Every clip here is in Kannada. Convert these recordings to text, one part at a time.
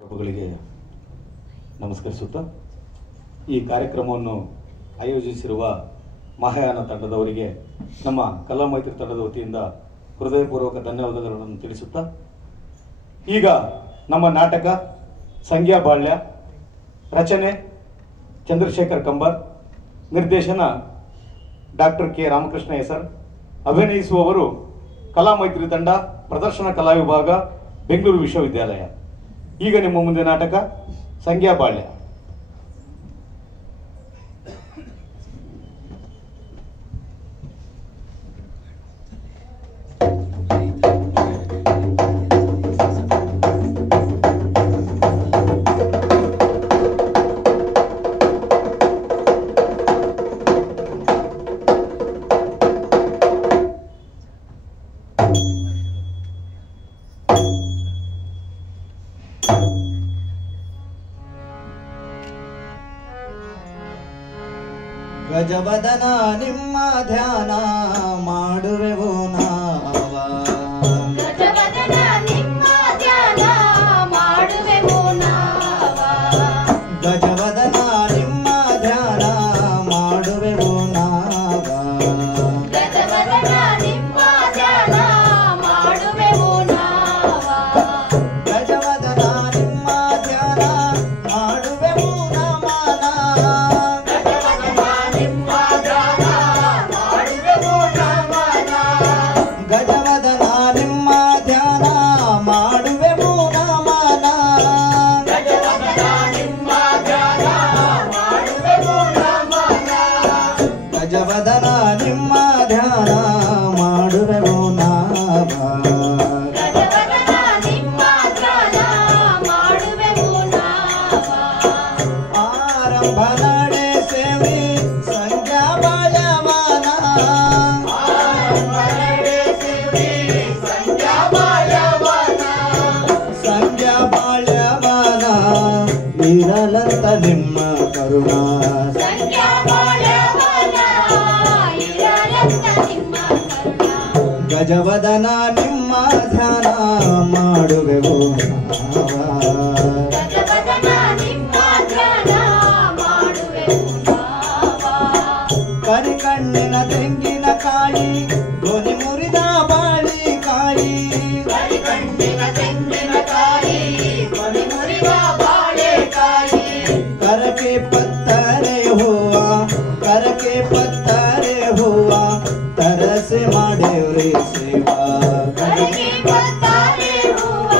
ಪ್ರಭುಗಳಿಗೆ ನಮಸ್ಕರಿಸುತ್ತಾ ಈ ಕಾರ್ಯಕ್ರಮವನ್ನು ಆಯೋಜಿಸಿರುವ ಮಹಾಯಾನ ತಂಡದವರಿಗೆ ನಮ್ಮ ಕಲಾ ಮೈತ್ರಿ ತಂಡದ ವತಿಯಿಂದ ಹೃದಯಪೂರ್ವಕ ಧನ್ಯವಾದಗಳನ್ನು ತಿಳಿಸುತ್ತಾ ಈಗ ನಮ್ಮ ನಾಟಕ ಸಂಗ್ಯಾ ಬಾಳ್ಯ ರಚನೆ ಚಂದ್ರಶೇಖರ್ ಕಂಬಾರ್, ನಿರ್ದೇಶನ ಡಾಕ್ಟರ್ ಕೆ ರಾಮಕೃಷ್ಣ ಹೆಸರ್, ಅಭಿನಯಿಸುವವರು ಕಲಾ ಮೈತ್ರಿ ತಂಡ, ಪ್ರದರ್ಶನ ಕಲಾ ವಿಭಾಗ, ಬೆಂಗಳೂರು ವಿಶ್ವವಿದ್ಯಾಲಯ. ಈಗ ನಿಮ್ಮ ಮುಂದೆ ನಾಟಕ ಸಂಗ್ಯಾ ಬಾಳ್ಯ. ಗಜವದನ ನಿಮ್ಮ ಧ್ಯಾನ ಮಾಡುವೆವು ನಾವ, ಗಜವದನ ನಿಮ್ಮ ಧ್ಯಾನ ಮಾಡುವೆವು ನಾವ, ಗಜವದನ ನಿಮ್ಮ ಧ್ಯಾನ ಮಾಡುವೆವು ನಾವ, ಗಜವದನ ನಿಮ್ಮ ಧ್ಯಾನ ಮಾಡುವೆವು ನಾವ, ಗಜವದನ ನಿಮ್ಮ ಧ್ಯಾನ ಮಾಡುವೆವು ನಮನ, ಗಜವದನ ನಿಮ್ಮ ಧ್ಯಾನ ಮಾಡುವೆವು ನಮನ, ಗಜವದನ ನಿಮ್ಮ ಧ್ಯಾನ ಮಾಡುವೆವು ನಮನ, ಗಜವದನ ನಿಮ್ಮ ಧ್ಯಾನ ಮಾಡುವೆವು ನಾವ, ಗಜವದನ ನಿಮ್ಮ ಧ್ಯಾನ ಮಾಡುವೆವು ನಾವ, ಆರಂಭ ನಡೆಸೇವಿ ಸಂಗ್ಯಾ ಬಾಳ್ಯವನ, ಸಂಗ್ಯಾ ಬಾಳ್ಯವನ ಇರಲಂತ ನಿಮ್ಮ ಕರುಣಾ, ಸಂಗ್ಯಾ ಬಾಳ್ಯವನ ಇರಲಂತ ನಿಮ್ಮ ಕರುಣ, ಗಜವದನ ನಿಮ್ಮ ಧ್ಯಾನ ಮಾಡುವೆವು ನಾವ, ಗಜವದನ ನಿಮ್ಮ ಧ್ಯಾನ ಮಾಡುವೆವು ನಾವ, ಕರಿಕಣ್ಣಿನ ತೆಂಗಿನಕಾಯಿ ಧ್ವನಿ ಮುರಿದ ಬಾಳಿಕಾಯಿ, ಕರಿಕಣ್ಣಿನ ತೆಂಗಿನಕಾಯಿ ಧ್ವನಿ ಮುರಿದ ಬಾಳೆಕಾಯಿ, ಕರಕೆ ಪತ್ತರೆ ಹೂವ, ಕರಕೆ ಪತ್ತರೆ ಹೂವ ತರಸೆ ಮಾಡೇವ್ರಿ ಸೇವಾ, ಕರಗಿ ಬರ್ತಾರೆ ಹೂವ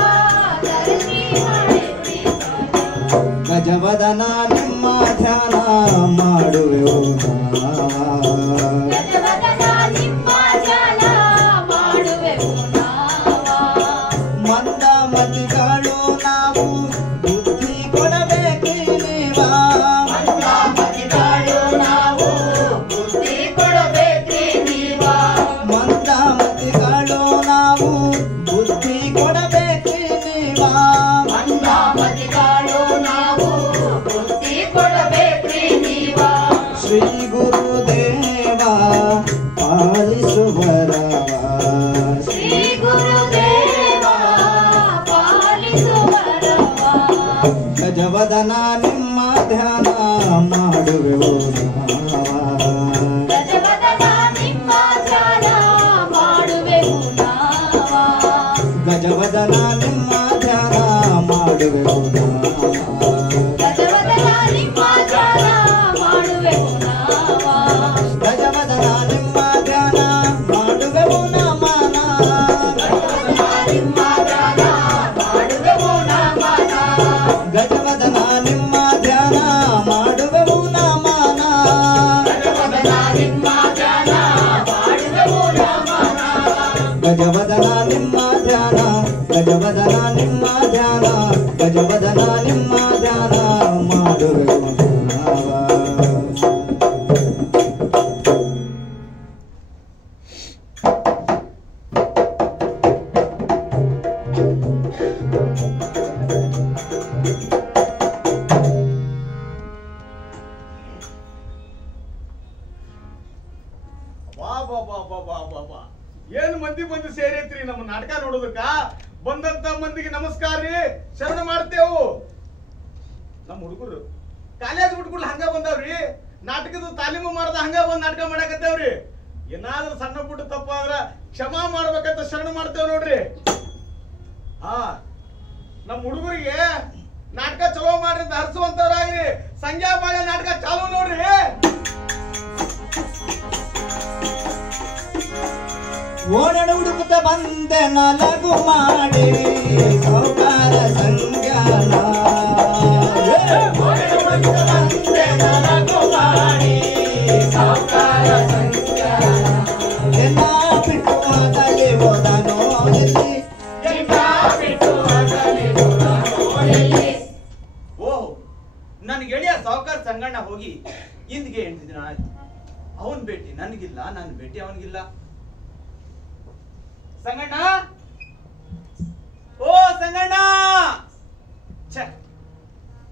ಧರಿಸಿ ಮಾಡಿದ್ರಿ ಗಜವದನ ನಿಮ್ಮ ಧ್ಯಾನ ಮಾಡುವೆವು ನಾವ, ಗಜವದನ ನಿಮ್ಮ ಧ್ಯಾನ ಮಾಡುವೆವು ನಾವ, ಮಂದಮತಿಗಳು ನಾವು ಬುದ್ಧಿ ಕೊಡಬೇಕಿ ನೀವ, ಮಂದಮತಿಗಳು ನಾವು ಬುದ್ಧಿ ಕೊಡಬೇಕ್ರಿ ನೀವ, ಮಂದಮತಿಗಳು ನಾವು ಬುದ್ಧಿ ಕೊಡಬೇಕಿ ನೀವ, ಮಂದಮತಿಗಳು ನಾವು ಬುದ್ಧಿ ಕೊಡಬೇಕ್ರಿ ನೀವ, ಶ್ರೀ ಗುರುದೇವ ಪಾಲಿಸುವರವ, ಶ್ರೀ ಗುರುದೇವ ಪಾಲಿಸುವರವ, ಗಜವದನ ನಿಮ್ಮ ಧ್ಯಾನ ಮಾಡುವೆವು ನಾವ, ಗಜವದನ ನಿಮ್ಮ ಧ್ಯಾನ ಮಾಡುವೆವು ನಾವ, ಗಜವದನ ನಿಮ್ಮ ಧ್ಯಾನ ಮಾಡುವೆವು ನಾವ, ಗಜವದನ ನಿಮ್ಮ ಧ್ಯಾನ ಮಾಡುವೆವು ನಾವ, ಗಜವದನ ನಿಮ್ಮ ಧ್ಯಾನ ಮಾಡುವೆವು ನಮನ, ಗಜವದನ ನಿಮ್ಮ ಧ್ಯಾನ ಮಾಡುವೆವು ನಮನ, ಗಜವದನ ನಿಮ್ಮ ಧ್ಯಾನ ಮಾಡುವೆವು ನಮನ, ಗಜವದನ ನಿಮ್ಮ ಧ್ಯಾನ ಮಾಡುವೆವು ನಮನ, ಗಜವದನ ನಿಮ್ಮ ಧ್ಯಾನ, ಗಜವದನ ನಿಮ್ಮ ಧ್ಯಾನ, ಗಜವದನ ನಿಮ್ಮ ಧ್ಯಾನ ಮಾಡುವೆವು ನಾವ. ಏನು ಮಂದಿ ಬಂದು ಸೇರೈತ್ರಿ ನಮ್ಮ ನಾಟಕ ನೋಡೋದಕ್ಕ. ಬಂದಂತ ಮಂದಿಗೆ ನಮಸ್ಕಾರ ರೀ, ಶರಣ ಮಾಡ್ತೇವು. ನಮ್ಮ ಹುಡುಗರು ಕಾಲೇಜ್ ಬಿಟ್ಕೊಂಡು ಹಂಗ ಬಂದಾವ್ರಿ, ನಾಟಕದ ತಾಲೀಮು ಮಾಡ್ದ ಹಂಗ ಬಂದ್ ನಾಟಕ ಮಾಡಾಕತ್ತೇವ್ರಿ. ಏನಾದ್ರೂ ಸಣ್ಣ ಪುಟ್ಟ ತಪ್ಪಾದ್ರ ಕ್ಷಮಾ ಮಾಡ್ಬೇಕಂತ ಶರಣ ಮಾಡ್ತೇವ್ ನೋಡ್ರಿ. ಹಾ, ನಮ್ಮ ಹುಡುಗರಿಗೆ ನಾಟಕ ಚಲೋ ಮಾಡ್ರಿ ಅಂತ ಹರಿಸುವಂತವ್ರಾಗ್ರಿ. ಸಂಧ್ಯಾ ಬಾಳೆ ನಾಟಕ ಚಾಲೂ ನೋಡ್ರಿ. ಓಡಾಡು ಹುಡುಕುತ್ತ ಬಂದೆ ನಲಗು ಮಾಡಿ ಸೌಕಾರ ಸಂಜ್ಞಾನ. ಎನ್ನ ಬಿಟ್ಟು ಅದಲಿ ಹೋದನೋ ಎಲ್ಲಿ. ಓಹ್, ನನ್ ಗೆಳೆಯ ಸಾವುಕಾರ ಸಂಗಣ್ಣ ಹೋಗಿ ಇಂದಿಗೆ 8 ದಿನ ಆಯ್ತು. ಅವನ್ ಭೇಟಿ ನನ್ಗಿಲ್ಲ, ನನ್ ಭೇಟಿ ಅವನ್ಗಿಲ್ಲ. ಸಂಗಣ್ಣ, ಓ ಸಂಗಣ್ಣ, ಛೆ,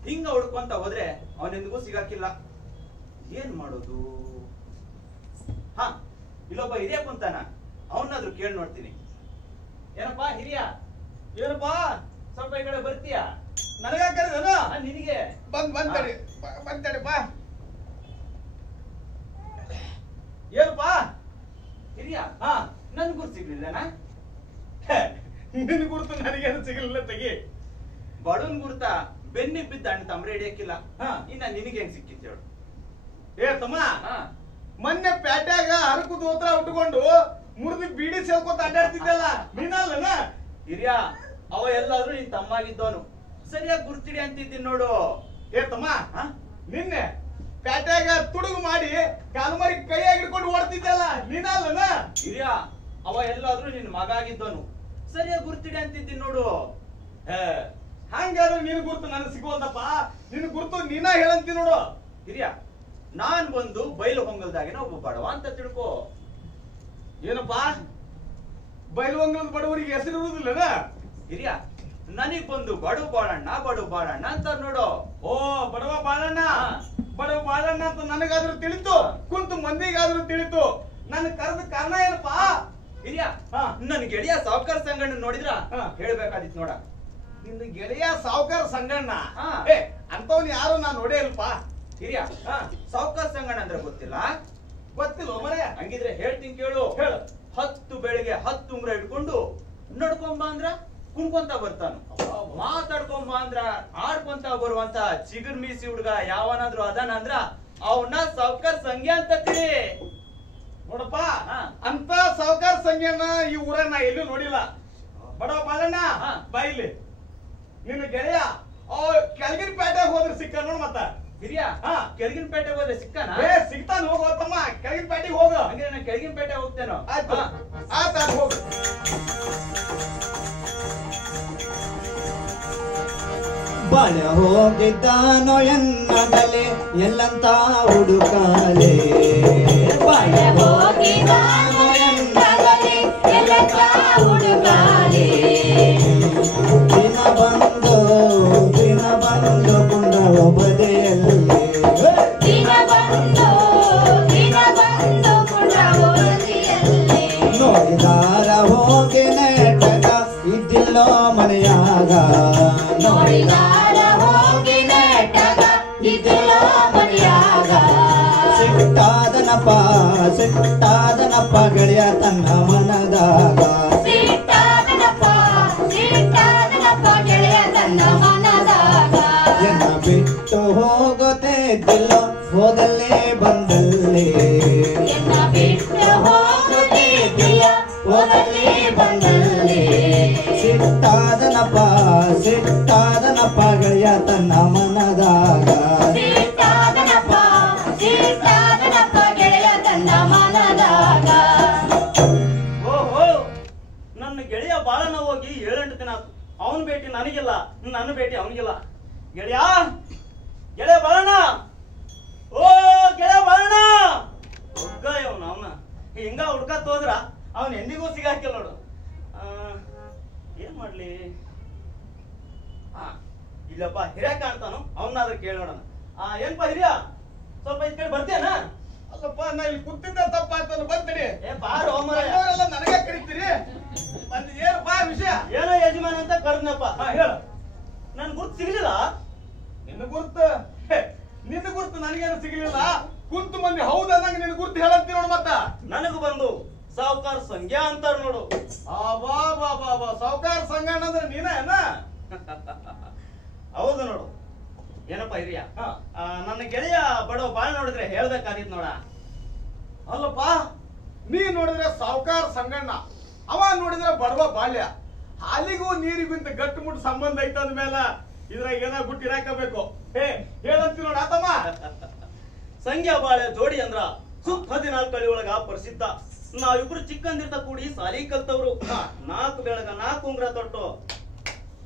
ಹಿಂಗ ಹುಡ್ಕೊಂತ ಹೋದ್ರೆ ಅವನೆಂದಿಗೂ ಸಿಗಾಕಿಲ್ಲ. ಏನ್ ಮಾಡೋದು? ಹಾ, ಇಲ್ಲೊಬ್ಬ ಹಿರಿಯ ಕುಂತಾನ, ಅವನಾದ್ರೂ ಕೇಳಿ ನೋಡ್ತೀನಿ. ಏನಪ್ಪಾ ಹಿರಿಯ, ಏನಪ್ಪಾ ಸ್ವಲ್ಪ ಈ ಕಡೆ ಬರ್ತೀಯಾ? ನನಗ ಕರೆದನು ನಿನಗೆ ಬಂತಡಿಪ್ಪ. ಏನಪ್ಪಾ ಹಿರಿಯ, ನನ್ ಗುರ್ತು ಸಿಗ್ಲಿಲ್ಲನಾ? ನಿನ್ ಗುರುತು ನನಗೇನು ಸಿಗಲಿಲ್ಲ ತೆಗಿ. ಬಡವನ್ ಗುರ್ತ ಬೆನ್ನಿ ಬಿದ್ದ ಅಣ್ಣ ತಮ್ರೆ ಹಿಡಿಯಕ್ಕಿಲ್ಲ. ಇನ್ನ ನಿನಗೇನ್ ಸಿಕ್ಕಿತ್ತು ಹೇಳು? ಏ ತಮ್ಮ, ಮೊನ್ನೆ ಪ್ಯಾಟ್ಯಾಗ ಹರಕು ದೋತ್ರ ಉಟ್ಕೊಂಡು ಮುರಿದು ಬೀಡಿ ಸೇರ್ಕೊತ ಅಡ್ಡಾಡ್ತಿದ್ದಲ್ಲ, ನೀನಲ್ಲನ? ಹಿರಿಯ, ಅವ ಎಲ್ಲಾದ್ರೂ ನಿನ್ ತಮ್ಮಾಗಿದ್ದವನು, ಸರಿಯಾಗಿ ಗುರ್ತಿಡಿ ಅಂತಿದ್ದೀನಿ ನೋಡು. ಏ ತಮ್ಮ, ನಿನ್ನೆ ಪ್ಯಾಟ್ಯಾಗ ತುಡುಗು ಮಾಡಿ ಕಾಲ್ಮರಿ ಕೈಯಾಗಿ ಹಿಡ್ಕೊಂಡು ಓಡ್ತಿದ್ದಲ್ಲ, ನೀನಲ್ಲನ? ಹಿರಿಯ, ಅವ ಎಲ್ಲಾದ್ರೂ ನಿನ್ ಮಗ ಆಗಿದ್ದವನು, ಸರಿಯಾಗಿ ಗುರ್ತಿಡಿ ಅಂತಿದ್ದೀನಿ ನೋಡು. ಹಂಗಾದ್ರೆ ನಿನ್ ಗುರುತು ನನಗೆ ಸಿಗುವಂತಪ್ಪ. ನಿನ್ ಗುರುತು ನೀನ ಹೇಳಂತಿ ನೋಡು. ಹಿರಿಯ, ನಾನ್ ಬಂದು ಬಯಲು ಹೊಂಗಲ್ದಾಗಿನ ಒಬ್ಬ ಬಡವ ಅಂತ ತಿಳ್ಕೊ. ಏನಪ್ಪಾ, ಬಯಲುವಂಗಲದ ಬಡವರಿಗೆ ಹೆಸರು ಇರುವುದಿಲ್ಲನ? ಹಿರಿಯ, ನನಗ್ ಬಂದು ಬಡು ಬಾಳಣ್ಣ ಅಂತ ನೋಡು. ಓ, ಬಡವ ಬಾಳಣ್ಣ, ಬಡವ ಬಾಳಣ್ಣ ಅಂತ ನನಗಾದ್ರೂ ತಿಳಿತು, ಕುಂತು ಮಂದಿಗಾದ್ರೂ ತಿಳಿತು. ನನ್ನ ಕರೆದ ಕಾರಣ ಏನಪ್ಪಾ? ಹಿರಿಯ, ನನ್ ಗೆಳೆಯ ಸಾವುಕಾರ ಸಂಗಣ್ಣ ನೋಡಿದ್ರ ಹೇಳ್ಬೇಕಾದಿತ್ ನೋಡ. ನಿನ್ನ ಗೆಳೆಯ ಸಾವುಕಾರ ಸಂಗಣ್ಣ? ಏ, ಅಂತವ್ನು ಯಾರು ನಾನ್ ನೋಡೇ ಇಲ್ಪ. ಹಿರಿಯ, ಸಾವುಕಾರ ಸಂಗಣ್ಣ ಅಂದ್ರೆ ಗೊತ್ತಿಲ್ಲ? ಗೊತ್ತಿಲ್ಲ ಮರೆ. ಹಂಗಿದ್ರೆ ಹೇಳ್ತೀನಿ ಕೇಳು. ಹೇಳು. 10 ಬೆಳಿಗ್ಗೆ 10 ಉಂಗ್ರ ಇಟ್ಕೊಂಡು ನಡ್ಕೊಂಬ ಅಂದ್ರ ಕುಣ್ಕೊಂತ ಬರ್ತಾನ, ಮಾತಾಡ್ಕೊಂಬ ಅಂದ್ರ ಆಡ್ಕೊಂತ ಬರುವಂತ ಚಿಗುರ್ ಮೀಸಿ ಹುಡ್ಗ ಯಾವನಾದ್ರೂ ಅದಾನ ಅಂದ್ರ ಅವನ್ನ ಸಾವುಕಾರ ಸಂಘ ಅಂತ ತಿಳಿ. ನೋಡಪ್ಪ, ಅಂತ ಸಾವುಕಾರ ಸಂಘನ ಈ ಊರ ನಾ ಎಲ್ಲೂ ನೋಡಿಲ್ಲ. ಬಡವ ಬಾಳಣ್ಣ, ಬಾ ಇಲ್ಲಿ. ನಿನ್ನ ಗೆಳೆಯ ಕೆಳಗಿನ ಪೇಟೆಗೆ ಹೋದ್ರೆ ಸಿಕ್ಕ ನೋಡ್. ಮತ್ತ ಹಿರಿಯ, ಕೆಳಗಿನ ಪೇಟೆಗೆ ಹೋದ್ರೆ ಸಿಕ್ಕಾನ? ಸಿಗ್ತಾನ, ಹೋಗತ್ತಮ್ಮ. ಕೆಳಗಿನ ಪೇಟೆಗೆ ಹೋಗ. ಹಂಗೆ ನಾನು ಕೆಳಗಿನ ಪೇಟೆ ಹೋಗ್ತೇನೋ. ಆಯ್ತು, ಹೋಗ. ಬಾಳ ಹೋಗಿದ್ದಾನೋ ಎನ್ನದಲೆ ಎಲ್ಲಂತ ಹುಡುಕಾಲೆ. ಬಾಳ ಹೋಗಿದ್ದಾನೋ ಎನ್ನದಲೆ ಎಲ್ಲಂತ ಹುಡುಕಾಲೆ. ದಿನ ಬಂದು ಕುಂಡವ ಬದೆಯಲ್ಲಿ, ನೋಡಿದಾರ ಹೋಗಿ ನೆಟ್ಟಗ ಇದ್ದಿಲ್ಲೋ ಮನೆಯಾಗ. ಸಿಟ್ಟಾದನಪ್ಪ ಗೆಳೆಯ ತನ್ನ ಮನದಾಗ. ಎನ್ನ ಬಿಟ್ಟು ಹೋಗುತ್ತಿದ್ದಿಲ್ಲೋ ಹೋದಲ್ಲೇ ಬಂದಲ್ಲೇ. ಸಿಟ್ಟಾದನಪ್ಪ ಗೆಳೆಯ ತನ್ನ ಮನದಾಗ. ಓಹೋ, ನನ್ನ ಗೆಳೆಯ ಬಾಳನ ಹೋಗಿ 7-8 ದಿನ ಆತು. ಅವನ್ ಭೇಟಿ ನನಗಿಲ್ಲ, ನನ್ನ ಭೇಟಿ ಅವನಿಗಿಲ್ಲ. ಗೆಳೆಯ ಬಾಳಣ್ಣ, ಓ ಗೆಳೆಯ ಬಾಳಣ್ಣ, ಒಗ್ಗ ಅವನ ಹಿಂಗ ಹುಡ್ಕತ್ ಹೋದ್ರ ಅವನ್ ಎಂದಿಗೂ ಸಿಗಾಕಿಲ್ಲ ನೋಡು. ಏನ್ ಮಾಡ್ಲಿ? ಇಲ್ಲಪ್ಪ, ಹಿರಿಯ ಕಾಣ್ತಾನು, ಅವನಾದ್ರೂ ಕೇಳೋಣ. ಏನ್ಪಾ ಹಿರಿಯ, ಸ್ವಲ್ಪ ಈ ಕಡೆ ಬರ್ತೇನ? ಅಲ್ಲಪ್ಪ, ನಾ ಇಲ್ಲಿ ಕೂತಿದ್ದ ತಪ್ಪಾಯ್ತು, ಬಂತಡಿ. ಬಾರೋ ನನಗೆ ಕರಿತೀರಿ. ಏನಪ್ಪಾ ವಿಷಯ? ಏನೋ ಯಜಮಾನ ಕರ್ದನಪ್ಪ. ಹೇಳ. ನನ್ ಗುರ್ತು ಸಿಗ್ಲಿಲ್ಲ. ನಿನ್ನ ಗುರ್ತು ನನಗೇನು ಸಿಗಲಿಲ್ಲ. ಕುಂತು ಮಂದಿ ಹೌದಂಗ ನಿನ್ನ ಗುರ್ತು ಹೇಳಂತಿ ನೋಡು. ಮತ್ತ ನನಗೂ ಬಂದು ಸಾವುಕಾರ ಸಂಖ್ಯಾ ಅಂತಾರ ನೋಡು. ಸಾವುಕಾರ ಸಂಗಣ್ಣ ಅಂದ್ರೆ ನೀನ ಏನ? ಹೌದು ನೋಡು. ಏನಪ್ಪ ಹಿರಿಯ, ನನ್ನ ಗೆಳೆಯ ಬಡವ ಬಾಳ್ ನೋಡಿದ್ರೆ ಹೇಳ್ಬೇಕಾಗಿತ್ ನೋಡ. ಅಲ್ಲಪ್ಪ, ನೀ ನೋಡಿದ್ರೆ ಸಾವುಕಾರ ಸಂಗಣ್ಣ, ಅವ ನೋಡಿದ್ರೆ ಬಡವ ಬಾಳ್ಯ. ಹಾಲಿಗೂ ನೀರಿಗೂ ಇಂತ ಗಟ್ಟು ಮುಟ್ಟು ಸಂಬಂಧ ಐತ ಅಂದ್ಮೇಲೆ ಇದ್ರಾಗ ಏನೋ ಗುಟ್ಟು ಇರಾಕಬೇಕು. ಹೇಳಂತಿ ನೋಡ ಆತಮ್ಮ. ಸಂಖ್ಯಾ ಬಾಳೆ ಜೋಡಿ ಅಂದ್ರ ಸುತ್ತ 14 ಕಳಿ ಒಳಗ ಪ್ರಸಿದ್ಧ. ನಾವಿಬ್ರು ಚಿಕ್ಕಂದಿರ್ತ ಕೂಡಿ ಸಾಲಿ ಕಲ್ತವ್ರು. 4 ಬೆಳಗ 4 ಉಂಗ್ರ ತೊಟ್ಟು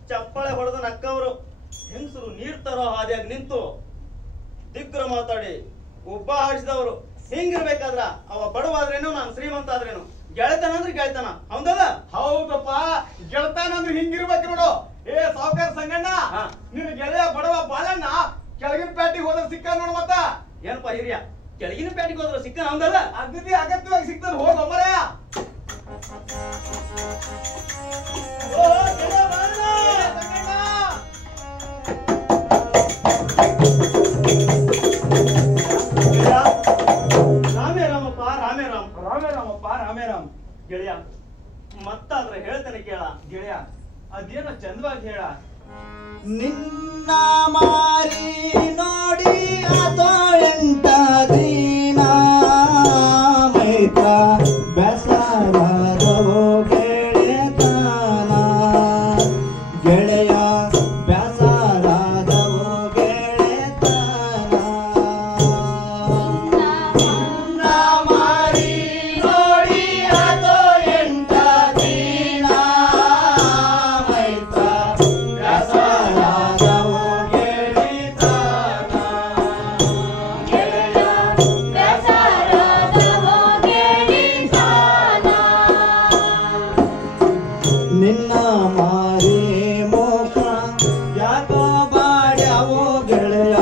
ಚಪ್ಪಳೆ ಹೊಡೆದ ನಕ್ಕವ್ರು. ಹೆಂಗಸರು ನೀರ್ ತರೋ ಹಾದಿಯಾಗಿ ನಿಂತು ದಿಗ್ರ ಮಾತಾಡಿ ಒಬ್ಬ ಹಾರಿಸಿದವರು. ಹಿಂಗಿರ್ಬೇಕಾದ್ರ ಅವ ಬಡವಾದ್ರೇನು, ನಾನು ಶ್ರೀಮಂತ ಆದ್ರೇನು, ಗೆಳತನ ಅಂದ್ರೆ ಗೆಳತನ. ಹೌದಲ್ಲ? ಹೌದಪ್ಪ, ಗೆಳತನ ಅಂದ್ರೆ ಹಿಂಗಿರ್ಬೇಕು ನೋಡು. ಸಾವುಕಾರ ಸಂಗಣ್ಣ, ನಿನ್ನ ಗೆಳೆಯ ಬಡವ ಬಾಳಣ್ಣ ಕೆಳಗಿನ ಪ್ಯಾಟಿಗೆ ಹೋದ್ರೆ ಸಿಕ್ಕ ನೋಡು. ಮತ್ತ ಏನಪ್ಪ ಹಿರಿಯ, ಕೆಳಗಿನ ಪ್ಯಾಟಿಗೆ ಹೋದ್ರ ಸಿಕ್ಕ? ಹೌದಲ್ಲ? ಅಗತ್ಯವಾಗಿ ಸಿಗ್ತಾನೆ. ಹೋಗ ಮರೆಯ. ರಾಮೇ ರಾಮಪ್ಪ, ರಾಮೇ ರಾಮ್. ರಾಮೇ ರಾಮಪ್ಪ, ರಾಮೇ ರಾಮ್. ಗೆಳೆಯ, ಮತ್ತಾದ್ರೆ ಹೇಳ್ತೇನೆ ಕೇಳ. ಗೆಳೆಯ, ಅದೇನೋ ಚಂದವಾಗಿ ಹೇಳ. ನಿನ್ನ ಮಾರಿ ನೋಡಿ ಅದೋ ಎಂಟ ದಿನ ಮೈತ್ರ ಬೆಸರಾದವೋ ಗೆಳೆತನ. ಗೆಳೆಯ ಬೆಸರಾದವೋ ಗೆಳೆತನ. ನಿನ್ನ ಮಾರಿ ನೋಡಿ ಅದೋ ಎಂಟ ದಿನ ಮೈತ್ರ ಬೆಸರಾದವೋ ಗೆಳೆತನ. ಗೆಳೆಯ ಬೆಸರಾದವೋ ಗೆಳೆತನ. ನಿನ್ನ ಮಾರಿ ಮುಖ ಯಾಕೋ ಬಾಡ್ಯಾವೋ ಗೆಳೆಯ.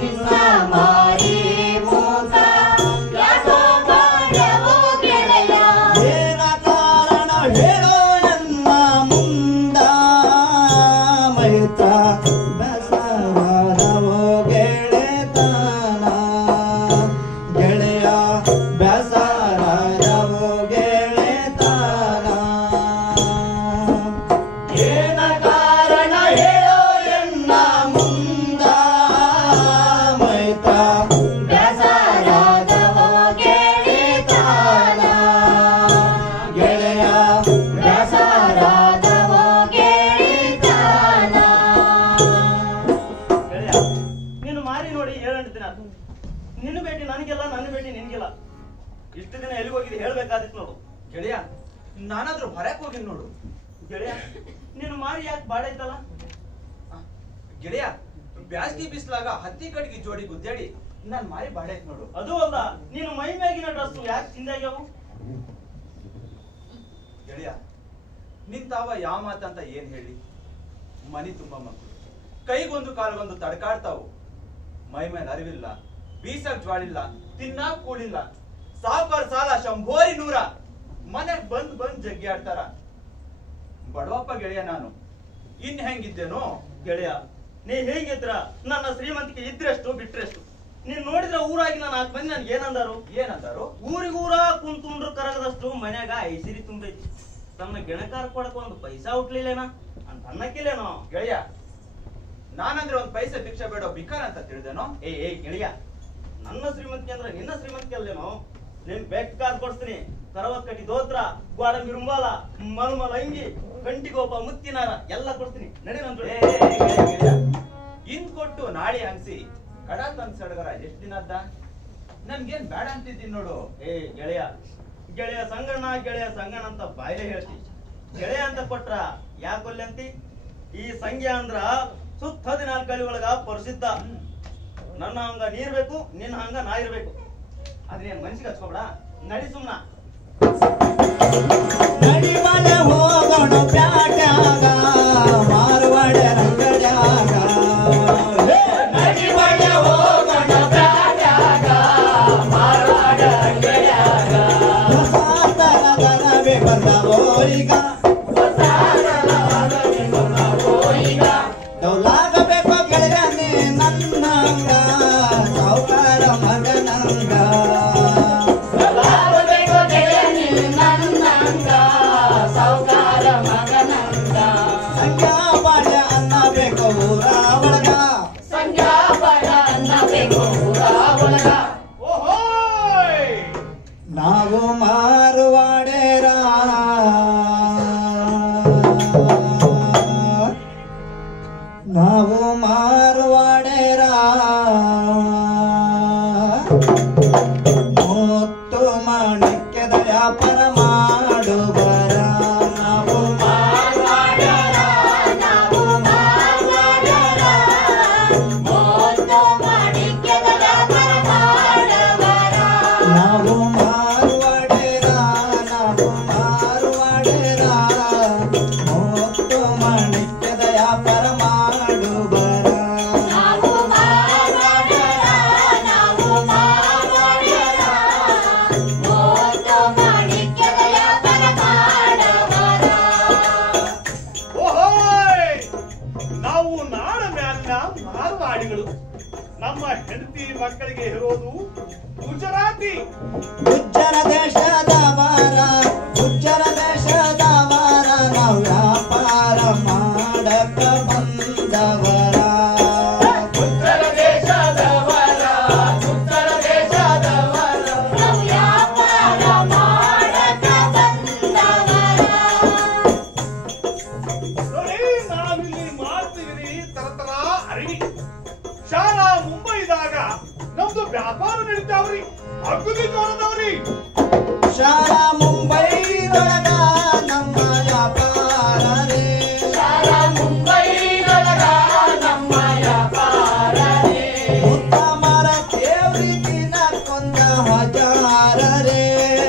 ನಿನ್ನ ಮಾರಿ ಮುಖ ಯಾಕೋ ಬಾಡ್ಯಾವೋ ಗೆಳೆಯ. ಏನ ಕಾರಣ ಹೇಳೋ ನನ್ನ ಮುಂದ ಮೈತ್ರ ಬೆಸರಾದವೋ ಗೆಳೆತನ. ಗೆಳೆಯ ಬೆಸರಾದವೋ ಗೆಳೆತನ. ಏನ ಕಾರಣ ಹೇಳೋ ಎನ್ನ ಮುಂದ ಮೈತ್ರ ಬೆಸರಾದವೋ ಗೆಳೆತನ. ಗೆಳೆಯ ಬೆಸರಾದವೋ ಗೆಳೆತನ. ಗೆಳೆಯ, ನೀನು ಮಾರಿ ನೋಡಿ 7-8 ದಿನ ಆಯ್ತು. ನಿನ್ನ ಭೇಟಿ ನನಗೆಲ್ಲ, ನನ್ನ ಭೇಟಿ ನಿನ್ಗಿಲ್ಲ. ಇಷ್ಟು ದಿನ ಎಲ್ಲಿಗೆ ಹೋಗಿದ್ದು ಹೇಳ್ಬೇಕಾದಿತ್ತು ನೋಡು. ಗೆಳೆಯ, ನಾನಾದ್ರೂ ಹೊರಕ್ ಹೋಗಿನ್ ನೋಡು. ಗೆಳೆಯ, ನೀನು ಮಾರಿ ಯಾಕೆ ಬಾಡೈತಲ್ಲ? ಗೆಳೆಯ, ಬ್ಯಾಸ್ಗಿ ಬಿಸ್ಲಾಗ ಹತ್ತಿ ಕಡ್ಗಿ ಜೋಡಿ ಗುದ್ದಾಡಿ ನಾನ್ ಮಾರಿ ಬಾಡೆ ನೋಡು. ಅದು ಅಲ್ಲ, ನೀನು ಮೈ ಮ್ಯಾಗಿನ ಡ್ರೆಸ್ ಯಾಕೆ ಚಿಂದಾಗ್ಯಾವು? ಗೆಳೆಯ, ನಿಂತಾವ ಯಾವ ಮಾತಂತ ಏನ್ ಹೇಳಿ. ಮನಿ ತುಂಬಾ ಮಕ್ಕಳು, ಕೈಗೊಂದು ಕಾಲ್ಗೊಂದು ತಡ್ಕಾಡ್ತಾವು. ಮೈ ಮೇಲೆ ಅರಿವಿಲ್ಲ, ಬೀಸಕ್ ಜ್ವಾಳಿಲ್ಲ, ತಿನ್ನಾಕ್ ಕೂಳಿಲ್ಲ. ಸಾವುಕಾರ ಸಾಲ ಶಂಭೋರಿ 100. ಮನೆಗ್ ಬಂದ್ ಜಗ್ಗಿ ಆಡ್ತಾರ. ಬಡವಪ್ಪ ಗೆಳೆಯ ನಾನು, ಇನ್ ಹೆಂಗಿದ್ದೇನೋ. ಗೆಳೆಯ, ನೀ ಹೇಗಿದ್ರ ನನ್ನ ಶ್ರೀಮಂತಿಕೆ ಇದ್ರೆಷ್ಟು ಬಿಟ್ರೆಷ್ಟು. ನೀನ್ ನೋಡಿದ್ರೆ ಊರಾಗಿನ 4 ಮಂದಿ ನನ್ಗೆ ಏನಂದಾರು? ಏನಂತಾರು? ಊರಿಗೂರ ಕುಂತುಂಡ್ರು ಕರಗದಷ್ಟು ಮನ್ಯಾಗ ಐಸಿರಿ ತುಂಬೈತಿ. ತನ್ನ ಗೆಣಕಾರ ಕೊಡಕ್ ಒಂದು ಪೈಸಾ ಹುಟ್ಲಿಲ್ಲೇನ ಅಂತ ಅನ್ನಕ್ಕಿಲ್ಲೇನೋ. ಗೆಳೆಯ, ನಾನಂದ್ರೆ ಒಂದ್ ಪೈಸೆ ಭಿಕ್ಷೆ ಬೇಡೋ ಬಿಕಾರ ಅಂತ ತಿಳಿದೇನೋ. ಏ ಗೆಳೆಯ, ನನ್ನ ಶ್ರೀಮಂತಿಕೆ ಅಂದ್ರೆ ನಿನ್ನ ಶ್ರೀಮಂತಿಕೆ ಅಲ್ಲೇನೋ. ನೀನ್ ಬೇಕಾದ್ ಕೊಡ್ತೀನಿ. ಕರವತ್ ಕಟ್ಟಿ ದೋತ್ರ, ಗ್ವಾಡಂಬಿ ರುಂಬಾಲ, ಮಲ್ಮಲ ಅಂಗಿ, ಕಂಟಿಗೋಪ ಮುತ್ತಿನಾರ ಎಲ್ಲ ಕೊಡ್ತೀನಿ. ನಡಿ ನನ್ ಜೊತೆ. ಗೆಳೆಯ, ಇಂದ್ ಕೊಟ್ಟು ನಾಳೆ ಹಂಗ್ಸಿ ಕಡ ತಂದ್ ಸಡಗರ ಎಷ್ಟ್ ದಿನ ಅದ್ದ? ನನ್ಗೇನ್ ಬೇಡ ಅಂತಿದ್ದೀನಿ ನೋಡು. ಗೆಳೆಯ ಸಂಗಣ್ಣ ಅಂತ ಬಾಯಿಲೆ ಹೇಳ್ತಿ. ಗೆಳೆಯ ಅಂತ ಕೊಟ್ರ ಯಾಕೊಲ್ಲೆ ಅಂತಿ? ಈ ಸಂಖ್ಯಾ ಅಂದ್ರ ಸುತ್ತ 14 ಕಳಿ ಒಳಗ ಪ್ರಸಿದ್ಧ. ನನ್ನ ಹಂಗ ನೀ ಇರ್ಬೇಕು, ನಿನ್ನ ಹಂಗ ನಾ ಇರ್ಬೇಕು. ಅದೇನ್ ಮನ್ಸಿಗೆ ಹಚ್ಕೊಬೇಡ, ನಡಿ ಸುಮ್ನ. ನಡಿಮಲೆ ಹೋಗೋಣ ಪ್ಯಾಟ್ಯಾಗ ಮಾರವಾಡ ರಂಗಡ್ಯಾಗ. ನಡಿಮಲೆ ಹೋಗೋಣ ಪ್ಯಾಟ್ಯಾಗ ಮಾರವಾಡ ರಂಗಡ್ಯಾಗ. ಹೊಸ ತರದನವೇ ಬಂದವೋ ಈಗ, ಹೊಸ ತರದನವೇ ಮಗನಂದ ಸಾವುಕಾರ ಮಗನಂದ ಸಂಖ್ಯಾ ಬಾಳ್ಯ ಅನ್ನ ಬೇಕು ಊರ ಒಳಗ ಸಂಖ್ಯಾ ಬಡ ಅನ್ನ ಬೇಕು ಊರ ಒಳಗ ಓಹೋಯ್ ನಾವು ಮಾರುವಾಡೇರ ನಾವು ಮಾರುವಾಡೇರ ಮುತ್ತು ಮಾಣಿಕ್ಯದ ವ್ಯಾಪಾರ ಮಾಡುವರ ನಾವು ಮಾರ್ವಾಡರ ನಾವು ಮಾರ್ವಾಡರ ಮೋತು ಮಾಣಿಕ್ಯದ ವ್ಯಾಪಾರ ಮಾಡವರ ನಾವು ಮಾರುವಾಡೇರ ನಾವು ಮಾರುವಾಡೇರ ಮುತ್ತು ಮಾಣಿಕ್ಯದ ವ್ಯಾಪಾರ ಮಾಡುವರ ನಾವು ಮಾರ್ವಾಡರ ನಾವು ಮಾರ್ವಾಡರ ಮೋತು ಮಾಣಿಕ್ಯದ ವ್ಯಾಪಾರ ಮಾಡವರ ಓಹೋಯ್ ನಾವು ನಾಡ ಮ್ಯಾಲಿನ ಮಾರುವಾಡಿಗಳು ನಮ್ಮ ಹೆಂಡತಿ ಮಕ್ಕಳಿಗೆ ಇರೋದು ಗುಜರಾತಿ ಉಜ್ಜರ ದೇಶದ ವಾರ ಉಜ್ಜರ ದೇಶದ ವಾರ ನಾವು ವ್ಯಾಪಾರ ಮಾಡಕ ಬಂದವರ ಉತ್ತರ ದೇಶದವರ ಉತ್ತರ ದೇಶದವರ ನಾವು ವ್ಯಾಪಾರ ಮಾಡಕ ಬಂದವರ ನೋಡಿ ನಾವಿಲ್ಲಿ ಮಾಡ್ತೀವಿ ತರತರ ಅರಿವಿ ಶಾಲಾ ಮುಂಬೈದಾಗ ನಮ್ದು ವ್ಯಾಪಾರ ನಡೀತಾವ್ರಿ ಅಗ್ಗುದಿ ಜೋರದವ್ರಿ ಶಾಲಾ ಮುಂಬೈದೊಳಗ ನಮ್ಮ ವ್ಯಾಪಾರ ರೇ ಶಾಲಾ ಮುಂಬೈನೊಳಗ ನಮ್ಮ ವ್ಯಾಪಾರ ರೇ ಮುತ್ತ ಮರ ದೇವ್ರಿ ದಿನಕ್ಕೊಂದ ಹಜಾರ ರೇ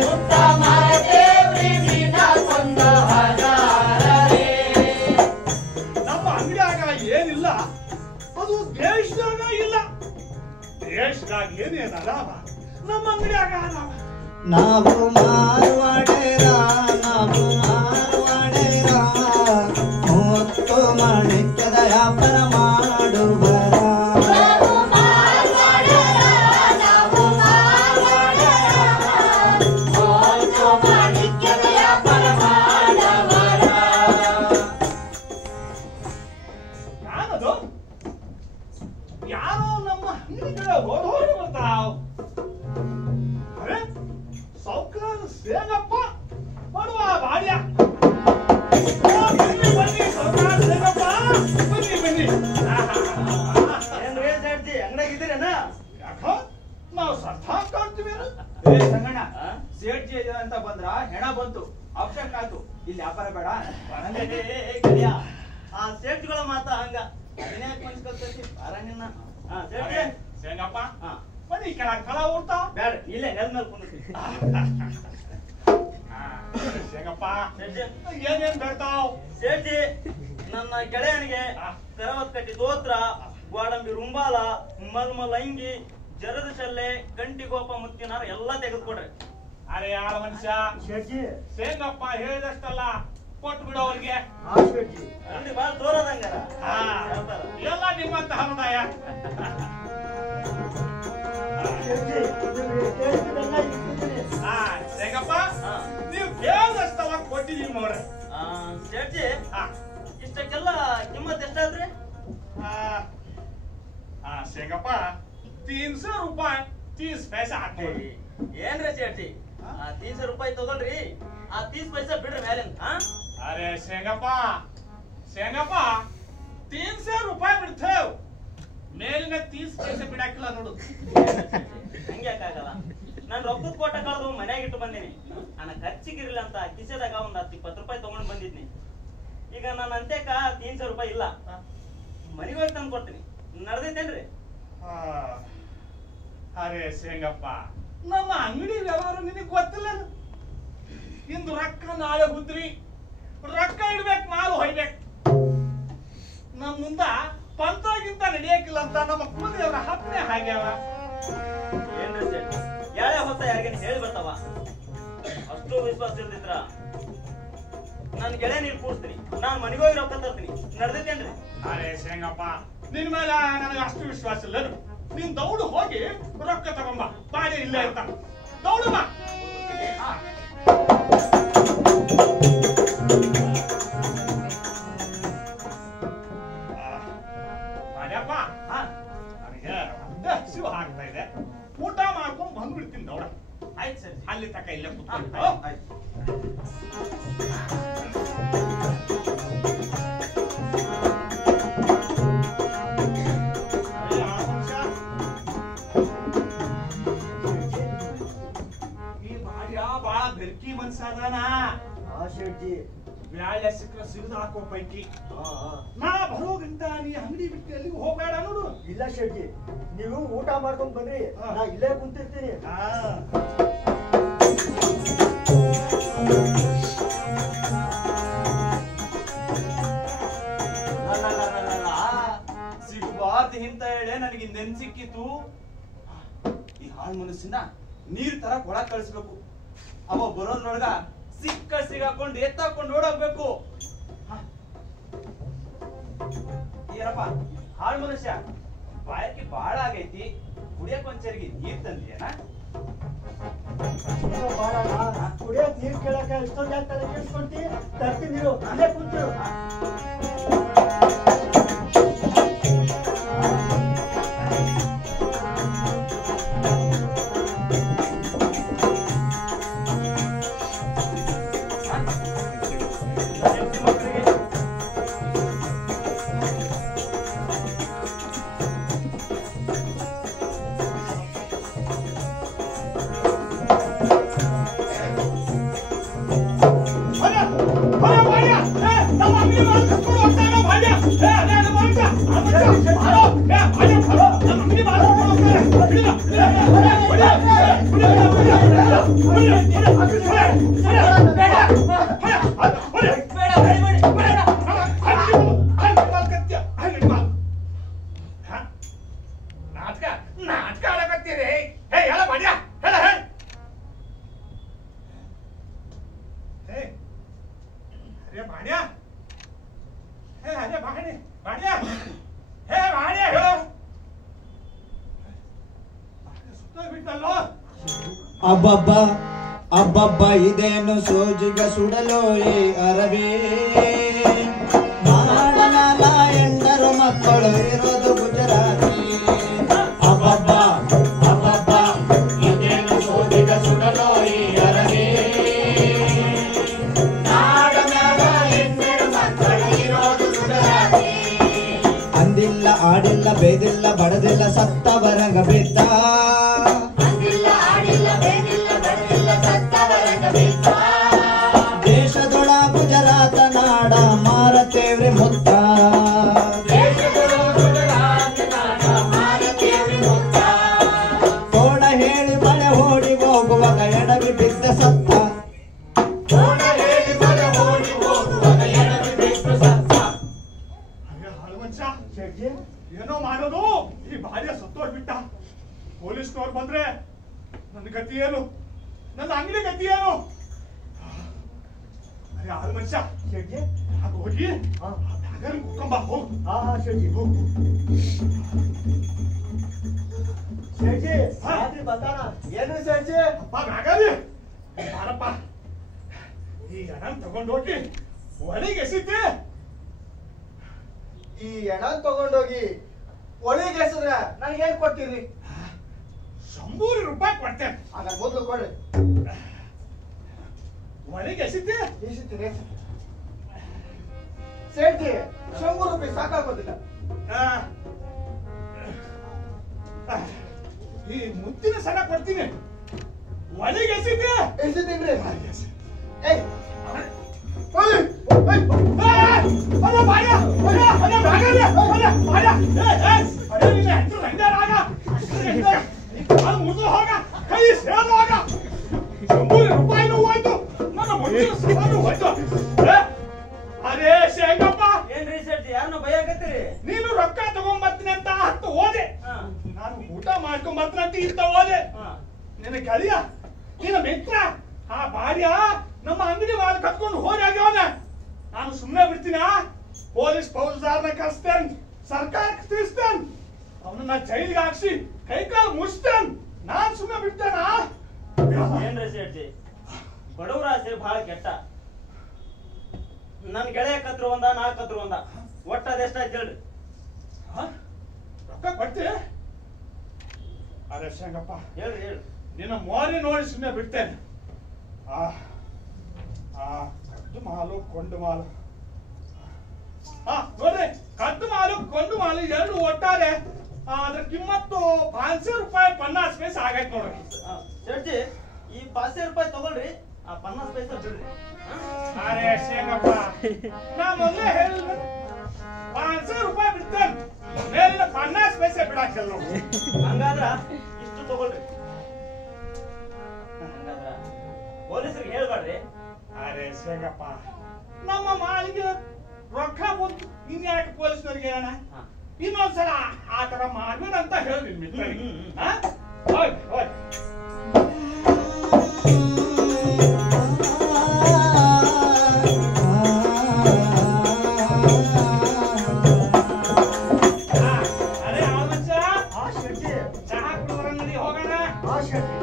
ಮುತ್ತ ಮಾರದೇವ್ರಿ ದಿನ ಕೊಂದ ಹಜಾರ ರೇ ನಮ್ಮ ಅಂಗಡಿಯಾಗ ಏನಿಲ್ಲ ಅದು ದೇಶದಾಗ ಇಲ್ಲ ದೇಶದಾಗ ಏನೇನ ಲಾಭ ನಮ್ಮ ಅಂಗಡಿಯಾಗ ಲಾಭ ನಾವು ಮಾರುವಾಡೇರ ನಾವು ಮಾರುವಾಡೇರ ಮುತ್ತು ಮಾಣಿಕ್ಯದ ವ್ಯಾಪಾರ ಮಾಡುವರ ನಾವು ಮಾರ್ವಾಡರ ನಾವು ಮಾರ್ವಾಡರ ಮೋತು ಮಾಣಿಕ್ಯದ ವ್ಯಾಪಾರ ಮಾಡವರ ಯಾರದು ಯಾರೋ ನಮ್ಮ ಅಂಗಡಿ ಕಡೆ ಓಡೋಡಿ ಬರ್ತಾವ್ ಅರೆ ಸೌಕಾರ ಸೇಗಪ್ಪ ಬರುವ ಬಾಡ್ಯ ಬನ್ನಿ ಬನ್ನಿ ಸೌಕಾರ ಸೇಗಪ್ಪ ಬನ್ನಿ ಬನ್ನಿ ಏನ್ರಿ ಸೇಡ್ಜಿ ಅಂಗಡಿಯಾಗಿದ್ದೀರೇನ ಯಾಕೋ ನಾವು ಸರ್ಧಾ ಕಾಣ್ತೀವಿ ಏ ಸಂಗಣ್ಣ ಸೇಡ್ಜಿ ಇದೆ ಅಂತ ಬಂದ್ರ ಹೆಣ ಬಂತು ಅವಶ್ಯಕ ಆಯ್ತು ಇಲ್ಲಿ ವ್ಯಾಪಾರ ಬೇಡ ಗೆಳೆಯ ಆ ಸೇಟ್ಗಳ ಮಾತ ಹಂಗ ಅದ್ನ್ಯಾಕ್ ಮನ್ಸ್ಕೊಳ್ತೈತಿ ಬಾರ ನಿನ್ನ ಹಾ ಸೇಟ್ಜಿ ಸೇಗಪ್ಪ ಹಾ ಬನ್ನಿ ಕೆಳಗೆ ಕಳ ಓಡ್ತಾವ್ ಬ್ಯಾಡ ಇಲ್ಲೇ ನೆಲ ಮೇಲೆ ಕುಂದ್ರಿ ಸೇಗಪ್ಪ ಸೇಟ್ಜಿ ಏನೇನ್ ಬೇಡ್ತಾವ್ ಸೇಟ್ಜಿ ನನ್ನ ಗೆಳೆಯನಿಗೆ ಕರವತ್ ಕಟ್ಟಿ ದೋತ್ರ ಗೋಡಂಬಿ ರುಂಬಾಲ ಮಲ್ಮಲ್ ಅಂಗಿ ಜರದ ಶಲ್ಲೆ ಗಂಟಿಗೋಪ ಮುತ್ತಿನಾರ ಎಲ್ಲ ತೆಗೆದುಕೊಡ್ರಿ ಅರೆ ಯಾರ ಮನುಷ್ಯ ಶೆಟ್ಜಿ ಸೇಗಪ್ಪ ಹೇಳಿದಷ್ಟಲ್ಲ ಕೊಟ್ಟು ಬಿಡು ಅವ್ರಿಗೆ ಹಾ ಶೆಟ್ಜಿ ಅಂಗಡಿ ಬಾಳ ತೋರದಂಗಾರ ಹಾ, ಎಲ್ಲ ನಿಮ್ಮಂತ ಹನುದಾಯ ಶೆಟ್ಜಿ ಕೇಳಿದ್ದೆಲ್ಲ ಇಟ್ಟಿದ್ದೀನಿ. ಹಾ ಸೇಗಪ್ಪ ಹಾ. ನೀವು ಕೇಳಿದಷ್ಟವ ಕೊಟ್ಟಿದೀವಿ ನೋಡ್ರಿ ಸೇಟ್ಜಿ ಹಾ ಇಷ್ಟಕ್ಕೆಲ್ಲ ಕಿಮ್ಮತ್ ಎಷ್ಟಾದ್ರಿ ಸೇಗಪ್ಪ 300 ರೂಪಾಯಿ 30 ಪೈಸೆ ಹಾಕ್ತೀವಿ ಏನ್ರಿ ಸೇಟ್ಜಿ 300 ರೂಪಾಯಿ ತಗೊಳ್ರಿ ಆ 30 ಪೈಸೆ ಬಿಡ್ರಿ ಮೇಲಿಂದ ಹಾ ಅರೆ ಸೇಗಪ್ಪ 300 ರೂಪಾಯಿ ಬಿಡ್ತೇವ್ ಮೇಲಿನ 30 ಪೈಸೆ ಬಿಡಾಕಿಲ್ಲ ನೋಡು ಹಂಗ್ಯಾಕಾಗಲ್ಲ ನಾನು ರೊಕ್ಕದ ಕೋಟ ಕಳೆದು ಮನ್ಯಾಗ ಇಟ್ಟು ಬಂದೀನಿ ನನ್ನ ಖರ್ಚಿಗಿರ್ಲಿ ಅಂತ ಕಿಸೆದಾಗ ಒಂದ್ 10-20 ರೂಪಾಯಿ ತಗೊಂಡ್ ಬಂದಿದ್ನಿ ಈಗ ನನ್ನ ಅಂತ್ಯಕ್ಕ 300 ರೂಪಾಯಿ ಇಲ್ಲ ಮನೆಗೆ ಹೋಗಿ ತಂದು ಕೊಡ್ತೀನಿ ನಡೆದೈತೇನ್ರಿ ಆ, ಅರೆ ಸೇಗಪ್ಪ ನಮ್ಮ ಅಂಗಡಿ ವ್ಯವಹಾರ ನಿನಗೆ ಗೊತ್ತಿಲ್ಲ ಇಂದು ರೊಕ್ಕ ನಾಳೆ ಹುದ್ರಿ ರೊಕ್ಕ ಇಡ್ಬೇಕು ಮಾಲು ಹೊಯ್ಬೇಕು ನಮ್ ಮುಂದ ಪಂತಾಗಿಂತ ನಡೆಯಕ್ಕಿಲ್ಲ ಅಂತ ನಮ್ಮ ಕುಲದೇವರ ಹತ್ನೆ ಹಾಗ್ಯಾವ ಏನ್ರಿ ಸೇಟ್ ಯಾಳೆ ಹೊತ್ತ ಯಾರಿಗೇನು ಹೇಳಿ ಬರ್ತಾವ ಅಷ್ಟು ವಿಶ್ವಾಸ ಇಲ್ದಿದ್ರ ನನ್ ಗೆಳೆಯ ನೀರು ಕೂಡ್ತೀನಿ ನಾನ್ ಮನೆಗೆ ಹೋಗಿ ರೊಕ್ಕ ತರ್ತೀನಿ ನಡೆದೈತೇನ್ರಿ ಅರೆ ಶೇಂಗಪ್ಪ ನಿನ್ ಮೇಲೆ ನನಗೆ ಅಷ್ಟು ವಿಶ್ವಾಸ ಇಲ್ಲ ನೀನ್ ದೌಡು ಹೋಗಿ ರೊಕ್ಕ ತಗೊಂಬ ಬಾಡಿ ಇಲ್ಲೇ ಇರ್ತಾನ ದೌಡು ಬಾ. ಹಾ. ಶೆಟ್ಜಿ ಬ್ಯಾಳೆ ಸಿಕ್ಕರೆ ಸಿರಿದು ಹಾಕೋ ಪೈಕಿ ನಾ ಬರೋಗಂತ ನೀ ಅಂಗಡಿ ಬಿಟ್ಟು ಎಲ್ಲಿಗೂ ಹೋಗ್ಬೇಡ ನೋಡು. ಇಲ್ಲ ಶೆಟ್ಜಿ, ನೀವು ಊಟ ಮಾಡ್ಕೊಂಡ್ ಬನ್ರಿ, ನಾ ಇಲ್ಲೇ ಕುಂತಿರ್ತೀನಿ. ಸಿಗಬಾರ್ದು ಇಂತ ಹೇಳಿ ನನಗೆ ನೆನ್ ಸಿಕ್ಕಿತ್ತು. ಈ ಹಾಳು ಮನಸ್ಸಿನ ನೀರ್ ತರ ಒಳಗ್ ಕಳಿಸ್ಬೇಕು. ಅವ ಬರೋದ್ರೊಳಗ ಸಿಗಾಕೊಂಡು ಎತ್ತಾಕೊಂಡು ಓಡೋಗ್ಬೇಕು. ಏನಪ್ಪ ಹಾಳು ಮನುಷ್ಯ, ಬಾಯಕ್ಕೆ ಬಾಳ ಆಗೈತಿ, ಕುಡಿಯಕ್ ಒಂದ್ಸರಿಗೆ ನೀರ್ ತಂದಿಯೇನ? ಕುಡಿಯಕ್ ನೀರ್ ಕೇಳಕ ಇಷ್ಟೊಂದು ಯಾಕೆ ತಲೆ ಕೆಡಿಸ್ಕೊಂತಿ? ತರ್ತೀನಿ ನೀರು, ಇಲ್ಲೇ ಕುಂತಿರು. ನಾಟಕ ಆಡಕತ್ತೀರಿ? ಎಲ್ಲ ಮಾಡ್ಯ ಹೇಳ ಅರೆ ಮಾಡ್ಯ ಅರೆ ಮಾಡಿ ಮಾಡ್ಯ ಮಾಡ್ಯ ಸುತ್ತ ಬಿಟ್ಟಲ್ಲೋ. ಅಬ್ಬಬ್ಬ ಅಬ್ಬಬ್ಬ ಇದೇನು ಸೋಜಿಗ ಸುಡಲು ಈ ಅರವೇ, ಮಾಡಲಾಲ ಎಂದರು ಮಕ್ಕಳು ಇರೋದು ಗುಜರಾತಿ. ಅಬ್ಬಬ್ಬ ಅಬ್ಬಬ್ಬ ಇದೇನು ಸೋಜಿಗ ಸುಡಲು ಈ ಅರವೇ, ಮಾಡಲಾಲ ಎಂದರು ಮಕ್ಕಳು ಇರೋದು ಗುಜರಾತಿ. ಅಂದಿಲ್ಲ ಆಡಿಲ್ಲ ಬೇದಿಲ್ಲ ಬಡದಿಲ್ಲ ಸತ್ತವರಂಗ ಬಿದ್ದ, ದೇಶದೊಳ ಗುಜರಾತ ನಾಡ ಮಾರತೇವ್ರಿ ಮುತ್ತ, ತೋಡ ಹೇಳಿ ಮಳೆ ಓಡಿ ಹೋಗುವಾಗ ಎಡವಿ ಬಿದ್ದ ಸತ್ತ, ಏನೋ ಮಾಡೋದು, ಈ ಭಾರ್ಯ ಸತ್ತೋಗ್ಬಿಟ್ಟ. ಪೊಲೀಸ್ನವ್ರು ಬಂದ್ರೆ ನನ್ನ ಗತಿ ಏನು, ನನ್ನ ಅಂಗಡಿ ಗತಿ ಏನು? ಅರೆ ಆಳು ಮನುಷ್ಯ, ಹಾಗೆ ಹೋಗಿ ಕುತ್ಕೊಂಬ ಹೋಗು. ಶೆಟ್ಟಿ ಹೋಗು. ಶೆಟ್ಟಿ ಬರ್ತಾನ. ಏನು ಶೆಟ್ಟಿ? ಅಪ್ಪ ಬ್ಯಾಗಲ್ಲಿ ಬಾರಪ್ಪ, ಈ ಹಣ ತಗೊಂಡೋಗಿ ಒಳಗೆ ಎಸಿತೆ. ಈ ಎಣ ತಗೊಂಡೋಗಿ ಒಳಗೆ ಎಸದ್ರೆ ನನಗೇನ್ ಕೊಡ್ತೀರಿ? 100 ರೂಪಾಯಿ ಕೊಡ್ತೇನೆ. ಆಗ ಮೊದ್ಲು ಕೊಡ್ರಿ. ಒಳಗೆ ಎಸಿತೆ ಎಸಿತೀನಿ. ಶೆಟ್ಟಿ 100 ರೂಪಾಯಿ ಸಾಕಾಗೋದಿಲ್ಲ. ಈ ಮುತ್ತಿನ ಸರ ಕೊಡ್ತೀನಿ, ಒಳಗೆ ಎಸಿತೆ. ಎಸಿತೀನ್ರಿ. ಏಯ್ ಅರೇ ಶೇಂಗಪ್ಪ, ಏನ್ರಿ ಶೆಟ್ಟಿ, ಯಾರನ್ನ ಭಯಕತ್ತೀರಿ? ನೀನು ರೊಕ್ಕ ತಗೊಂಬರ್ತೀನಿ ಅಂತ ಹತ್ತು ಹೋದೆ, ನಾನು ಊಟ ಮಾಡ್ಕೊಂಬರ್ತೀನಿ ಅಂತ ಇಂತ ಹೋದೆ. ನಿನ್ನ ಗೆಳೆಯ, ನಿನ್ನ ಮಿತ್ರ, ಆ ಭಾರ್ಯ ನಮ್ಮ ಅಂಗಡಿ ಮಾಡಿ ಕತ್ಕೊಂಡು ಹೋಗ್ಯಾಗ್ಯವನ. ನಾನು ಸುಮ್ಮನೆ ಬಿಡ್ತೀನ? ಪೊಲೀಸ್ ಫೌಜ್ದಾರ್ನ ಕರೆಸ್ತೇನೆ, ಸರ್ಕಾರಕ್ಕೆ ತಿಳಿಸ್ತೇನೆ, ಅವನನ್ನ ಜೈಲಿಗೆ ಹಾಕ್ಸಿ ಕೈಕಾಲು ಮುಚ್ತೇನೆ. ನಾನ್ ಸುಮ್ಮನೆ ಬಿಡ್ತೇನ? ಏನ್ರಿ ಶೆಟ್ಟಿ, ಬಡವರ ಆಸೆ ಬಹಳ ಕೆಟ್ಟ. ನನ್ ಗೆಳೆಯ ಕತ್ರು ಒಂದ, ನಾ ಕತ್ರು ಒಂದ, ಒಟ್ಟ ಅದೆಷ್ಟಾಯ್ತು ಹೇಳ್ರಿ? ರೊಕ್ಕ ಕೊಡ್ತಿ? ಅರೆ ಶೇಂಗಪ್ಪ, ಹೇಳ್ರಿ ಹೇಳ್ರಿ. ನಿನ್ನ ಮೋರಿ ನೋಡಿ ಸುಮ್ಮನೆ ಬಿಡ್ತೇನೆ. ಕದ್ದು ಮಾಲು ಕೊಂಡು ಮಾಲು, ನೋಡ್ರಿ, ಕದ್ದು ಮಾಲು ಕೊಂಡು ಮಾಲು ಎರಡು ಒಟ್ಟಾರೆ ಅದ್ರ ಕಿಮ್ಮತ್ತು 500 ರೂಪಾಯಿ 50 ಪೈಸೆ ಆಗೈತೆ ನೋಡ್ರಿ. ಶೆಟ್ಟಿ, ಈ 500 ರೂಪಾಯಿ ತಗೊಳ್ರಿ, ಆ 50 ಪೈಸೆ ಬಿಡ್ರಿ. ಅರೆ ಶೇಖಪ್ಪ, ನಾ ಮೊದಲೇ ಹೇಳಿಲ್ಲ 500 ರೂಪಾಯಿ ಬಿಡ್ತೇನೆ, ಮೇಲಿನ 50 ಪೈಸೆ ಬಿಡಾಕಲ್ಲ ನೋಡಿ. ಹಂಗಾದ್ರ ಇಷ್ಟು ತಗೊಳ್ರಿ. ಹಂಗಾದ್ರ ಪೊಲೀಸರಿಗೆ ಹೇಳ್ಬೇಡ್ರಿ. ಅರೆ ಶೇಖಪ್ಪ, ನಮ್ಮ ಮಾಲಿಗೆ ರೊಕ್ಕ ಬಂತು, ಇನ್ಯಾಕೆ ಪೊಲೀಸ್ನವ್ರಿಗೆ ಹೇಳೋಣ? ಹಾ. ಇನ್ನೊಂದ್ಸಲ ಆ ತರ ಮಾಡ್ಬೇಡ ಅಂತ ಹೇಳಿ ಮಿತ್ರರಿಗೆ. ಹ್ಮ್. ಹಾ? ಹೋಗಿ ಹೋಗಿ. ಅರೆ ಆಮಚ್ಚ, ಆ ಶೆಟ್ಟಿ ಚಹಾ ಕುಡಿದ್ರ ನಡಿ ಹೋಗೋಣ. ಆ ಶೆಟ್ಟಿ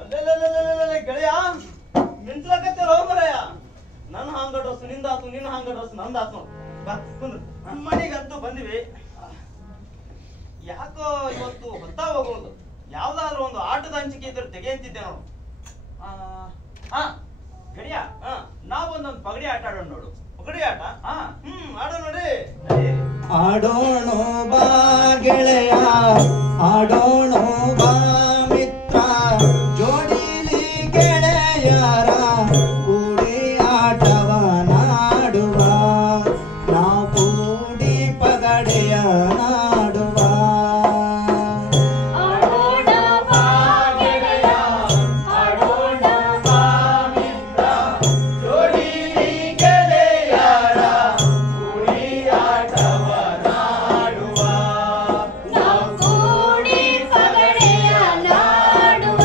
ಅಲ್ಲೇ ಗೆಳೆಯ ಮಿಂಚ್ಲಕತ್ತೇಳ ಹೋಗ್ಬರಯ್ಯ. ನನ್ನ ಹಂಗ ಡ್ರೆಸ್ ನಿಂದಾತು, ನಿನ್ನ ಹಂಗ ಡ್ರೆಸ್ ನಂದಾತು ನೋಡು. ಬಾ ಕುಂದ್ರು. ಮನೆಗಂತೂ ಬಂದಿವಿ. ಯಾಕೋ ಇವತ್ತು ಹೊತ್ತ ಹೋಗೋದು, ಯಾವ್ದಾದ್ರು ಒಂದು ಆಟದ ಹಂಚಿಕೆ ಇದ್ರೆ ತೆಗೆ ಅಂತಿದ್ದೆ ನೋಡು. ಗೆಳೆಯ, ನಾವೊಂದೊಂದು ಪಗಡಿ ಆಟ ಆಡೋಣ ನೋಡು. ಪಗಡಿ ಆಟ ಆಡೋ ನೋಡಿ. ಆಡೋಣ ಬಾ ಗೆಳೆಯ, ಆಡೋಣ ಬಾ ಮಿತ್ರ, ಜೋಡಿಲಿ ಗೆಳೆಯರ ಕೂಡಿ ಆಟವ ನಾಡುವ, ನಾವು ಕೂಡಿ ಪಗಡೆಯ ನಾಡುವ. ಆಡೋಣ ಬಾ ಗೆಳೆಯ, ಆಡೋಣ ಬಾ ಮಿತ್ರ, ಜೋಡಿಲಿ ಗೆಳೆಯರ ಕೂಡಿ ಆಟವ ನಾಡುವ, ನಾವು ಕೂಡಿ ಪಗಡೆಯ ನಾಡುವ.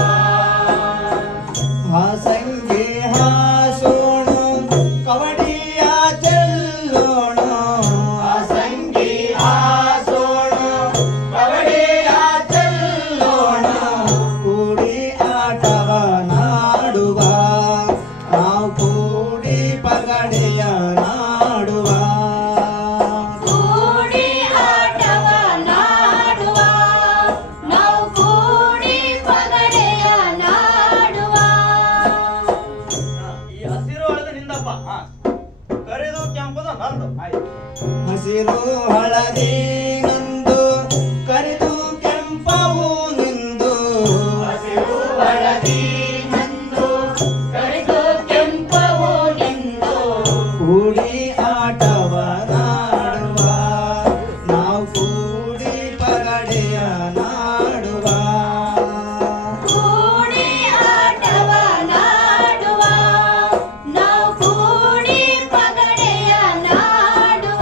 ಹಾಸಂಗಿ ಹಾಸೋಣ, ಕಬಡಿಯ ಚೆಲ್ಲೋಣ, ಹಾಸಂಗಿ ಹಾಸೋಣ, ಕಬಡಿಯ ಚೆಲ್ಲೋಣ, ಕೂಡಿ ಆಟವ ನಾಡುವ, ನಾವು ಕೂಡಿ ಪಗಡೆಯ ನಾಡುವ. ಕೂಡಿ ಆಟವ ನಾಡುವ, ನಾವು ಕೂಡಿ ಪಗಡೆಯ ನಾಡುವ. ಈ ಹಸಿರು ಹಳದ ನಿಂದಪ್ಪ, ಕರಿದು ಕೆಂಪದ ನಂದು. ಹಸಿರು ಹಳದಿ ನಂದು, ಕರಿದು ಕೆಂಪವು ನಿಂದು, ಹಸಿರು ಹಳದಿ ನಂದು, ಕರಿದು ಕೆಂಪವು ನಿಂದು, ಕೂಡಿ ಆಟವ ನಾಡುವ, ನಾವು ಕೂಡಿ ಪಗಡೆಯ ನಾಡುವ. ಕೂಡಿ ಆಟವ ನಾಡುವ, ನಾವು ಕೂಡಿ ಪಗಡೆಯ ನಾಡುವ.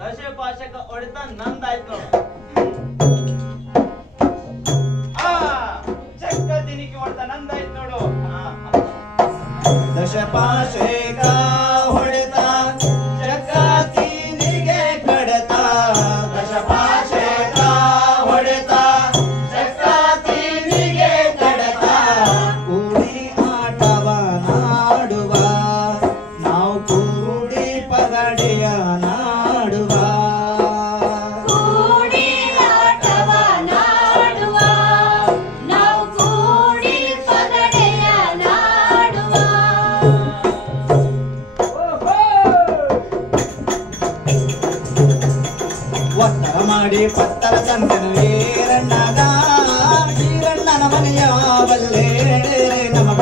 ದಶಪಾಶಕ ಹೊಡಿತ ನಂದಾಯ್ತು ನೋಡು. ಚಕ್ಕ ದಿನಿಕೆ ಹೊಡೆತ ನಂದಾಯ್ತು ನೋಡು. ದಶಪಾಶೇಕ ಹೊಡೆತ ಜಗತ್ತಿನಿಗೆ ಕಡತ, ದಶಪಾಶೇಕ ಹೊಡೆತ ಜಗತ್ತಿನಿಗೆ ಕಡತ, ಕೂಡಿ ಆಟವ ನಾಡುವ, ನಾವು ಕೂಡಿ ಪಗಡೆಯ ನಾಡುವ. ಕೂಡಿ ಆಟವ ನಾಡುವ, ನಾವು ಕೂಡಿ ಪಗಡೆಯ ನಾಡುವ. ಒತ್ತರ ಮಾಡಿ ಪತ್ತರ ತಂದನ ವೀರಣ್ಣಗ, ವೀರಣ್ಣನ ಮನೆಯ ಬಲ್ಲೆ ನಮಗ.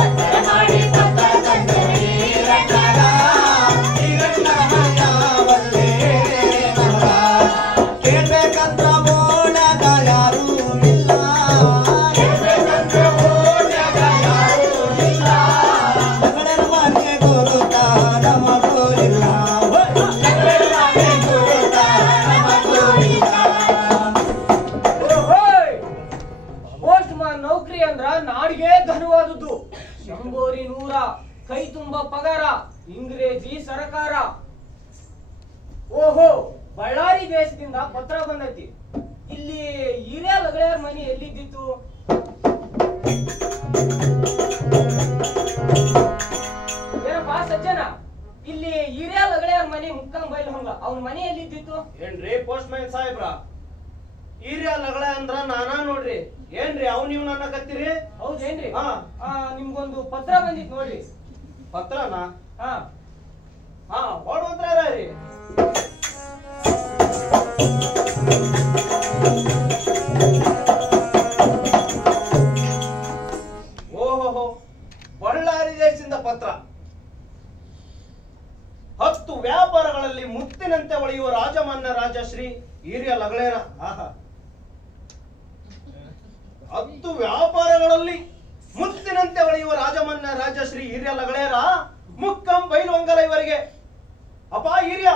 ಒತ್ತರ ಮಾಡಿ ಪತ್ತರ ತಂದನ ವೀರಣ್ಣಗ, ವೀರಣ್ಣನ ಮನೆಯ ಬಲ್ಲೆ ನಮಗ. ಕೇಳ್ಬೇಕಂತ ಬೋಳಗ ಯಾರೂ ಇಲ್ಲ, ಕೇಳ್ಬೇಕಂತ ಬೋಳಗ ಯಾರೂ ಇಲ್ಲ, ಮಗಳರ ಮನೆ ಗುರುತ ನಮಗೂ ಇಲ್ಲ, ಮಗಳರ ಮನೆ ಗುರುತ ನಮಗೂ ಇಲ್ಲ. ಪ್ರಕಾರ ಇಂಗ್ರೇಜಿ ಸರಕಾರ. ಓಹೋ, ಬಳ್ಳಾರಿ ದೇಶದಿಂದ ಪತ್ರ ಬಂದೈತಿ. ಇಲ್ಲಿ ಹಿರಿಯ ಲಗಳೆಯರ ಮನೆ ಎಲ್ಲಿದ್ದಿತ್ತು? ಏನಪ್ಪಾ ಸಜ್ಜನ, ಇಲ್ಲಿ ಹಿರಿಯ ಲಗಳೆಯರ ಮನೆ ಮುಕ್ಕಂಗ್ ಬೈಲ್ ಹಂಗ ಅವ್ನ ಮನೆ ಎಲ್ಲಿದ್ದಿತ್ತು? ಏನ್ರಿ ಪೋಸ್ಟ್ ಮ್ಯಾನ್ ಸಾಹೇಬ್ರ, ಹಿರಿಯ ಲಗಳ ಅಂದ್ರ ನಾನಾ ನೋಡ್ರಿ. ಏನ್ರಿ ಅವ್ ನೀವ್ ನನ್ನ ಕತ್ತೀರಿ? ಹೌದೇನ್ರಿ? ಹಾ. ನಿಮ್ಗೊಂದು ಪತ್ರ ಬಂದಿತ್ತು ನೋಡ್ರಿ. ಪತ್ರನಾ? ಹಾ ಹಾ, ಓಡುವಂತ್ರ ರೀ. ಓಹೋ, ಬಳ್ಳಾರಿ ದೇಶದಿಂದ ಪತ್ರ. 10 ವ್ಯಾಪಾರಗಳಲ್ಲಿ ಮುತ್ತಿನಂತೆ ಒಳೆಯುವ ರಾಜಮಾನ್ಯ ರಾಜಶ್ರೀ ಹಿರಿಯ ಲಗಳೇರ. ಆಹಾ, 10 ವ್ಯಾಪಾರಗಳಲ್ಲಿ ಮುತ್ತಿನಂತೆ ಒಳೆಯುವ ರಾಜಮಾನ್ಯ ರಾಜಶ್ರೀ ಹಿರಿಯ ಲಗಳೇರ ಮುಕ್ಕಂ ಬೈಲುವಂಗಲ ಇವರಿಗೆ. ಅಪ್ಪ ಹಿರಿಯ,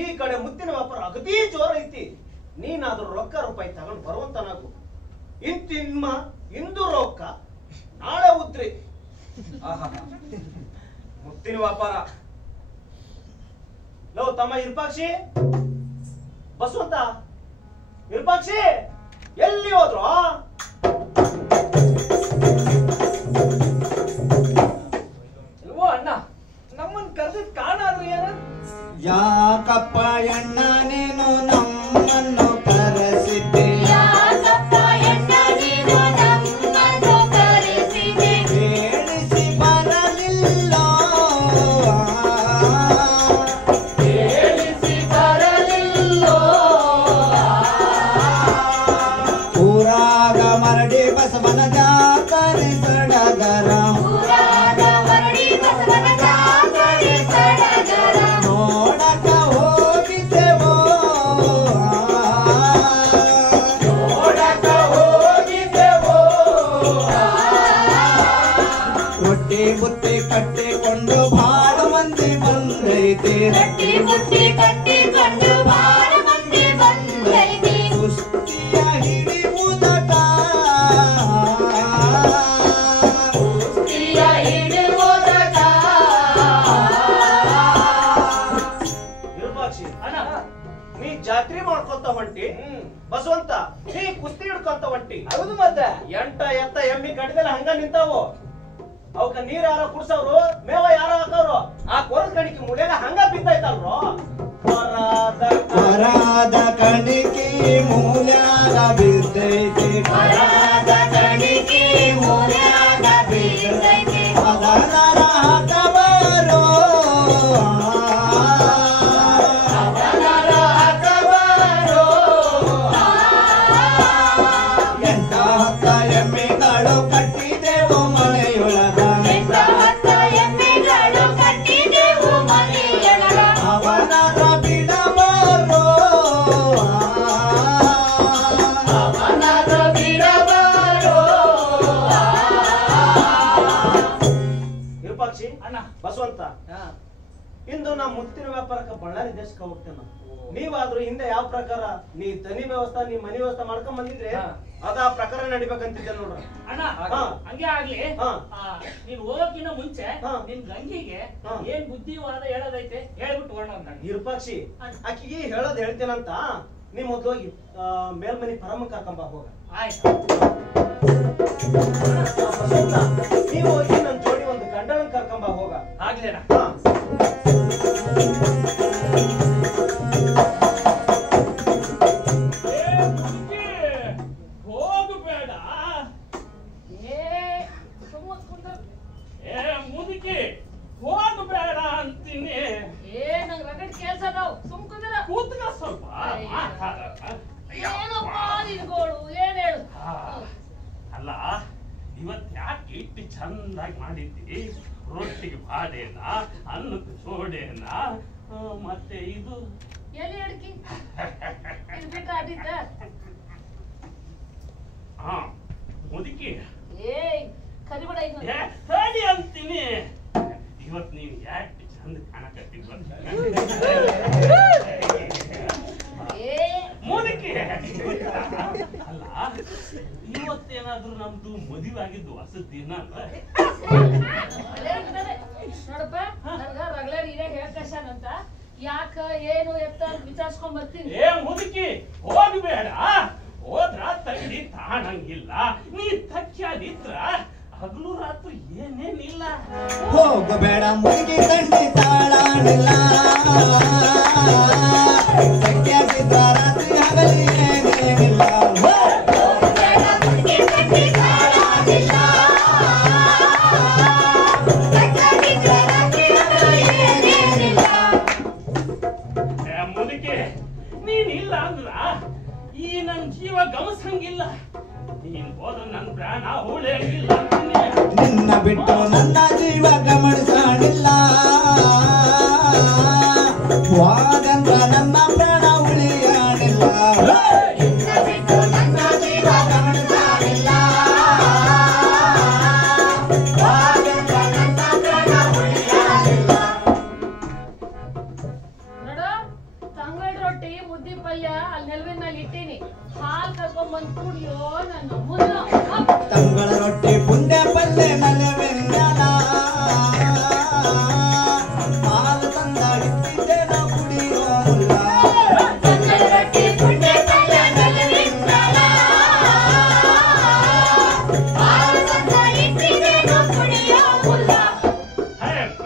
ಈ ಕಡೆ ಮುತ್ತಿನ ವ್ಯಾಪಾರ ಅಗದಿ ಜೋರ ಐತಿ. ನೀನಾದ್ರೂ ರೊಕ್ಕ ರೂಪಾಯಿ ತಗೊಂಡು ಬರುವಂತನಾಗು. ಇಂತಿಮ್ಮ ಇಂದು ರೊಕ್ಕ ನಾಳೆ ಉದ್ರಿ. ಆಹಾ, ಮುತ್ತಿನ ವ್ಯಾಪಾರ. ಲೋ ತಮ್ಮ ಇರ್ಪಾಕ್ಷಿ, ಬಸವಂತ, ಇರ್ಪಾಕ್ಷಿ ಎಲ್ಲಿ ಹೋದ್ರು? ಇಲ್ವೋ ಅಣ್ಣ, ನಮ್ಮನ್ ಕರೆದ ಕಾರಣ ಆದ್ರೂ ಏನ? ಯಾಕಪ್ಪ ಅಣ್ಣ ನೀನು ನಮ್ಮನ್ನು ಕರೆಸಿದ್ದೆ? ಯಾಕಪ್ಪ ಎಣ್ಣ ನೀನು ನಮ್ಮನ್ನು ಕರೆಸಿದೆ? ಕೇಳಿಸಿ ಬರಲಿಲ್ಲ, ಕೇಳಿಸಿ ಬರಲಿಲ್ಲೋ? ಊರಾಗ ಮರಡಿ ಬಸವನ ಜಾತ್ರೆ ಸಡಗರ, ಊರಾಗ ಮರಡಿ ಬಸವನ ಜಾತ್ರೆ ಸಡಗರ. ನೋಡಕ ಹೋಗಿದ್ದೆವೋ, ನೋಡಕ ಹೋಗಿದ್ದೆವೋ. ರೊಟ್ಟಿ ಬುತ್ತಿ ಕಟ್ಟಿಕೊಂಡು ಭಾಳ ಮಂದಿ ಬಂದೈತಿ. ಗಟ್ಟಿ ಬುತ್ತಿ ಕಟ್ಟಿಕೊಂಡು ಬಾಳ ಮಂದಿ ಬಂದೈತಿ. ಕುಸ್ತಿಯ ಹಿಡಿಯುವುದಟ, ಕುಸ್ತಿಯ ಹಿಡಿಯುವುದಟ. ಇರ್ಪಾಕ್ಷಿ ಅಣ್ಣ, ನೀ ಜಾತ್ರೆ ಮಾಡ್ಕೊಂತ ಹೊಂಟಿ. ಬಸವಂತ, ನೀ ಕುಸ್ತಿ ಹಿಡ್ಕೊಂತ ಹೊಂಟಿ. ಹೌದು ಮತ್ತೆ. ಎಂಟ ಎತ್ತ ಎಮ್ಮಿ ಕಡಿದಲ್ಲ ಹಂಗ ನಿಂತಾವು. ಅವಕ್ಕ ನೀರ್ ಯಾರ ಕುಡ್ಸವ್ರು, ಮೇವ ಯಾರ ಹಾಕವ್ರು? ಆ ಕೊರದ ಕಣಿಕೆ ಮುಳ್ಯಾಗ ಹಂಗ ಬಿದ್ದೈತಲ್ರು. ವರಾದ ಕಣಿಕೆ ಮೂಲ್ಯಾಗ ಬಿದ್ದೈತಿ, ವರಾದ ಕಣಿಕೆ ಮೂಲ್ಯಾಗ ಬಿದ್ದೈತಿ. ಅದರ ಹಾಕಬಾರೋ, ಅವನರ ಹಾಕಬಾರೋ. ಎಂಟ ಹತ್ತ ಎಮ್ಮೆಗಳು ಕಟ್ಟಿದೆವು ಮನೆಯೊಳಗ, ಎಂಟ ಹತ್ತ ಎಮ್ಮೆಗಳು ಕಟ್ಟಿದೆವು ಮನೆಯೊಳಗ. ಅವನರ ಬಿಡಬಾರೋ, ಅವನರ ಬಿಡಬಾರೋ. ಇರ್ಪಾಕ್ಷಿ ಅಣ್ಣ. ಬಸವಂತ, ಇಂದು ನಾ ಮುತ್ತಿನ ವ್ಯಾಪಾರಕ್ಕೆ ಬಳ್ಳಾರಿ ದೇಶಕ್ಕೆ ಹೋಗ್ತೇನೆ. ನೀವಾದ್ರೂ ಹಿಂದೆ ಯಾವ ಪ್ರಕಾರ ನೀ ತನಿ ವ್ಯವಸ್ಥೆ, ನೀ ಮನಿ ವ್ಯವಸ್ಥೆ ಮಾಡ್ಕೊಂಡ್ ಬಂದಿದ್ರೆ ಹಾ. ಅದ ಆ ಪ್ರಕಾರ ನಡಿಬೇಕಂತಿದ್ದೆ ನೋಡ್ರಿ. ಅಣ್ಣ ಹಾ. ಹಂಗೆ ಆಗ್ಲಿ. ಹಾ. ನೀನ್ ಹೋಗೋಕಿನ್ನ ಮುಂಚೆ ಹಾ. ನಿನ್ ಗಂಗಿಗೆ ಹಾ. ಏನ್ ಬುದ್ಧಿವಾದ ಹೇಳೋದೈತೆ ಹೇಳ್ಬಿಟ್ಟು ಹೊರಡ ಅಂತ. ಇರ್ಪಾಕ್ಷಿ, ಆಕಿಗೆ ಹೇಳೋದ್ ಹೇಳ್ತೇನಂತ ನೀ ಮೊದ್ಲು ಹೋಗಿ ಮೇಲ್ಮನಿ ಪರಮ ಕರ್ಕೊಂಬ ಹೋಗ. ಆಯ್ತು. ಬಸವಂತ, ನೀವು ಹೋಗಿ ನನ್ ಜೋಡಿ ಒಂದು ಗಂಡನ ಕರ್ಕೊಂಬ ಹೋಗ. ಆಗ್ಲಿ ಅಣ್ಣ. ಹಾ. ಹೋಗಬೇಡ. ಏ ಸುಮ್ಮ ಕುಂದ್ರ. ಏ ಮುದುಕಿ, ಹೋಗಬೇಡ ಅಂತೀನಿ. ಏ ನಂಗ್ ರಗಡ್ ಕೆಲ್ಸ ಅದಾವ್, ಸುಮ್ ಕುಂದ್ರ. ಕೂತ್ಕ ಸ್ವಲ್ಪ ಮಾತಾಡ. ಏನಪ್ಪ ನಿನ್ಗೋಳು, ಏನ್ ಹೇಳು? ಅಲ್ಲ, ಇವತ್ ಯಾಕೆ ಇಟ್ಟು ಚಂದಾಗಿ ಮಾಡಿದ್ದಿ? ರೊಟ್ಟಿಗೆ ಬಾಡೇನ, ಅನ್ನಕ್ಕೆ ಸೋಡೇನ, ಮತ್ತೆ ಇದು ಎಲ್ಲಿ ಅಡ್ಕಿ ಇದು ಬಿಟ್ರೆ ಅಡಿದ್ದ? ಹಾ ಮುದುಕಿ, ಏಯ್ ಕರಿಬೇಡ ಇನ್ನು. ಏ, ತಡಿ ಅಂತೀನಿ. ಇವತ್ ನೀನ್ ಯಾಕೆ ಚಂದ ಕಾಣಕತ್ತಿದ್ವ? ಏ ಮುದುಕಿ, ಅಲ್ಲ ಇವತ್ತೇನಾದ್ರೂ ನಮ್ದು ಮದುವೆ ಆಗಿದ್ದು ವಸತಿನ ನೋಡಪ್ಪ ನನಗ ರಗ್ಲರ್ ಇದೇ ಹೇಳ್ಕಶಾನಂತ ಯಾಕ ಏನು ಎತ್ತ ವಿಚಾರಿಸ್ಕೊಂಡ್ ಬರ್ತೀನಿ. ಏ ಮುದುಕಿ ಹೋಗ್ಬೇಡ, ಹೋದ್ರ ತಗಡಿ ತಾಣಂಗಿಲ್ಲ. ನೀ ತಕ್ಕ್ಯಾದಿದ್ರ ಹಗಲು ರಾತ್ರಿ ಏನೇನಿಲ್ಲ. ಹೋಗಬೇಡ ಮುದುಕಿ ತಂಡಿ ತಾಳಾಣಿಲ್ಲ, ತಕ್ಕ್ಯಾದಿದ್ರ ರಾತ್ರಿ ಹಗಲಿ ಏನೇನಿಲ್ಲ. ಮುದುಕಿ ನೀನಿಲ್ಲ ಅಂದ್ರ ಈ ನನ್ ಜೀವ ಗಮಸಂಗಿಲ್ಲ. ನೀನ್ ಹೋದ್ರ ನನ್ ಪ್ರಾಣ ಉಳಿಯಂಗಿಲ್ಲ. ನಿನ್ನ ಬಿಟ್ಟು ನನ್ನ ಜೀವ ಗಮನಿಸಾಣಿಲ್ಲ, ವಾದಂದ್ರ ನನ್ನ ಪ್ರಾಣ ಉಳಿಯಾಣಿಲ್ಲ. ನೋಡು ತಂಗಳ್ ರೊಟ್ಟಿ ಮುದ್ದಿ ಪಲ್ಯ ಅಲ್ಲಿ ನೆಲವಿನ ಮೇಲೆ ಇಟ್ಟೀನಿ. ಹಾಲ್ ಕರ್ಕೊಂಡ್ ಬಂದ್ ಕುಡಿಯೋ ನನ್ನ ಮುನ್ನ. ತಂಗಳ ರೊಟ್ಟಿ ಪುಂಡೆ ಪಲ್ಲೆ ನಲವೆಂಗಲ, ಹಾಲು ತಂದ ಇಟ್ಟಿದ್ದೇನ ಕುಡಿಯೋಲ್ಲ.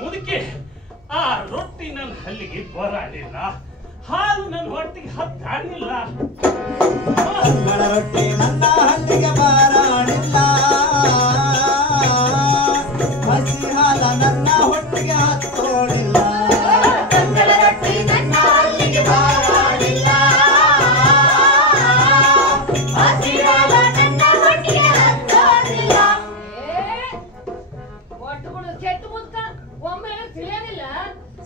ಮುದುಕಿ ಆ ರೊಟ್ಟಿ ನನ್ನ ಹಲ್ಲಿಗೆ ಬರಲಿಲ್ಲ, ಹಾಲು ನನ್ನ ಹೊಟ್ಟಿಗೆ ಹತ್ತಾಣಿಲ್ಲ. ತಂಗಳ ರೊಟ್ಟಿ ನನ್ನ ಹಲ್ಲಿಗೆ ಬಾರಾಣಿಲ್ಲ, ಹಸಿ ಹಾಲ ನನ್ನ ಹೊಟ್ಟಿಗೆ ಹತ್ತೋಳಿಲ್ಲ. ಒಟ್ಟುಗಳು ಕೆಟ್ಟ ಮುದ್ಕ ಒಮ್ಮೆ ತಿಳಿಯಲಿಲ್ಲ.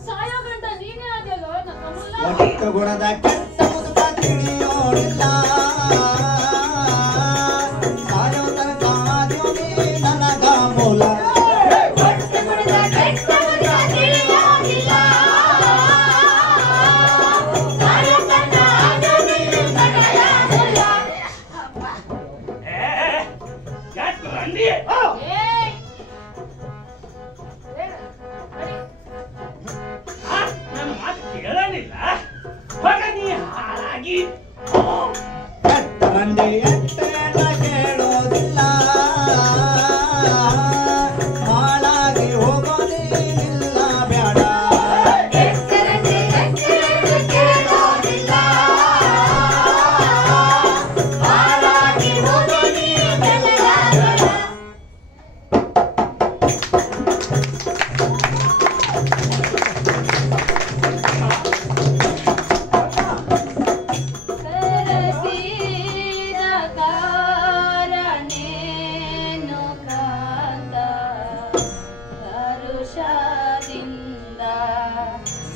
ಸಾಯೋ ಗಂಟ ನೀನೇ ಆದ್ಯಲ್ಲೋ ನನ್ನ ಮುಲ್ಲ. ಒಟ್ಟು ಗುಣದ ಕೆಟ್ಟ ಮುದುಕ ತಿಳಿಯೋಳಿಲ್ಲ, ಸಾಯೋ ತನಕ ಆದ್ಯೋ ನೀ ನನಗ ಮೂಲ. ಯಾಕೆ ರಂಡಿ? ಏಯ್! ಏನ? ಅಡಿ. ನನ್ನ ಮಾತು ಕೇಳಲಿಲ್ಲ. ಹೊಗ ನೀ ಹಾಳಾಗಿ ಕೆಟ್ಟ ರಂಡಿ ಎಟ್ಟೇನ ಕೇಳೋದಿಲ್ಲ, ಹಾಳಾಗಿ ಹೋಗೋ ನೀನಿಲ್ಲ ಬೇಡ.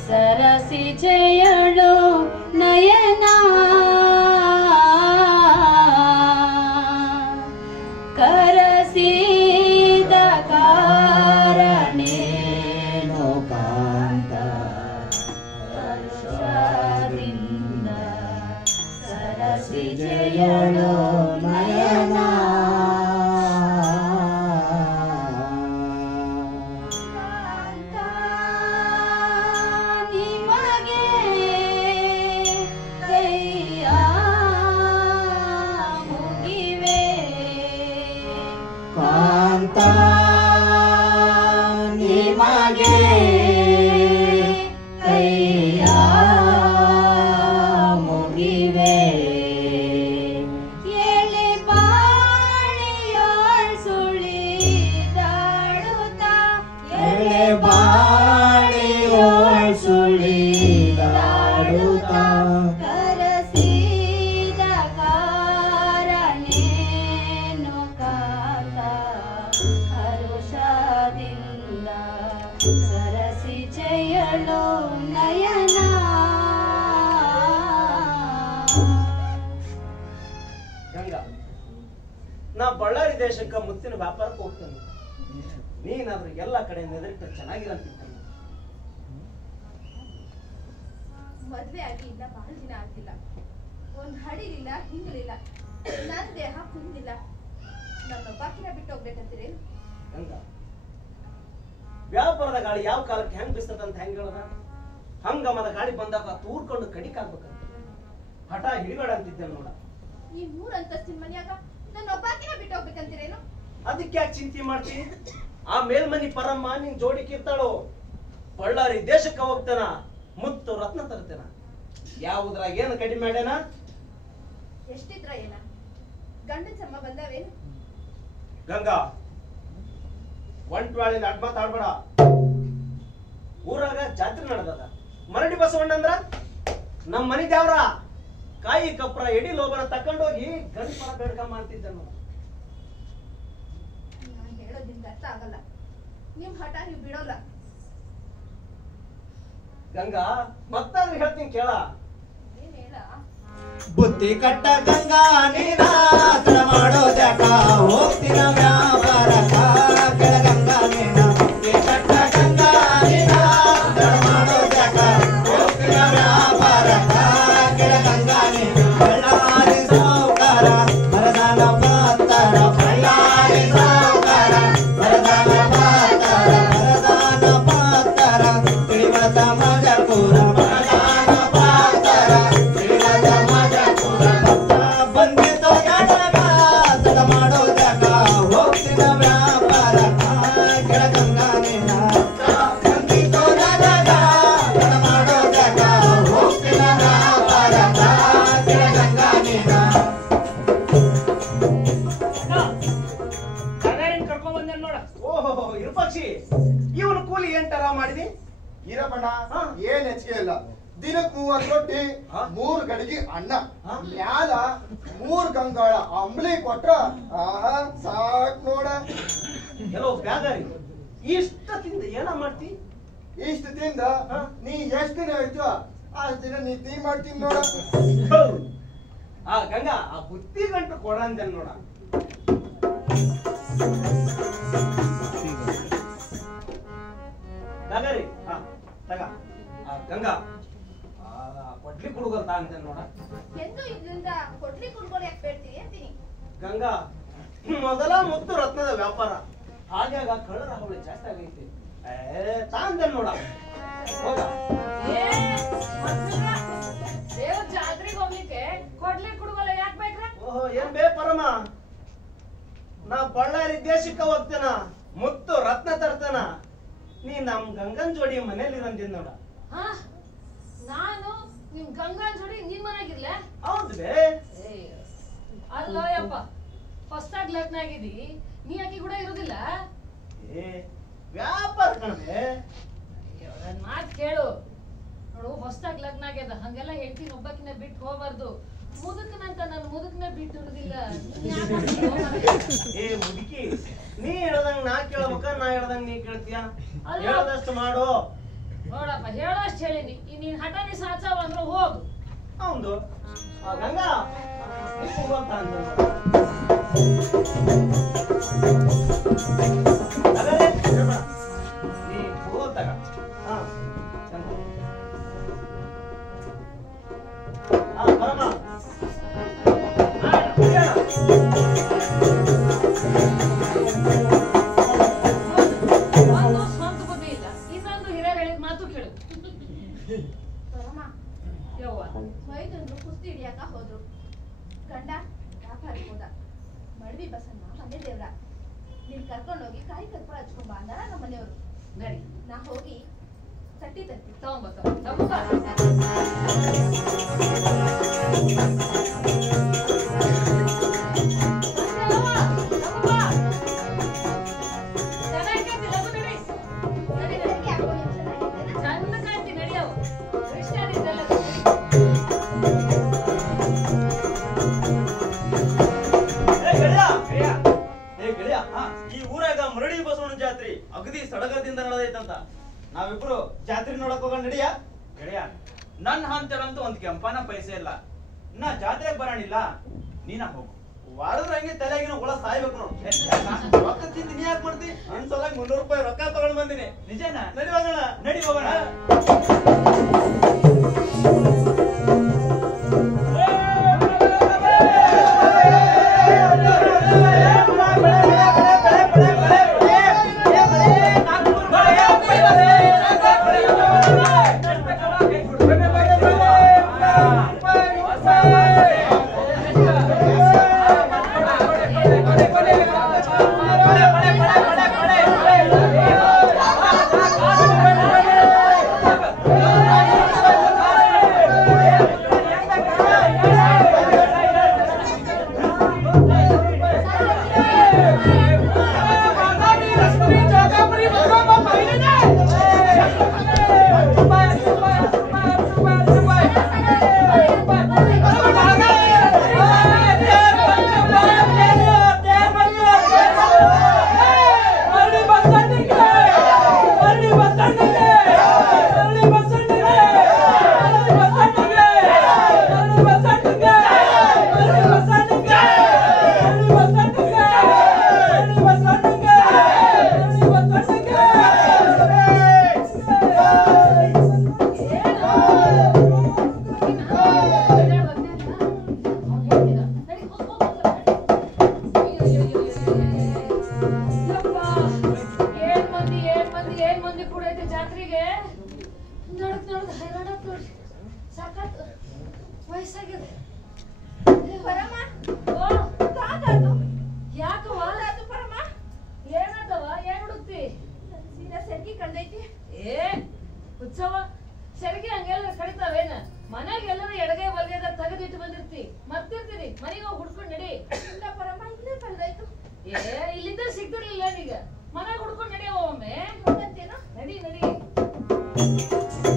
ಸರಸಿ ಜಯಳು ನಯನ ಕರಸಿದ ಕಾರಣೇನು ಕಾಂತ ಹರ್ಷದಿಂದ ಸರಸಿ ಜಯಳು ನಯನ ಕಾಂತ ನಿಮಗೆ ಕೈಯ ಮುಗಿವೆ. ಎಳೆ ಬಾಳಿಯೋಳ್ ಸುಳಿದಾಡುತ್ತ, ಎಳೆ ಬಾಳಿಯೋಳ್ ಸುಳಿದಾಡುತ್ತ ಕರಸಿದ ಕಾರಣೇನು ಕಾಂತ ಹರುಷದಿಂದ ಸರಸಿ ಜಯಳು ನಯನ. ಗಂಗಾ, ನಾ ಬಳ್ಳಾರಿ ದೇಶಕ್ಕ ಮುತ್ತಿನ ವ್ಯಾಪಾರಕ್ಕೆ ಹೋಗ್ತೇನೆ. ನೀನಾದ್ರೂ ಎಲ್ಲ ಕಡೆ ನೆದರಿಟ್ಟು ಚೆನ್ನಾಗಿರಂತ. ಮದ್ವೆ ಆಗಿ ಇನ್ನ ಬಹಳ ದಿನ ಆಗ್ತಿಲ್ಲ. ಒಂದ್ ಹಡಿಲಿಲ್ಲ, ಹಿಂಗ್ಲಿಲ್ಲ, ನನ್ ದೇಹ ಕುಂದಿಲ್ಲ. ನನ್ನ ಬಾಕಿನ ಬಿಟ್ಟು ಹೋಗ್ಬೇಕಂತೀರೇನು? ಗಂಗಾ, ವ್ಯಾಪಾರದ ಗಾಳಿ ಯಾವ ಕಾಲಕ್ಕೆ ಹೆಂಗ್ ಬಿಸ್ತದ ಅಂತ ಹೆಂಗ್ ಹೇಳದ? ಹಂಗಮದ ಗಾಳಿ ಬಂದಾಗ ತೂರ್ಕೊಂಡು ಕಡಿಕಾಗ್ಬೇಕಂತ ಹಠ ಹಿಡಿಬೇಡ ಅಂತಿದ್ದೆ ನೋಡ. ಈ 3 ಅಂತಸ್ತಿನ ಮನ್ಯಾಗ ನನ್ನ ಒಬ್ಬಾಕಿನ ಬಿಟ್ಟು ಹೋಗ್ಬೇಕಂತೀರೇನು? ಅದಕ್ಕೆ ಯಾಕೆ ಚಿಂತೆ ಮಾಡ್ತೀನಿ? ಆ ಮೇಲ್ಮನಿ ಪರಮ್ಮ ನಿನ್ ಜೋಡಿಗೆ ಇರ್ತಾಳೋ. ಬಳ್ಳಾರಿ ದೇಶಕ್ಕೆ ಹೋಗ್ತಾನ, ಮುತ್ತು ರತ್ನ ತರ್ತೇನ. ಯಾವುದ್ರಾಗ ಏನು ಕಡಿಮೆ ಮಾಡ್ಯಾನ? ಎಷ್ಟಿದ್ರ ಏನ ಗಂಡನ ಸಮ ಬಂದವೇನು? ಗಂಗಾ ಒಂಟ್ವಾಳಿನ ಅಡ್ ಮಾತಾಡ್ಬೇಡ. ಊರಾಗ ಜಾತ್ರೆ ನಡೆದದ. ಮರಡಿ ಬಸವಣ್ಣ ಅಂದ್ರ ನಮ್ ಮನಿ ದೇವ್ರ. ಕಾಯಿ ಕಪ್ರ ಎಡಿ ಲೋಬರ ತಕೊಂಡೋಗಿ ಗಣಪನ ಬೇಡ್ಕಮ್ಮ ಅಂತಿದ್ದ. ನಾನ್ ಹೇಳೋದ್ ನಿಮ್ಗೆ ಅರ್ಥ ಆಗಲ್ಲ. ನಿಮ್ ಹಠ ನೀವು ಬಿಡೋಲ್ಲ. ಗಂಗಾ ಮತ್ತಾದ್ರೂ ಹೇಳ್ತೀನಿ ಕೇಳ. ಏನ್ ಹೇಳ? ಬುದ್ಧಿ ಕಟ್ಟ ಗಂಗಾ ನೀನ ತಡ ಮಾಡೋದ್ಯಾಕ ಹೋಗ್ತಿನ ವ್ಯಾಪಾರಕ ಕೆಳಗಂಗಾ ನೀನ ಬುದ್ಧಿ ಕಟ್ಟ ಗಂಗಾ ನೀನ ತಡ ಮಾಡೋದ್ಯಾಕ ಹೋಗ್ತಿನ ವ್ಯಾಪಾರಕ ಕೆಳಗಂಗಾ ನೀನ ಬಳ್ಳಾರಿ ಸಾವುಕಾರ ಬರದಾನ ಪಾತರ ಬಳ್ಳಾರಿ ಸಾವುಕಾರ ಬರದಾನ ಪಾತರ ಬರದಾನ ಪಾತರ ತಿಳಿವತ ಮಜಕೂರ ಬರದಾನ ಪಾತರ ತಿಳಿವತ ಮಜಕೂರ ಬಂದಿದ್ದು ಯಾವಾಗ ತಡ ಮಾಡೋದ್ಯಾಕ ಹೋಗ್ತಿನ ವ್ಯಾಪಾರಕ ಕೆಳಗಂಗಾ ನೀನ ಬಂದಿದ್ದು ಯಾವಾಗ ತಡ ಮಾಡೋದ್ಯಾಕ ಹೋಗ್ತಿನ ವ್ಯಾಪಾರಕ ಕೆಳಗಂಗಾ ನೀನ ಕರ್ಕೊಂಡ್ ಬಂದೆ ನೋಡ. ಓಹೋ ಇರ್ಪಕ್ಷಿ, ಇವನು ಕೂಲಿ ಎಂಟರ ಮಾಡಿದಿ? ಈರಪ್ಪಣ್ಣ ಏನ್ ಹೆಚ್ಚಿಗೆ ಇಲ್ಲ. ದಿನಕ್ 30 ರೊಟ್ಟಿ 3 ಗಡಿಗೆ ಅನ್ನ ಮ್ಯಾಲ 3 ಗಂಗಾಳ ಅಂಬ್ಲಿ ಕೊಟ್ರ ಆಹಾ ಸಾಕ್ ನೋಡ. ಕೆಲವು ಬ್ಯಾಗಾರಿ ಇಷ್ಟದಿಂದ ಏನ ಮಾಡ್ತಿ? ಇಷ್ಟ ತಿಂದ ನೀ ಎಷ್ಟ್ ದಿನ ಆಯ್ತು ಅಷ್ಟ್ ದಿನ ನೀ ಟೀ ಮಾಡ್ತೀನಿ ನೋಡ. ಆ ಗಂಗಾ ಆ ಬುತ್ತಿ ಗಂಟು ಕೊಡ ಅಂದೆ ನೋಡ. ಬ್ಯಾಗಾರಿ ತಗ. ಆ ಗಂಗಾ ಕೊಡ್ಲಿ ಕುಡುಗಂತ ಅಂದೆ ನೋಡ. ಎಂದು ಇದರಿಂದ ಕೊಡ್ಲಿ ಕುಡ್ಗೋಳು ಯಾಕೆ ಬೇಡ್ತೀರಿ ಅಂತೀನಿ. ಗಂಗಾ ಮೊದಲ ಮುತ್ತು ರತ್ನದ ವ್ಯಾಪಾರ, ಹಾಗಾಗಿ ಕಳ್ಳರ ಹಾವಳಿ ಜಾಸ್ತಿ ಆಗೈತಿ. ತಾಂದೆ ನೋಡ. ಹೋಗ ದೇವ್ರ ಜಾತ್ರೆಗೆ ಹೋಗ್ಲಿಕ್ಕೆ ಕೊಡ್ಲಿ ಕುಡುಗಲ್ಲ ಯಾಕೆ ಬೇಕ್ರ? ಓಹೋ ಏನ್ ಬೇ ಪರಮ, ನಾ ಬಳ್ಳಾರಿ ದೇಶಕ್ಕೆ ಹೋಗ್ತೇನ, ಮುತ್ತು ರತ್ನ ತರ್ತೇನ. ನೀ ನಮ್ ಗಂಗನ್ ಜೋಡಿ ಮನೇಲಿ ಇರಂದಿದ್ ನೋಡ. ಹಾ ನಾನು ನಿಮ್ ಗಂಗಾ ಜೋಡಿ ನಿಮ್ ಮನೆಗಿರ್ಲ? ಹೌದು ಬೇ. ಅಲ್ಲೋ ಯಪ್ಪ, ಫಸ್ಟ್ ಆಗಿ ಲಗ್ನ ಆಗಿದಿ, ನೀ ಆಕಿ ಕೂಡ ಇರುದಿಲ್ಲ? ಏ ವ್ಯಾಪಾರ ಕಣಬೆ. ನನ್ ಮಾತ್ ಕೇಳು ನೋಡು, ಹೊಸದಾಗಿ ಲಗ್ನ ಆಗ್ಯದ, ಹಂಗೆಲ್ಲ ಹೆಂಡತಿನ ಒಬ್ಬಕಿನ ಬಿಟ್ಟು ಹೋಗ್ಬಾರ್ದು. ಮುದುಕನಂತ ನಾನು ಮುದುಕನ ಬಿಟ್ಟು ಇರುದಿಲ್ಲ. ಏ ಮುದುಕಿ, ನೀ ಹೇಳ್ದಂಗ್ ನಾ ಕೇಳ್ಬೇಕ, ನಾ ಹೇಳ್ದಂಗ್ ನೀ ಕೇಳ್ತೀಯ? ಹೇಳದಷ್ಟು ಮಾಡು. ನೋಡಪ್ಪ, ಹೇಳೋಷ್ಟು ಹೇಳಿನಿ. ನೀನ್ ಹಠಾನಿ ಸಾಚಾವ ಅಂದ್ರೆ ಹೋಗು. ಹೌದು ಗಂಗಾ ನೀ ಹೋಗಂತ ಅಂದ್ರು. ನೀ ಹೋಗ್ತಾಗ ಪರಮ ಒಂದು ಸ್ವಂತ ಬುದ್ಧಿ ಇಲ್ಲ, ಇನ್ನೊಂದು ಹಿರಿಯರು ಹೇಳಿದ ಮಾತು ಕೇಳು. ಪರಮ ಯವ್ವ ಮೈದನ್ರು ಕುಸ್ತಿ ಹಿಡಿಯಾಕ ಹೋದ್ರು. ಗಂಡ ವ್ಯಾಪಾರಕ್ಕೆ ಹೋದ. ಮಡ್ವಿ ಬಸಣ್ಣ ಮನೆ ದೇವ್ರ. ನೀನ್ ಕರ್ಕೊಂಡೋಗಿ ಕಾಯಿ ಕರ್ಪೂರ ಹಚ್ಕೊಂಬ ಅಂದಾರ ನಮ್ಮ ಮನೆಯವರು. ನಡಿ, ನಾ ಹೋಗಿ ತಟ್ಟಿ ತರ್ತೀನಿ. ತಗೊಂಬ. ಚಂದ ಕಾಣ್ತಿ, ನಡಿಯವು ಈ ಊರಾಗ ಮರಡಿ ಬಸವಣ್ಣ ಜಾತ್ರೆ ಅಗದಿ ಸಡಗರದಿಂದ ನಡೆದೈತಂತ. ನಾವಿಬ್ರು ಜಾತ್ರೆ ನೋಡಕ್ ಹೋಗೋಣ ನಡಿಯ? ಗೆಳೆಯ, ನನ್ನ ಹಂತರಂತೂ ಒಂದ್ ಕೆಂಪನ ಪೈಸೆ ಇಲ್ಲ. ನಾ ಜಾತ್ರೆಗೆ ಬರೋಣಿಲ್ಲ, ನೀನ ಹೋಗು. ವಾರದ ಹಂಗೆ ತಲೆಗಿನ ಹುಳ ಸಾಯ್ಬೇಕು ನೋಡು. ರೊಕ್ಕ ತಿಂದು ನೀ ಯಾಕೆ ಮಾಡ್ತಿ? ನಿನ್ ಸಲ 300 ರೂಪಾಯಿ ರೊಕ್ಕ ತಗೊಂಡ್ ಬಂದಿನಿ. ನಿಜನಾ? ನಡಿ ಹೋಗೋಣ. ನಡಿ ಹೋಗೋಣ. ಬೆಳೆ ವಯಸ್ಸಾಗಿದೆ. ಪರಮ ಓ ಕಾದಾತು ಯಾಕವ್ವ? ಕಾದಾತು ಪರಮ ಏನಾದವ? ಏನ್ ಹುಡುಕ್ತಿ? ಸೀದಾ ಸೆರ್ಗಿ ಕಳ್ದೈತಿ. ಏ ಉತ್ಸವ ಸೆರಗಿ ಹಂಗೆಲ್ಲ ಕಡಿತಾವೇನ? ಮನ್ಯಾಗ ಎಲ್ಲರೂ ಎಡಗೈ ಬಲ್ಗೈದ ತೆಗೆದಿಟ್ಟು ಬಂದಿರ್ತಿ, ಮರ್ತಿರ್ತೀರಿ. ಮನೆಗೆ ಹೋಗಿ ಹುಡ್ಕೊಂಡ್ ನಡಿ. ಇಲ್ಲ ಪರಮ ಇಲ್ಲೇ ಕಳ್ದಾಯ್ತು. ಏ ಇಲ್ಲಿಂದ ಸಿಗ್ತಿರ್ಲಿಲ್ಲ ಈಗ. ಮನೆಗೆ ಹುಡ್ಕೊಂಡ್ ನಡಿ ಒಮ್ಮೆ. ಹೋಗಂತೇನೋ? ನಡಿ ನಡಿ.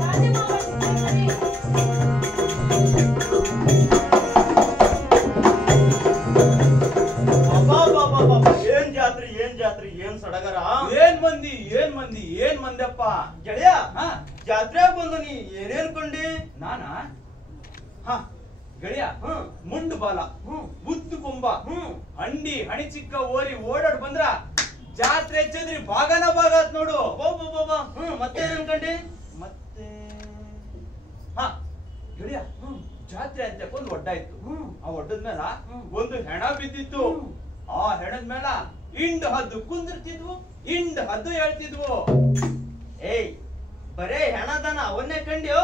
ರಾಜಿ ಮಾಡ್ಬೇಡಿ, ನಡಿ. ಏನ್ ಜಾತ್ರೆ ಏನ್ ಜಾತ್ರೆ ಏನ್ ಸಡಗರ. ಏನ್ ಮಂದಿಯಪ್ಪ ಗೆಳೆಯ ಹಾ ಜಾತ್ರೆ ಬಂದು ನೀ ಏನೇನ್ ಕೊಂಡಿ? ನಾನಾ ಹ ಗೆಳೆಯ ಮುಂಡು ಬಾಲ ಉದ್ದು ಕೊಂಬ ಹಂಡಿ ಹಣಿ ಚಿಕ್ಕ ಓರಿ ಓಡಾಡ್ ಬಂದ್ರ ಜಾತ್ರೆ ಹೆಚ್ಚದ್ರಿ ಭಾಗನ ಭಾಗ ಆತ್ ನೋಡು. ಮತ್ತೆ ಏನ್ ಅನ್ಕಂಡಿ? ಮತ್ತೆ ಹ ಗೆಳೆಯ ಜಾತ್ರೆ ಅಂತ ಒಂದು ಒಡ್ಡಾಯ್ತು. ಆ ಒಡ್ಡದ ಮೇಲ ಒಂದು ಹೆಣ ಬಿದ್ದಿತ್ತು. ಆ ಹೆಣದ ಮೇಲ ಇಂಡ್ ಹದ್ದು ಕುಂದಿರ್ತಿದ್ವು, ಇಂಡ್ ಹದ್ದು ಹೇಳ್ತಿದ್ವು. ಏಯ್ ಬರೇ ಹೆಣದನ ಅವನ್ನೇ ಕಂಡ್ಯೋ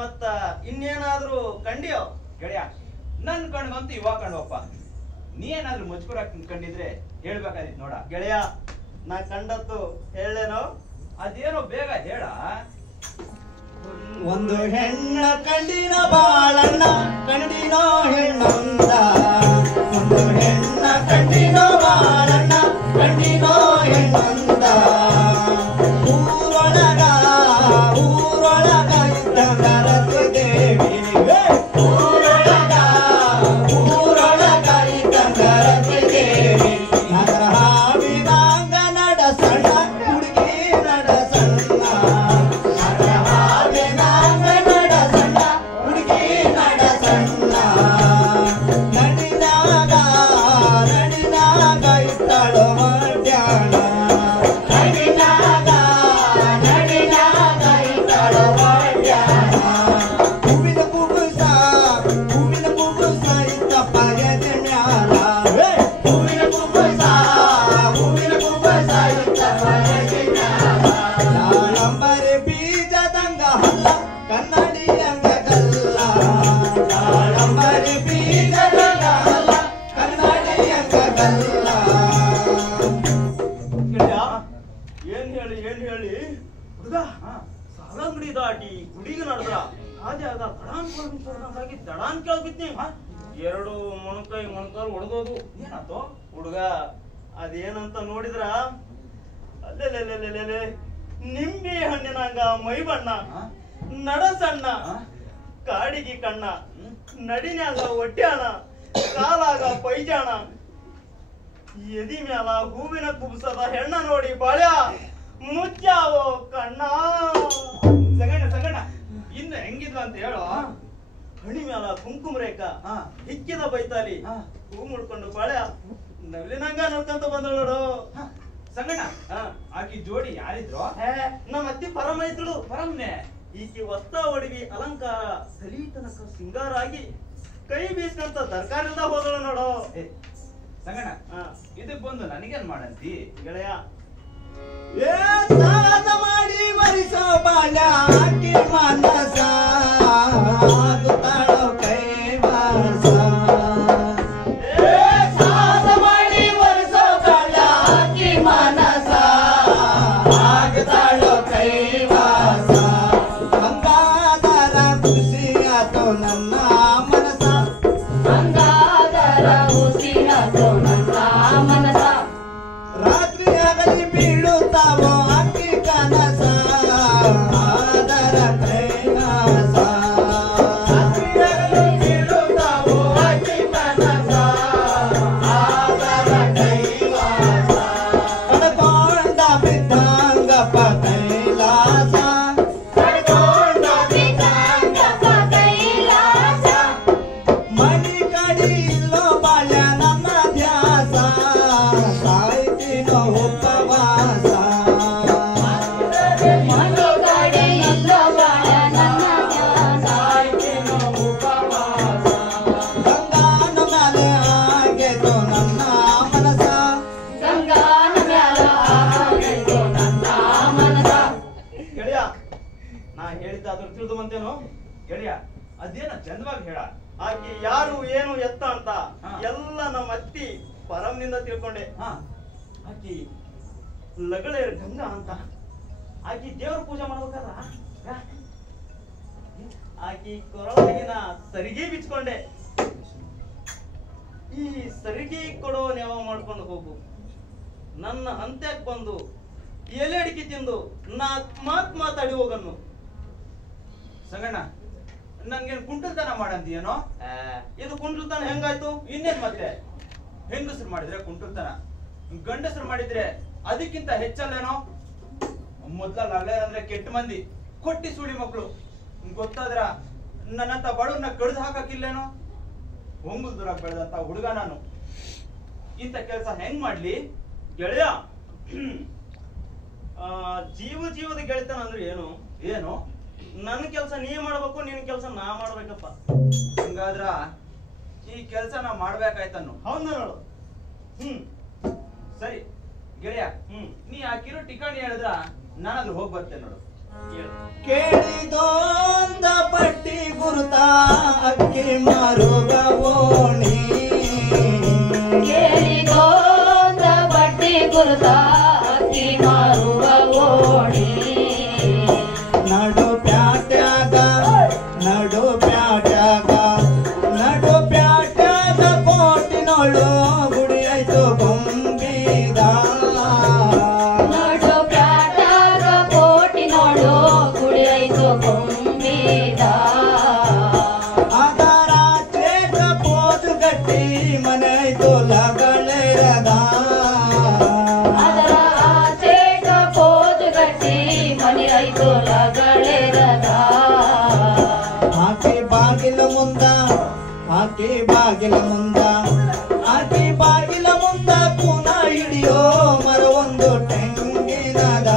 ಮತ್ತ ಇನ್ನೇನಾದ್ರೂ ಕಂಡ್ಯೋ? ಗೆಳೆಯ ನನ್ ಕಣ್ಗಂತೂ ಇವಾಗ ಕಣ್ವಪ್ಪ. ನೀ ಏನಾದ್ರೂ ಮಜ್ಕೂರಾಗಿ ಕಂಡಿದ್ರೆ ಹೇಳ್ಬೇಕಾದಿತ್ ನೋಡ. ಗೆಳೆಯ ನಾ ಕಂಡದ್ದು ಹೇಳೇನೋ? ಅದೇನೋ ಬೇಗ ಹೇಳ. ಒಂದು ಹೆಣ್ಣ ಕಂಡಿನ ಬಾಳಣ್ಣ ಕಂಡಿನೋ ಹೆಣ್ಣೊಂದ. ಒಂದು ಹೆಣ್ಣ ಕಂಡಿನೋ ಬಾಳಣ್ಣ ಕಂಡಿನೋ ಹೆಣ್ಣೊಂದ. ಊರೊಳಗ ಇದ್ದ ಗರತಿ ದೇವಿ. ಊರೊಳಗ ಇದ್ದ ಗರತಿ ದೇವಿ. ನಗರ ಹಾವಿನಾಂಗ ನಡಸಣ್ಣ ಹುಡುಗಿ ನಡಸಣ್ಣ. ನಗರ ಹಾವಿನಾಂಗ ನಡಸಣ್ಣ ಹುಡುಗಿ ನಡಸಣ್ಣ. ನಡಿನಾಗ ಇತ್ತಳು ಮಡ್ಯಾಣ. ನಡಿನಾಗ ಇತ್ತಳು ಮಡ್ಯಾಣ. ಹೂವಿನ ಕುಬುಸ ಇತ್ತ ಪಯದ ಮ್ಯಾಲ. ಹೂವಿನ ಕುಬುಸ ಇತ್ತ ಪಯದ ಮ್ಯಾಲ. ದಾಳಂಬರಿ ಬೀಜದಂಗ ಹಲ್ಲ ಕನ್ನಡಿಯಂಗ ಗಲ್ಲ. ದಾಳಂಬರಿ ಬೀಜದಂಗ ಹಲ್ಲ ಕನ್ನಡಿಯಂಗ ಗಲ್ಲ. ಗೆಳೆಯ ಏನ್ ಹೇಳಿ ಹುಡುಗ ಸಾಲಂಗಡಿ ದಾಟಿ ಗುಡಿಗೆ ನಡೆದ್ರ ಅದೇ ಆಗ ಕಡಾನ್ ದಡಾನ್ ಕೇಳ್ಬಿತ್ನಿ. ಎರಡು ಮೊಣಕಾಲ್ ಹೊಡೆದೋದು. ಏನಾಯ್ತು ಹುಡುಗ ಅದೇನಂತ ನೋಡಿದ್ರ ಅಲ್ಲೆಲ್ಲೆಲ್ಲೆಲ್ಲೆಲ್ಲೆ ನಿಂಬೆ ಹಣ್ಣಿನಂಗ ಮೈ ಬಣ್ಣ, ನಡಸಣ್ಣ, ಕಾಡಿಗೆ ಕಣ್ಣ, ನಡಿನ್ಯಾಗ ಒಡ್ಯಾಣ, ಕಾಲಾಗ ಪೈಜಾಣ, ಎದಿ ಮ್ಯಾಲ ಹೂವಿನ ಕುಬ್ಸದ ಹೆಣ್ಣ ನೋಡಿ ಬಾಳ್ಯ ಮುಚ್ಚಾವೋ ಕಣ್ಣ. ಸಗಣ ಇನ್ನು ಹೆಂಗಿದ್ಲು ಅಂತ ಹೇಳು. ಹಣಿ ಮ್ಯಾಲ ಕುಂಕುಮ ರೇಖ, ಹಿಕ್ಕಿದ ಬೈತಾಲಿ, ಹೂ ಮುಡ್ಕೊಂಡು ಬಾಳ್ಯ ನವಿಲಿನಂಗ ನೋಡ್ಕೊಂತ ಬಂದಳು ನೋಡು. ಸಂಗಣ್ಣ ಆಕಿ ಜೋಡಿ ಯಾರಿದ್ರು? ನಮ್ಮ ಅತ್ತಿ ಪರಮೈತ್ಳು. ಪರಮ್ನೆ ಈಕೆ ವಸ್ತ ಒಡವಿ ಅಲಂಕಾರ ತಲಿ ತನಕ ಸಿಂಗಾರ ಆಗಿ ಕೈ ಬೀಸ್ಕಂತ ತರಕಾರಿಲ್ದ ಹೋದಳು ನೋಡು. ಸಂಗಣ್ಣ ಇದಕ್ ಬಂದು ನನಗೇನ್ ಮಾಡಂತಿ ಗೆಳೆಯ? ಏ ಸಾಲ ಮಾಡಿ ವರಿಸೋ ಬಾಳ್ಯ ಆಕಿ ಮನಸ ಆಗುತ್ತಾಳೋ ಕೈವಾಸ. ಏ ಸಾಲ ಮಾಡಿ ವರಿಸೋ ಬಾಳ್ಯ ಆಕಿ ಮನಸ ಆಗುತ್ತಾಳೋ ಕೈವಾಸ. ಗಂಗಾಧರ ಖುಷಿಯಾತೋ ನನ್ನ ಮನಸ. ಗಂಗಾಧರ ಖುಷಿಯಾತೋ ನನ್ನ ಮನಸ. ರಾತ್ರಿ ಆಗಲಿ ಬೀಳುತ್ತಾವೋ ಅಕ್ಕಿ ಕನಸ ಆದರ ಕೈಲಾಸ. ರಾತ್ರಿ ಆಗಲಿ ಬೀಳುತ್ತಾವೋ ಅಕ್ಕಿ ಕನಸ ಆದರ ಕೈಲಾಸ. ಕಡ್ಕೊಂಡ ಬಿದ್ದಂಗಪ್ಪ ಕೈಲಾಸ. ಕಡ್ಕೊಂಡ ಬಿದ್ದಂಗಪ್ಪ ಕೈಲಾಸ. ಮನಿ ಕಡಿ ಇಲ್ಲೋ ಬಾಳ್ಯ ನನ್ನ ಧ್ಯಾಸ. ಸಾಯ್ತಿನೋ ಉಪವಾಸ. ಮನೆ ಕಡೆ ಎಲ್ಲೋ ಬಾಳ ನನ್ನ ಧ್ಯಾಸ. ಸಾಯ್ತಿನೋ ಉಪವಾಸ. ಗಂಗಾನ ಮೇಲೆ ಆಗೇತೋ ನನ್ನ ಮನಸ. ಗಂಗಾನ ಮ್ಯಾಲ ಆಗೈತೋ ನನ್ನ ಮನಸ. ಗೆಳೆಯ ನಾ ಹೇಳಿದ್ದಾದ್ರೂ ತಿಳಿದು ಬಂತೇನೋ? ಗೆಳೆಯ ಅದೇನ ಚಂದವಾಗಿ ಹೇಳ. ಆಕಿ ಯಾರು ಏನು ಎತ್ತ ಅಂತ ಹಾ. ಎಲ್ಲ ನಮ್ಮ ಅತ್ತಿ ಪರಮ್ನಿಂದ ತಿಳ್ಕೊಂಡೆ. ಹಾ ಆಕಿ ಲಗಳೇರ್ ಗಂಗಾ ಅಂತ ಆಕಿ ದೇವ್ರ ಪೂಜೆ ಮಾಡ್ಬೇಕಲ್ಲ, ಆಕಿ ಕೊರಳಗಿನ ಸರಿಗೆ ಬಿಚ್ಕೊಂಡೆ. ಈ ಸರಿಗೆ ಕೊಡೋ ನೆವ ಮಾಡ್ಕೊಂಡು ಹೋಗು. ನನ್ನ ಹಂತ್ಯಕ್ ಬಂದು ಎಲೆ ಅಡಿಕೆ ತಿಂದು ಮಾತಾಡಿ ಹೋಗನ್ನು. ಸಂಗಣ್ಣ ನನ್ಗೇನ್ ಕುಂಟಲ್ತನ ಮಾಡಂತೀಯೇನೋ? ಇದು ಕುಂಟಲ್ತನ ಹೆಂಗಾಯ್ತು? ಇನ್ನೇನ್ ಮತ್ತೆ ಹೆಂಗಸರು ಮಾಡಿದ್ರೆ ಕುಂಟಲ್ತನ, ಗಂಡಸರು ಮಾಡಿದ್ರೆ ಅದಕ್ಕಿಂತ ಹೆಚ್ಚಲ್ಲೇನೋ? ಮೊದ್ಲಲ್ಲ ಅಂದ್ರೆ ಕೆಟ್ಟ ಮಂದಿ, ಕೊಟ್ಟಿ ಸುಳಿ ಮಕ್ಕಳು. ಗೊತ್ತಾದ್ರ ನನ್ನಂತ ಬಡವ್ರನ್ನ ಕಡ್ದು ಹಾಕಕ್ಕಿಲ್ಲೇನೋ? ಹೊಂಗುಲ್ ದೂರಾಗ ಬೆಳೆದಂತ ಹುಡುಗ ನಾನು. ಇಂಥ ಕೆಲಸ ಹೆಂಗ್ ಮಾಡ್ಲಿ ಗೆಳೆಯ? ಜೀವದ ಗೆಳೆತನ ಅಂದ್ರೆ ಏನು? ಏನು? ನನ್ನ ಕೆಲಸ ನೀ ಮಾಡ್ಬೇಕು, ನಿನ್ ಕೆಲಸ ನಾ ಮಾಡ್ಬೇಕಪ್ಪ. ಹಂಗಾದ್ರ ಈ ಕೆಲಸ ನಾ ಮಾಡ್ಬೇಕಾಯ್ತನ್ನು. ಹೌದ ನೋಡು. ಸರಿ ಗೆಳೆಯ, ನೀ ಹಾಕಿರೋ ಟಿಕಾಣಿ ಹೇಳಿದ್ರ ನಾನಾದ್ರೂ ಹೋಗಿ ಬರ್ತೇನೆ ನೋಡು. ಕೇಳಿದೊಂದ ಪಟ್ಟಿ ಗುರುತ ಅಕ್ಕಿ ಮಾರುವ ಓಣಿ, ಕೇಳಿದೊಂದ ಪಟ್ಟಿ ಗುರುತ ಅಕ್ಕಿ ಮಾರುವ ಓಣಿ, ನಡು ಪ್ಯಾಟ್ಯಾಗ ನಡು ಪ್ಯಾಟ್ಯಾಗ ನಡು ಪ್ಯಾಟ್ಯಾಗ ಕೋಟಿನೊಳು ಗುಡಿ ಆಯ್ತು ಗೊಂಬಿದ, ನಡು ಪ್ಯಾಟ್ಯಾಗ ಕೋಟಿನೊಳು ಗುಡಿ ಆಯ್ತು ಗೊಂಬಿದ, ಅದರ ಚೇಕ ಪೋದು ಗಟ್ಟಿ ಮನೆ ಆಯ್ತು ಲಗಳೇರದ, ಅದರ ಆಚೆಗ ಪೋದು ಗಟ್ಟಿ ಮನೆ ಆಯ್ತು ಲಗಳೇರದ, ಆಕೆ ಬಾಗಿಲ ಮುಂದ ಆಕೆ ಬಾಗಿಲ ಮುಂದ ಆಕೆ ಬಾಗಿಲ ಮುಂದ ಕೂನ ಹಿಡಿಯೋ ಮರವೊಂದು ತೆಂಗಿನದ,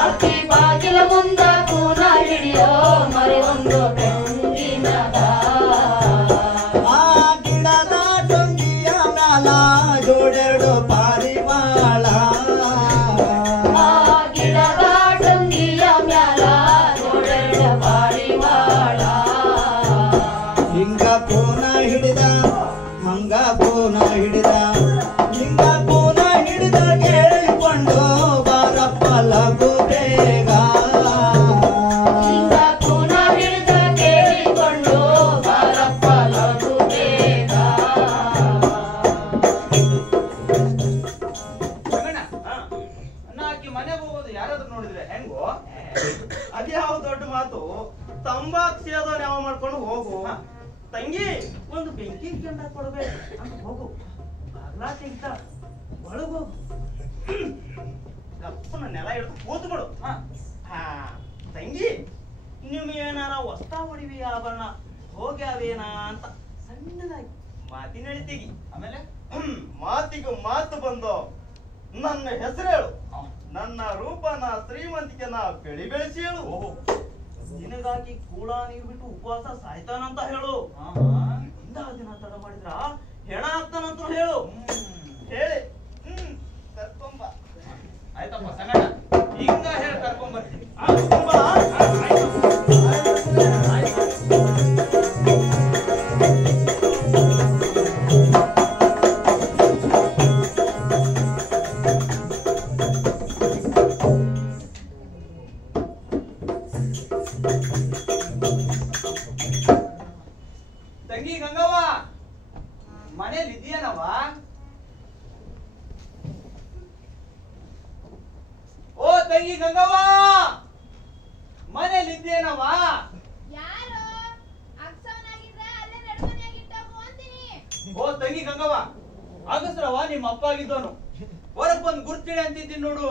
ಆಕಿ ಬಾಗಿಲ ಮುಂದ ಕೂನ ಹಿಡಿಯೋ ಮರವೊಂದು ತೆಂಗಿನದ, ಆ ಗಿಡದ ಟೊಂಗಿಯ ಮ್ಯಾಲ ಜೋಡೆರಡು ಪಾರಿವಾಳ, ಆ ಗಿಡದ ಟೊಂಗಿಯ ಮ್ಯಾಲ ಜೋಡೆರಡು ಪಾರಿವಾಳ, ಹಿಂಗ ಕೂನ ಹಿಡಿದ ಹಂಗ ಕೂನ ಹಿಡಿದ ಹಿಂಗ ಕೂನ ಹಿಡಿದ ಕೇಳಿಕೊಂಡು ಬಾರಪ್ಪ ಲಘು ಬೇಗ, ಹಿಂಗ ಕೂನ ಹಿಡಿದ ಕೇಳಿಕೊಂಡು ಬಾರಪ್ಪ ಲಘು ಬೇಗ, ಸಂಗಣ್ಣ, ನಾ ಆಕಿ ಮನೆಗೆ ಹೋಗೋದು ಯಾರಾದ್ರೂ ನೋಡಿದ್ರೆ ಹೆಂಗೋ? ಅದ್ಯಾವ ದೊಡ್ಡ ಮಾತು? ತಂಬಾಕ್ ಸೇದೋ ನೆವ ಮಾಡ್ಕೊಂಡು ಹೋಗು. ತಂಗಿ ಒಂದು ಬೆಂಕಿ ಕೆಂಡ ಕೊಡ್ಬೇಕು ಅಂತ ಹೋಗು. ಬಾಗ್ಲಾ ತೆಗ್ದ ಒಳಗೋಗು. ಗಪ್ಪನ ನೆಲ ಹಿಡಿದು ಕೂತ್ಬಿಡು. ತಂಗಿ ನಿಮ್ ಏನಾರ ವಸ್ತ ಹೊಡಿವಿ ಆಭರಣ ಹೋಗ್ಯಾವೇನಾ ಅಂತ ಸಣ್ಣದಾಗಿ ಮಾತಿನ ಎಳಿತೀಗಿ. ಆಮೇಲೆ ಮಾತಿಗೂ ಮಾತು ಬಂದು ನನ್ನ ಹೆಸರು ಹೇಳು, ನನ್ನ ರೂಪನ ಶ್ರೀಮಂತಿಕೆನ ಬೆಳೆಸಿ ಹೇಳು. ನಿನಗಾಗಿ ಕೂಳ ನೀರು ಬಿಟ್ಟು ಉಪವಾಸ ಸಾಯ್ತಾನಂತ ಹೇಳು. ಇಂದ ದಿನ ತಡ ಮಾಡಿದ್ರ ಹೆಣ ಆಗ್ತಾನಂತ ಹೇಳು. ಹೇಳಿ ಕರ್ಕೊಂಬ. ಆಯ್ತಪ್ಪ ಸಂಗಣ್ಣ, ಹಿಂಗ ಹೇಳಿ ಕರ್ಕೊಂಡ್ ಬರ್ತೀನಿ. ತಂಗಿ ಗಂಗವ್ವ, ಮನೇಲಿ ಇದೆಯೇನವ್ವ? ಓ ತಂಗಿ ಗಂಗವ್ವ, ಮನೇಲಿ ಇದೆಯೇನವ್ವ? ಯಾರು ಅಕ್ಸವನಾಗಿದ್ರೆ ಅಲ್ಲೇ ನಡ್ಮನೆಯಾಗಿಟ್ಟೋಗು ಅಂತೀನಿ. ಓ ತಂಗಿ ಗಂಗವ್ವ, ಅಗಸ್ರವ ನಿಮ್ಮ ಅಪ್ಪ ಆಗಿದ್ದವನು. ಹೊರಗ್ ಬಂದು ಗುರ್ತಿಳಿ ಅಂತಿದ್ದೀನಿ ನೋಡು.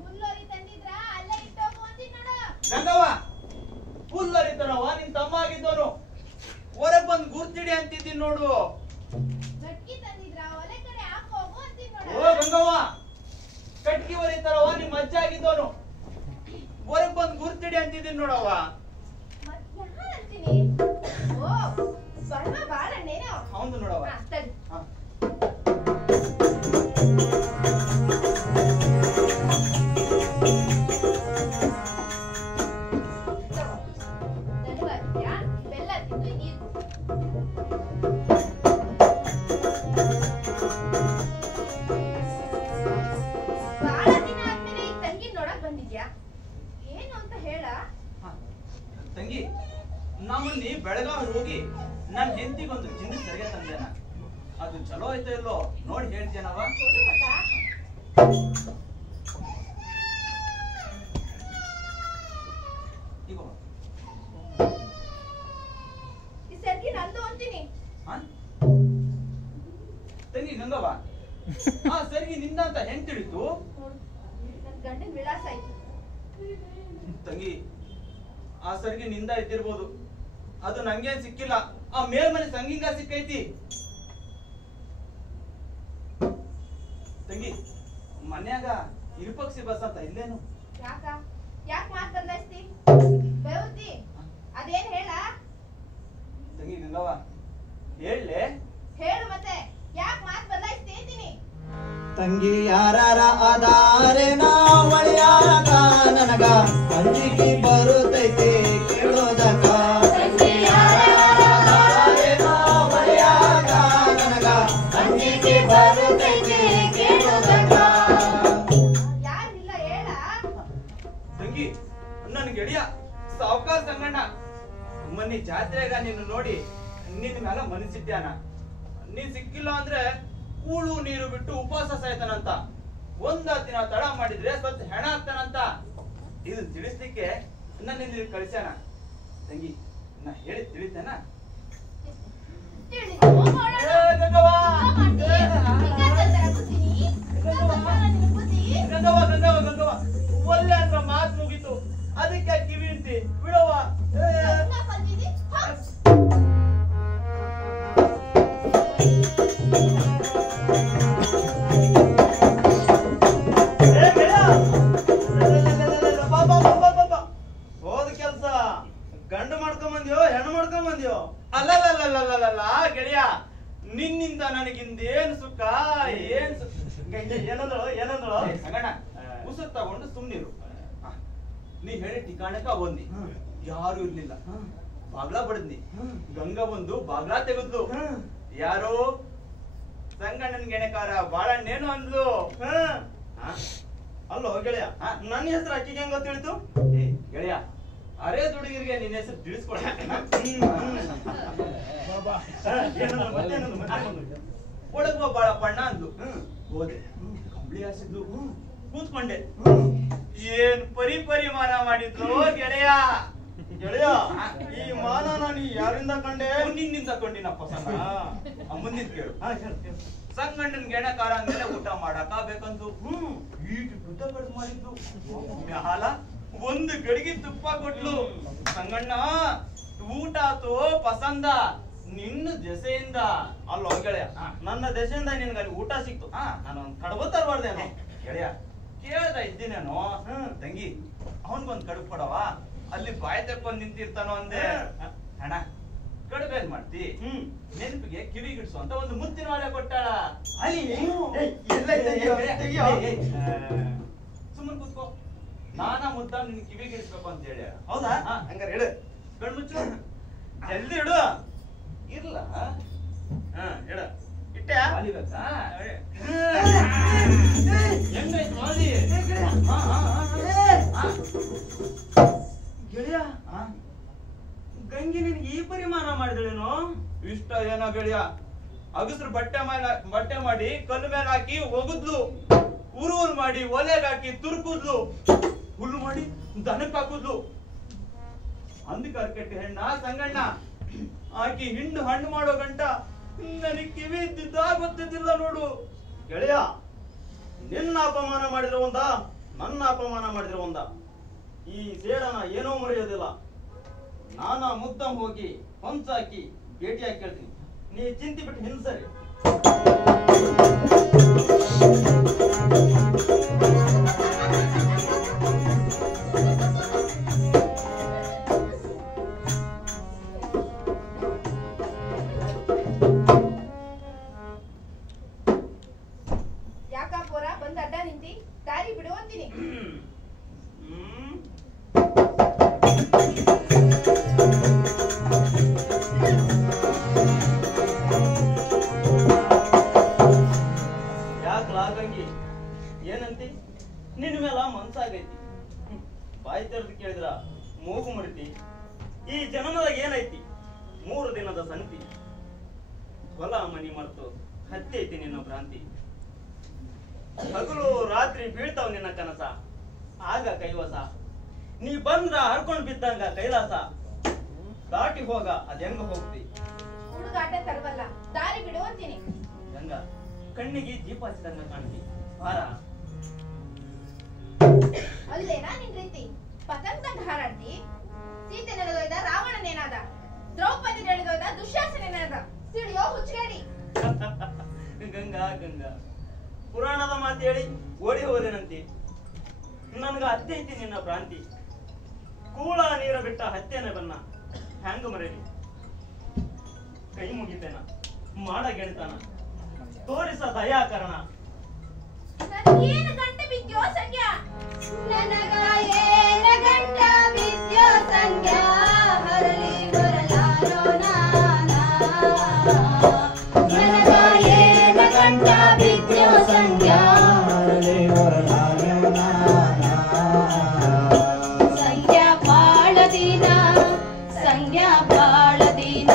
ಹುಲ್ಲೋರಿ ತಂದಿದ್ರ ಅಲ್ಲೇ ಇಟ್ಟೋಗು ಅಂತೀನಿ ನೋಡು. ಗಂಗವ್ವ, ಹುಲ್ಲರಿತಾನವ ನಿನ್ ತಮ್ಮ ಆಗಿದ್ದವನು. ಹೊರಗ್ ಬಂದು ಗುರ್ತಿಡಿ ಅಂತಿದ್ದೀನಿ ನೋಡು. ಗಟ್ಟಿ ತಂದಿದ್ರ ಒಲೆ ಕಡೆ ಹಾಕ್ ಹೋಗು ಅಂತೀನಿ ಓ ನೋಡು. ಗಂಗವ್ವ, ಕಟ್ಗಿ ಹೊರಿತಾರವ ನಿಮ್ಮ ಅಜ್ಜ ಆಗಿದ್ದವನು. ಹೊರಗ್ ಬಂದು ಗುರ್ತಿಡಿ ಅಂತಿದ್ದೀನಿ ನೋಡವ್ವ. ಮತ್ ಯಾರ್ ಅಂತೀನಿ? ಓ ಸ್ವರ್ಣ ಬಾಳಣ್ಣೇನೋ. ಹೌದು ನೋಡವ್ವ. ಹಾ, ತಡಿ. ಹಾ. ಬಂದಿದ್ಯಾ? ಏನು ಅಂತ ಹೇಳ? ತಂಗಿ, ನಮ್ಮನ್ನಿ ಬೆಳಗಾವಿ ಹೋಗಿ ನನ್ನ ಹೆಂಡತಿಗೊಂದು ಚಿನ್ನದ ಸರಿಗೆ ತಂದೇನ. ಅದು ಚಲೋ ಆಯ್ತೋ ಇಲ್ಲೋ ನೋಡಿ ಹೇಳ್ತೇನವ. ಕೊಡು ಮತ್ತ. ಈಗ ಈ ಸರ್ಗಿ ನಂದು ಅಂತೀನಿ. ತಂಗಿ ಗಂಗವ್ವ, ಆ ಸರಿಗೆ ನಿಂದ ಅಂತ ಹೆಂಗ್ ತಿಳಿತು? ನನ್ ಗಂಡನ್ ವಿಳಾಸ ಆಯ್ತು. ತಂಗಿ, ಆ ಸರಿಗೆ ನಿಂದ ಇದ್ದಿರ್ಬೋದು, ಅದು ನಂಗೇನ್ ಸಿಕ್ಕಿಲ್ಲ. ಆ ಮೇಲ್ಮನೆ ಸಂಗಿಂಗ ಸಿಕ್ಕೈತಿ. ತಂಗಿ, ಮನ್ಯಾಗ ಇರುಪಕ್ಷಿ ಬಸ್ ಅಂತ ಇಲ್ಲೇನು? ಯಾಕ ಮಾತ್ ಬದಲಾಯಿಸ್ತಿ? ಬೆವರ್ತಿ ಅದೇನ್ ಹೇಳ? ತಂಗಿ ಗಂಗವ್ವ, ಹೇಳಲೆ. ಹೇಳು ಮತ್ತೆ, ಯಾಕ ಮಾತ್ ಬದಲಾಯಿಸ್ತಿ ಅಂತೀನಿ. ತಂಗಿ ಯಾರಾರ ಆಧಾರೆ ನಾವಳಿಯಾಗ ನನಗ ಅಂಜಿಕೆ ಬರುತ್ತೈತೆ ಕೇಳೋದಕ್ಕ. ತಂಗಿ ಯಾರಾರ ಆಧಾರೆ ನಾವಳಿಯಾಗ ನನಗ ಅಂಜಿಕೆ ಬರುತ್ತೈತೆ ಕೇಳೋದಕ್ಕ. ಯಾರಿಲ್ಲ ಹೇಳ? ತಂಗಿ, ನನ್ ಗೆಳೆಯ ಸಾವುಕಾರ ಸಂಗಣ್ಣ ಮೊನ್ನೆ ಜಾತ್ರೆಗ ನೀನು ನೋಡಿ ನಿನ್ ಮೇಲೆ ಮನಸ್ಸಿಟ್ಟ್ಯಾನ. ನೀ ಸಿಕ್ಕಿಲ್ಲ ಅಂದ್ರೆ ಕೂಳು ನೀರು ಬಿಟ್ಟು ಉಪವಾಸ ಸಾಯ್ತಾನಂತ. ಒಂದ ದಿನ ತಡ ಮಾಡಿದ್ರೆ ಸ್ವಲ್ಪ ಹೆಣ ಆಗ್ತಾನಂತ. ಇದು ತಿಳಿಸ್ಲಿಕ್ಕೆ ನನ್ನ ಇಲ್ಲಿ ಕಳಿಸ್ಯಾನ. ತಂಗಿ, ನಾ ಹೇಳಿ ತಿಳಿತೇನ? ಗಂಗವ್ವ ಒಳ್ಳೆ ಅಂತ ಮಾತು ಮುಗಿತು, ಅದಕ್ಕೆ ಕಿವಿ ಇಡ್ತಿ ಬಿಡವ್ವ. ಹೋದ ಕೆಲ್ಸ ಗಂಡು ಮಾಡ್ಕೊಂಬಂದ್ಯೋ ಹೆಣ್ಣು ಮಾಡ್ಕೊಂಬಂದ್ಯೋ? ಅಲ್ಲಲ್ಲ ಗೆಳೆಯ, ನಿನ್ನಿಂದ ನನಗಿಂದೇನು ಸುಖ, ಏನ್ ಏನಂದಳು? ಸಂಗಣ್ಣ, ಉಸಿರು ತಗೊಂಡು ಸುಮ್ನಿರು. ನೀ ಹೇಳಿ ಠಿಕಾಣಕ್ಕ ಬಂದಿ, ಯಾರು ಇರ್ಲಿಲ್ಲ. ಬಾಗ್ಲಾ ಬಡದ್ನಿ, ಗಂಗಾ ಬಂದು ಬಾಗ್ಲಾ ತೆಗೆದ್ಲು. ಯಾರು? ಸಂಗಣ್ಣನ ಗೆಣಕಾರ ಬಾಳಣ್ಣೇನು ಅಂದ್ಲು. ಅಲ್ಲೋ ಗೆಳೆಯ, ನನ್ನ ಹೆಸರು ಅಕ್ಕಿಗೆ ಹೆಂಗ ತಿಳಿತು? ಏ ಗೆಳೆಯ, ಅರೆ ದುಡುಗಿರಿಗೆ ನಿನ್ನ ಹೆಸರು ತಿಳಿಸ್ಕೊಡ. ಒಳಗುವ ಬಾಳ ಬಣ್ಣ ಅಂದ್ಲು. ಹೋದೆ, ಕಂಬಳಿ ಹಾಸಿದ್ಲು, ಕೂತ್ಕೊಂಡೆ. ಏನ್ ಪರಿಮಾನ ಮಾಡಿದ್ರು ಗೆಳೆಯ. ಈ ಮಾನನ ನೀ ಯಾರಿಂದ ಕಂಡೆ? ನಿನ್ನಿಂದ ಕೊಂಡಿನಪ್ಪ ಸಂಗ. ಮುಂದಿನ ಕೇಳು. ಸಂಗಣ್ಣನ ಗೆಣಕಾರ ಅಂದ್ಮೇಲೆ ಊಟ ಮಾಡಕ ಬೇಕಂತು. ಈಟ್ ದುಡ್ಡ ಕಡ್ದು ಮಾಡಿದ್ದು. ಮ್ಯಾಲ ಒಂದು ಗಡಿಗೆ ತುಪ್ಪ ಕೊಟ್ಲು. ಸಂಗಣ್ಣ, ಊಟ ಆತು ಪಸಂದ ನಿನ್ನ ದೆಸೆಯಿಂದ. ಅಲ್ಲೋ ಗೆಳೆಯ, ನನ್ನ ದೆಸೆಯಿಂದ ನಿನ್ಗೆ ಅಲ್ಲಿ ಊಟ ಸಿಕ್ತು. ನಾನು ಕಡಬ ತರಬಾರ್ದೇನೋ? ಗೆಳೆಯ, ಕೇಳ್ದ ಇದ್ದೀನೇನೋ. ತಂಗಿ, ಅವನ್ಗೊಂದ್ ಕಡುಬು ಕೊಡವ, ಅಲ್ಲಿ ಬಾಯಿ ತಕ್ಕೊಂಡ್ ನಿಂತಿರ್ತಾನೋ ಅಂದೆ. ಅಣ್ಣ, ಕಡುಬೇನ್ ಮಾಡ್ತಿ? ನೆನಪಿಗೆ ಕಿವಿ ಗಿಡ್ಸು ಅಂತ ಒಂದು ಮುತ್ತಿನ ವಾಳೆ ಕೊಟ್ಟಾಳ. ಅಲ್ಲಿ ಸುಮ್ಮನ್ ಕೂತ್ಕೋ. ನಾನಾ ಮುದ್ದ ನಿನ್ ಕಿವಿ ಗಿಡ್ಸ್ಬೇಕು ಅಂತ ಹೇಳಿ. ಹೌದಾ? ಹಂಗಾರೆ ಇಡು. ಕಣ್ಮುಚ್ಚು. ಜಲ್ದಿ ಇಡು. ಇರ್ಲ ಇಡ. ಇಟ್ಟೆ? ವಾಲಿಬೇಕಾ? ಹೆಂಗಾಯ್ತು ವಾಲಿ? ಗೆಳೆಯ, ಗಂಗಿ ನಿನ್ಗೆ ಈ ಪರಿಮಾಣ ಮಾಡಿದಳೇನೋ? ಇಷ್ಟ ಏನೋ ಗೆಳೆಯ, ಅಗಸ್ರು ಬಟ್ಟೆ ಮಾಡಿ ಕಲ್ಲು ಮೇಲೆ ಹಾಕಿ ಒಗದ್ಲು. ಉರುಲ್ ಮಾಡಿ ಒಲೆಗೆ ಹಾಕಿ ತುರ್ಕುದ್ಲು. ಹುಲ್ಲು ಮಾಡಿ ದನಕ್ ಹಾಕುದ್ಲು. ಅಂಧಕಾರ ಕೆಟ್ಟ ಹೆಣ್ಣ ಸಂಗಣ್ಣ. ಆಕಿ ಹಿಂಡು ಹಣ್ಣು ಮಾಡೋ ಗಂಟ ನನಗೆ ಕಿವಿ ಇದ್ದಿದ್ದ ಗೊತ್ತಿದ್ದಿಲ್ಲ ನೋಡು. ಗೆಳೆಯ, ನಿನ್ನ ಅಪಮಾನ ಮಾಡಿದ್ರೆ ಒಂದ, ನನ್ನ ಅಪಮಾನ ಮಾಡಿದ್ರೆ ಒಂದ. ಈ ಸೇಡನ ಏನೋ ಮರೆಯೋದಿಲ್ಲ. ನಾನಾ ಮುದ್ದಂ ಹೋಗಿ ಹೊಂಚಾಕಿ ಭೇಟಿಯಾಗಿ ಕೇಳ್ತೀನಿ. ನೀ ಚಿಂತೆ ಬಿಟ್ಟು ಹಿಂಸರಿ. ಯಾಕಪ್ಪೋರ ಬಂದ್ ಅಡ್ಡ ನಿಂತಿ ದಾರಿ ಬಿಡು ಅಂತೀನಿ. ಬಾಯಿ ತೆರೆದು ಕೇಳಿದ್ರ ಮೂಗು ಮುರಿತಿ. ಈ ಜನ್ಮದಾಗ ಏನೈತಿ? 3 ದಿನದ ಸಂತಿ. ಹೊಲ ಮನಿ ಮರ್ತು ಹತ್ತೈತಿ ನಿನ್ನ ಭ್ರಾಂತಿ. ಹಗಲು ರಾತ್ರಿ ಬೀಳ್ತಾವ್ ನಿನ್ನ ಕನಸ, ಆಗ ಕೈವಸ. ನೀ ಬಂದ್ರ ಹರ್ಕೊಂಡ್ ಬಿದ್ದಂಗ ಕೈಲಾಸ. ದಾಟಿ ಹೋಗ ಅದೆಂಗ ಹೋಗ್ತಿ? ಹುಡುಗಾಟ ತರವಲ್ಲ, ದಾರಿ ಬಿಡು ಅಂತೀನಿ. ಗಂಗ ಕಣ್ಣಿಗೆ ದೀಪ ಹಚ್ಚಿದಂಗ ಕಾಣ್ತಿ. ಭಾರ ಅಲ್ಲೇನಾ ನಿನ್ ರೀತಿ? ಪತಂಗದಂಗ ಹಾರಾಡ್ತಿ. ಸೀತೆ ನೆಲೆದೊಯ್ದ ರಾವಣನೇನಾದ, ದ್ರೌಪದಿ ನೆಲೆದೊಯ್ದ ದುಶ್ಯಾಸನೇನಾದ. ಸಿಡಿಯೋ ಹುಚ್ಚೇಡಿ. ಗಂಗಾ ಗಂಗಾ ಪುರಾಣದ ಮಾತು ಹೇಳಿ ಓಡಿ ಹೋದೇನಂತಿ. ನನ್ಗ ಹತ್ತೈತಿ ನಿನ್ನ ಭ್ರಾಂತಿ. ಕೂಳ ನೀರ ಬಿಟ್ಟ ಹತ್ತೇನೆ ಬನ್ನ ಹ್ಯಾಂಗ ಮರೇಲಿ. ಕೈ ಮುಗಿತೇನ ಮಾಡ ಗೆಣತಾನ ತೋರಿಸ ದಯಾಕರಣ. ನನಗೇನು ಗಂಟ ಬಿದ್ಯೋ ಸಂಖ್ಯಾ? ನನಗ ಏನ ಗಂಟ ಬಿದ್ಯೋ ಸಂಖ್ಯಾ? ಹರಳಿ ಬರಲಾರೋ ನಾನಾ. ನನಗ ಏನ ಗಂಟ ಬಿದ್ಯೋ ಸಂಖ್ಯಾ? ಹರಳಿ ಬರಲಾರೋ ನಾನಾ. ಸಂಖ್ಯಾ ಬಾಳ ದಿನ, ಸಂಖ್ಯಾ ಬಾಳ ದಿನ,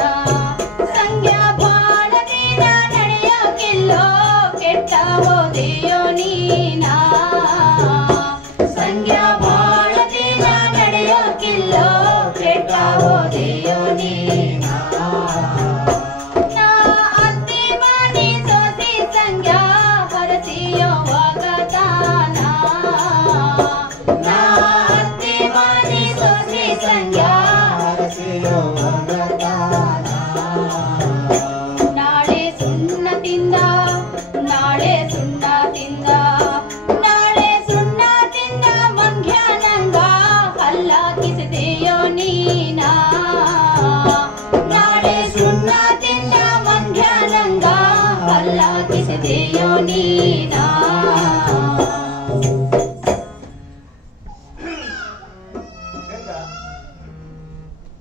ಸಂಖ್ಯಾ ಬಾಳ ದಿನ ನಡೆಯೋಕಿಲ್ಲೋ ಕೆಟ್ಟ ಹೋದೆಯೋ ನೀನಾ. ಸಂಖ್ಯಾ ಬಾಳ ದಿನ ನಡೆಯೋಕಿಲ್ಲೋ ಕೆಟ್ಟ ಹೋದೆಯೋ ನೀನಾ. ನಾ ಅತ್ತಿ ಮನೆ ಸೋಸಿ ಸಂಖ್ಯಾ ಹರಸಿಯೋ ವಾಗತಾನ. ನಾ ಅತ್ತಿ ಮನೆ ಸೋಸಿ ಸಂಖ್ಯಾ ಹರಸಿಯೋ ವಾಗತಾನ. ನಾಳೆ ಸುಣ್ಣ ತಿಂದ, ನಾಳೆ ಸುಣ್ಣ ತಿಂದ, ನಾಳೆ ಸುಣ್ಣ ತಿಂದ ಮಂಗ್ಯಾನಂಗ ಹಲ್ಲ ಕಿಸಿದೆಯೋ ನೀನಾ. ನಾಳೆ ಸುಣ್ಣ ತಿಂದ ಮಂಗ್ಯಾನಂಗ ಹಲ್ಲ ಕಿಸಿದೆಯೋ ನೀನಾ. ಗಂಗಾ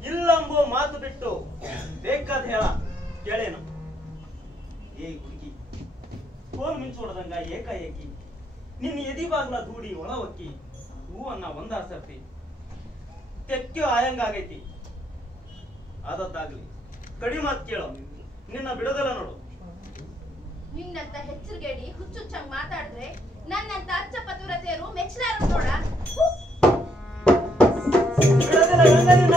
ಇಲ್ಲಂಬೋ ಮಾತು ಬಿಟ್ಟು ಬೇಕಾದ ಹೇಳ ಕೇಳೇನು. ಏ ಹುಡುಗಿ ಫೋನ್ ಮಿಂಚೋಡದಂಗ ಏಕಾಏಕಿ ನಿನ್ನ ಎದಿ ಬಾಗ್ಲ ದೂಡಿ ಒಳವಕ್ಕಿ ಹೂವನ್ನ ಒಂದಾರ್ ಸರ್ತಿ ತೆಕ್ಕೆ ಆಯಂಗಾಗೈತಿ. ಆದದ್ದಾಗ್ಲಿ ಕಡಿ ಮಾತು ಕೇಳೋ, ನಿನ್ನ ಬಿಡೋದಲ್ಲ ನೋಡು. ನಿನ್ನಂತ ಹೆಚ್ಚುಗೇಡಿ ಹುಚ್ಚುಚ್ಚಂಗ್ ಮಾತಾಡಿದ್ರೆ ನನ್ನಂತ ಅಚ್ಚ ಪತುರತೆಯರು ಮೆಚ್ಚಲಾರು ನೋಡ. ಬಿಡೋದಿಲ್ಲ ಗಂಗಾ ನಿನ್ನ.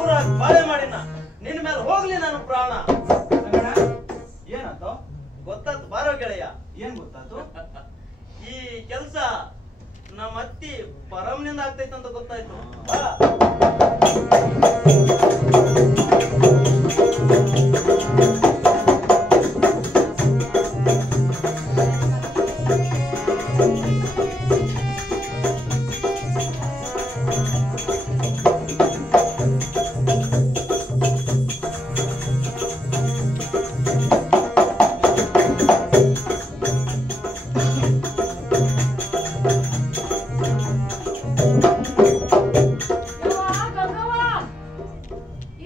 ಊರಾಗ ಬಾಳೆ ಮಾಡಿನ ನಿನ್ನ ಮೇಲೆ ಹೋಗ್ಲಿ ನನ್ನ ಪ್ರಾಣ. ಏನಾಯ್ತು? ಗೊತ್ತಾತು ಬಾರೋ ಗೆಳೆಯ. ಏನ್ ಗೊತ್ತಾತು? ಈ ಕೆಲ್ಸ ನಮ್ಮ ಅತ್ತಿ ಪರಮ್ನಿಂದ ಆಗ್ತೈತಂತ ಗೊತ್ತಾಯ್ತು. ಬಾ.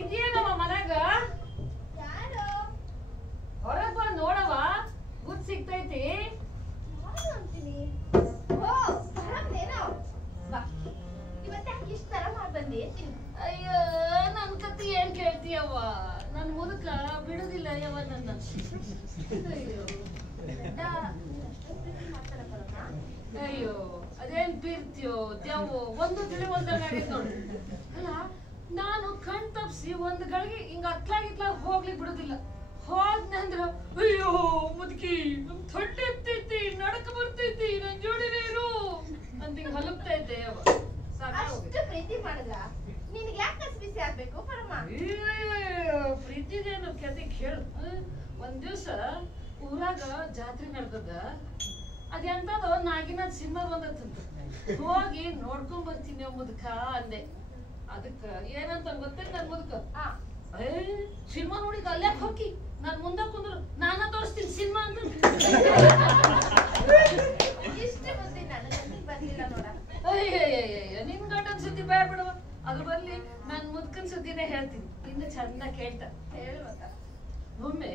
ಇದೇನವ ಮನ್ಯಾಗ? ಯಾರು? ಹೊರಗ್ ಬಾ ನೋಡವ, ಗುಡ್ ಸಿಗ್ತೈತಿ. ಯಾರು ಅಂತೀನಿ? ಓ ಪರಮ್ನೇನೋ? ಬಾ, ಇವತ್ತ್ಯಾಕೆ ಇಷ್ಟ್ ತರ ಮಾಡ್ಬಂದಿ ಅಂತೀನಿ. ಅಯ್ಯೋ ನನ್ ಕತ್ತಿ ಏನ್ ಕೇಳ್ತೀಯವ್ವ? ನನ್ ಮುದುಕ ಬಿಡುದಿಲ್ಲ ಯವ್ವ ನನ್ನ. ಅಯ್ಯೋ ಅಯ್ಯೋ ಅದೇನ್ ಬೀರ್ತಿಯೋ ದೆವ್ವೋ ಒಂದು ತಿಳಿವಲ್ದಂಗಾಗೈತ್ ನೋಡು. ಅಲ್ಲ ನಾನು ಕಣ್ ತಪ್ಸಿ ಒಂದ್ ಗಳಿಗೆ ಹಿಂಗ ಅತ್ಲಾಗಿತ್ಲಾಗ ಹೋಗ್ಲಿಕ್ ಬಿಡುದಿಲ್ಲ. ಹೋದ್ನಂದ್ರ ಅಯ್ಯೋ ಮುದುಕಿ ನಮ್ ತೊಟ್ಟೆ ಎತ್ತೈತಿ, ನಡಕ ಬರ್ತೈತಿ, ನನ್ ಜೋಡಿನೇ ಇರು ಅಂತ ಹಿಂಗ್ ಹಲುಕ್ತಾ ಇದ್ದೆ ಯವ್ವ. ಅಷ್ಟು ಪ್ರೀತಿ ಮಾಡಿದ್ರ ನಿನ್ಗೆ ಯಾಕೆ ಕಸ್ಬಿಸಿ ಆಗ್ಬೇಕು ಪರಮ? ಅಯ್ಯೋ ಪ್ರೀತಿದೇನು ಕತೆ ಕೇಳು. ಒಂದ್ ದಿವ್ಸ ಊರಾಗ ಜಾತ್ರೆ ನಡ್ದದ. ಅದೆಂತದೋ ನಾಗಿನಾಥ್ ಸಿನಿಮಾ ಬಂದತ್ತಂತ. ಹೋಗಿ ನೋಡ್ಕೊಂಡ್ ಬರ್ತೀನಿ ಮುದುಕ ಅಂದೆ. ಅದಕ್ಕ ಏನಂತ ಗೊತ್ತೇನ್ ನನ್ ಮುದುಕ? ಸಿನಿಮಾ ನೋಡಿದ ಅಲ್ಲೇ ಹೋಗಿ ನಾನ್ ಮುಂದ ಕುಂದ್ರು ನಾನ ತೋರಿಸ್ತೀನಿ ಸಿನಿಮಾ ಅಂತ. ಇಷ್ಟು ಬುದ್ಧಿ ನನಗೆ ಬಂದಿಲ್ಲ ನೋಡ. ಅಯ್ಯಯ್ಯ ನಿನ್ ಗಂಡನ್ ಸುದ್ದಿ ಬೇಡ ಬಿಡವ. ಅದ್ರ ಬದ್ಲಿ ನಾನ್ ಮುದ್ಕನ್ ಸುದ್ದಿನೇ ಹೇಳ್ತೀನಿ, ಇನ್ನು ಚಂದ ಕೇಳ್ತಾ. ಹೇಳ್ಬೇಕ? ಒಮ್ಮೆ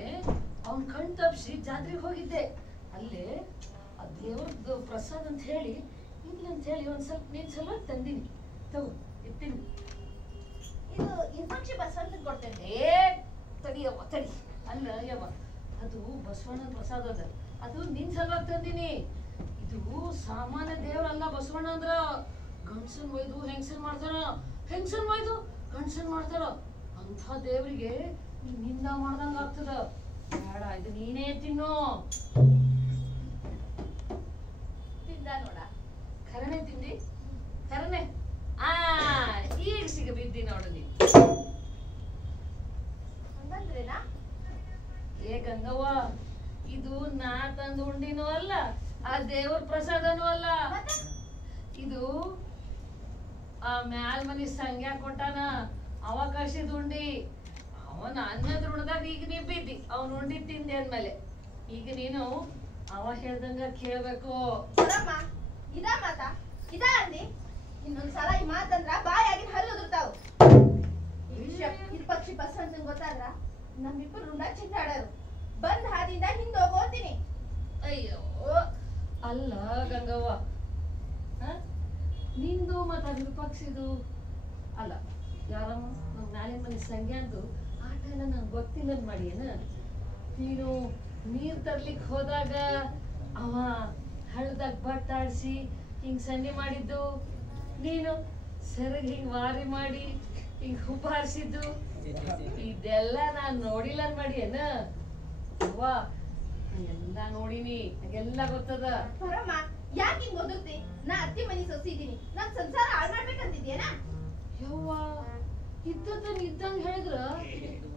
ಅವ್ನ್ ಕಣ್ ತಪ್ಸಿ ಜಾತ್ರೆಗೆ ಹೋಗಿದ್ದೆ. ಅಲ್ಲೇ ಆ ದೇವ್ರದ್ದು ಪ್ರಸಾದ್ ಅಂತ ಹೇಳಿ ಇರ್ಲಿ ಅಂತ ಹೇಳಿ ಒಂದ್ ಸ್ವಲ್ಪ ನೀನ್ ಸಲುವಾಗಿ ತಂದಿನಿ ತಗೋ ಇರ್ತೀನಿ. ಇದು ಇರ್ಪಕ್ಷಿ ಬಸವಣ್ಣನ್ ಕೊಡ್ತೇನೆ. ಏ ತಡಿಯವ್ವ ತಡಿ. ಅಲ್ಲ ಯವ್ವ ಅದು ಬಸವಣ್ಣನ ಪ್ರಸಾದ ಅದ, ಅದು ನಿನ್ ಸಲುವಾಗಿ ತಂದಿನಿ. ಇದು ಸಾಮಾನ್ಯ ದೇವ್ರಲ್ಲ ಬಸವಣ್ಣ ಅಂದ್ರ. ಗಂಡಸನ್ ಒಯ್ದು ಹೆಂಗಸನ್ ಮಾಡ್ತಾರ, ಹೆಂಗಸನ್ ಒಯ್ದು ಗಂಡಸನ್ ಮಾಡ್ತಾರ. ಅಂಥ ದೇವ್ರಿಗೆ ನಿಂದ ಮಾಡ್ದಂಗ ಆಗ್ತದ. ಬೇಡ, ಇದು ನೀನೇ ತಿನ್ನು. ತಿಂದ ನೋಡ. ಖರನೆ ತಿಂದಿ? ಖರನೆ? ಈಗ ಸಿಗ ಬಿದ್ದಿ ನೋಡು ನೀನು. ಹಂಗಂದ್ರೇನಾ? ಏ ಗಂಗವ್ವ, ಇದು ನಾ ತಂದು ಉಂಡಿನೂ ಅಲ್ಲ, ಆ ದೇವ್ರ ಪ್ರಸಾದನೂ ಅಲ್ಲ. ಇದು ಆ ಮ್ಯಾಲ್ ಮನಿ ಸಂಗ್ಯಾ ಕೊಟ್ಟಾನ, ಅವಕಾಶದ ಉಂಡಿ. ಅವನ ಅನ್ನದ ಋಣದಾಗ ಈಗ ನೀ ಬಿದ್ದಿ, ಅವನ್ ಉಂಡಿ ತಿಂದೆ ಅಂದ್ಮೇಲೆ ಈಗ ನೀನು ಅವ ಹೇಳ್ದಂಗ ಕೇಳ್ಬೇಕು. ಬರಮ್ಮ, ಇದಾ ಮಾತಾ? ಇದಾ ಅಂದಿ? ಇನ್ನೊಂದ್ಸಲ ಈ ಮಾತಂದ್ರ ಬಾಯಾಗಿನ ಹಲ್ಲು ಉದುರ್ತಾವು. ಈ ವಿಷಯ ಇರ್ಪಕ್ಷಿ ಬಸವಣ್ಣನ್ ಗೊತ್ತಾದ್ರ ನಮ್ಮಿಬ್ಬರು ರುಂಡ ಚಿಂತಾಡರು. ಬಂದ್ ಹಾದಿಂದ ಹಿಂದ್ ಹೋಗೋತೀನಿ. ಅಯ್ಯೋ ಅಲ್ಲ ಗಂಗವ್ವ, ನಿಂದು ಮತ್ತ ವಿಪಕ್ಷಿದು ಅಲ್ಲ. ಯಾರಮ್ಮ ನಮ್ ನಾಳಿನ ಮನೆ ಸಂಗ್ಯಾಂದು ಆಟ ಎಲ್ಲ ನಂಗೆ ಗೊತ್ತಿಲ್ಲ ಮಾಡಿಯೇನ. ನೀನು ನೀರ್ ತರ್ಲಿಕ್ ಹೋದಾಗ ಅವ ಹಳ್ಳದಾಗ ಬಟ್ಟಾಡ್ಸಿ ಹಿಂಗ್ ಸನ್ನೆ ಮಾಡಿದ್ದು, ನೀನು ಸೆರಗ್ ಹಿಂಗ್ ವಾರಿ ಮಾಡಿ ಹಿಂಗ್ ಹುಬ್ಬಾರಿಸಿದ್ದು, ಇದೆಲ್ಲ ನಾನ್ ನೋಡಿಲ್ಲ ಮಾಡಿಯೇನ. ಅವ್ವ ಎಲ್ಲ ನೋಡಿನಿ, ಎಲ್ಲ ಗೊತ್ತದ. ಬರಮ್ಮ, ಯಾಕೆ ಹಿಂಗ್ ಓದುತ್ತಿ? ನಾ ಅತ್ತಿ ಮನಿ ಸೊಸಿದೀನಿ, ನನ್ ಸಂಸಾರ ಹಾಳು ಮಾಡ್ಬೇಕಂತಿದ್ಯೇನ? ಯವ್ವ ಇದ್ದದ್ದನ್ನ ಇದ್ದಂಗ ಹೇಳಿದ್ರ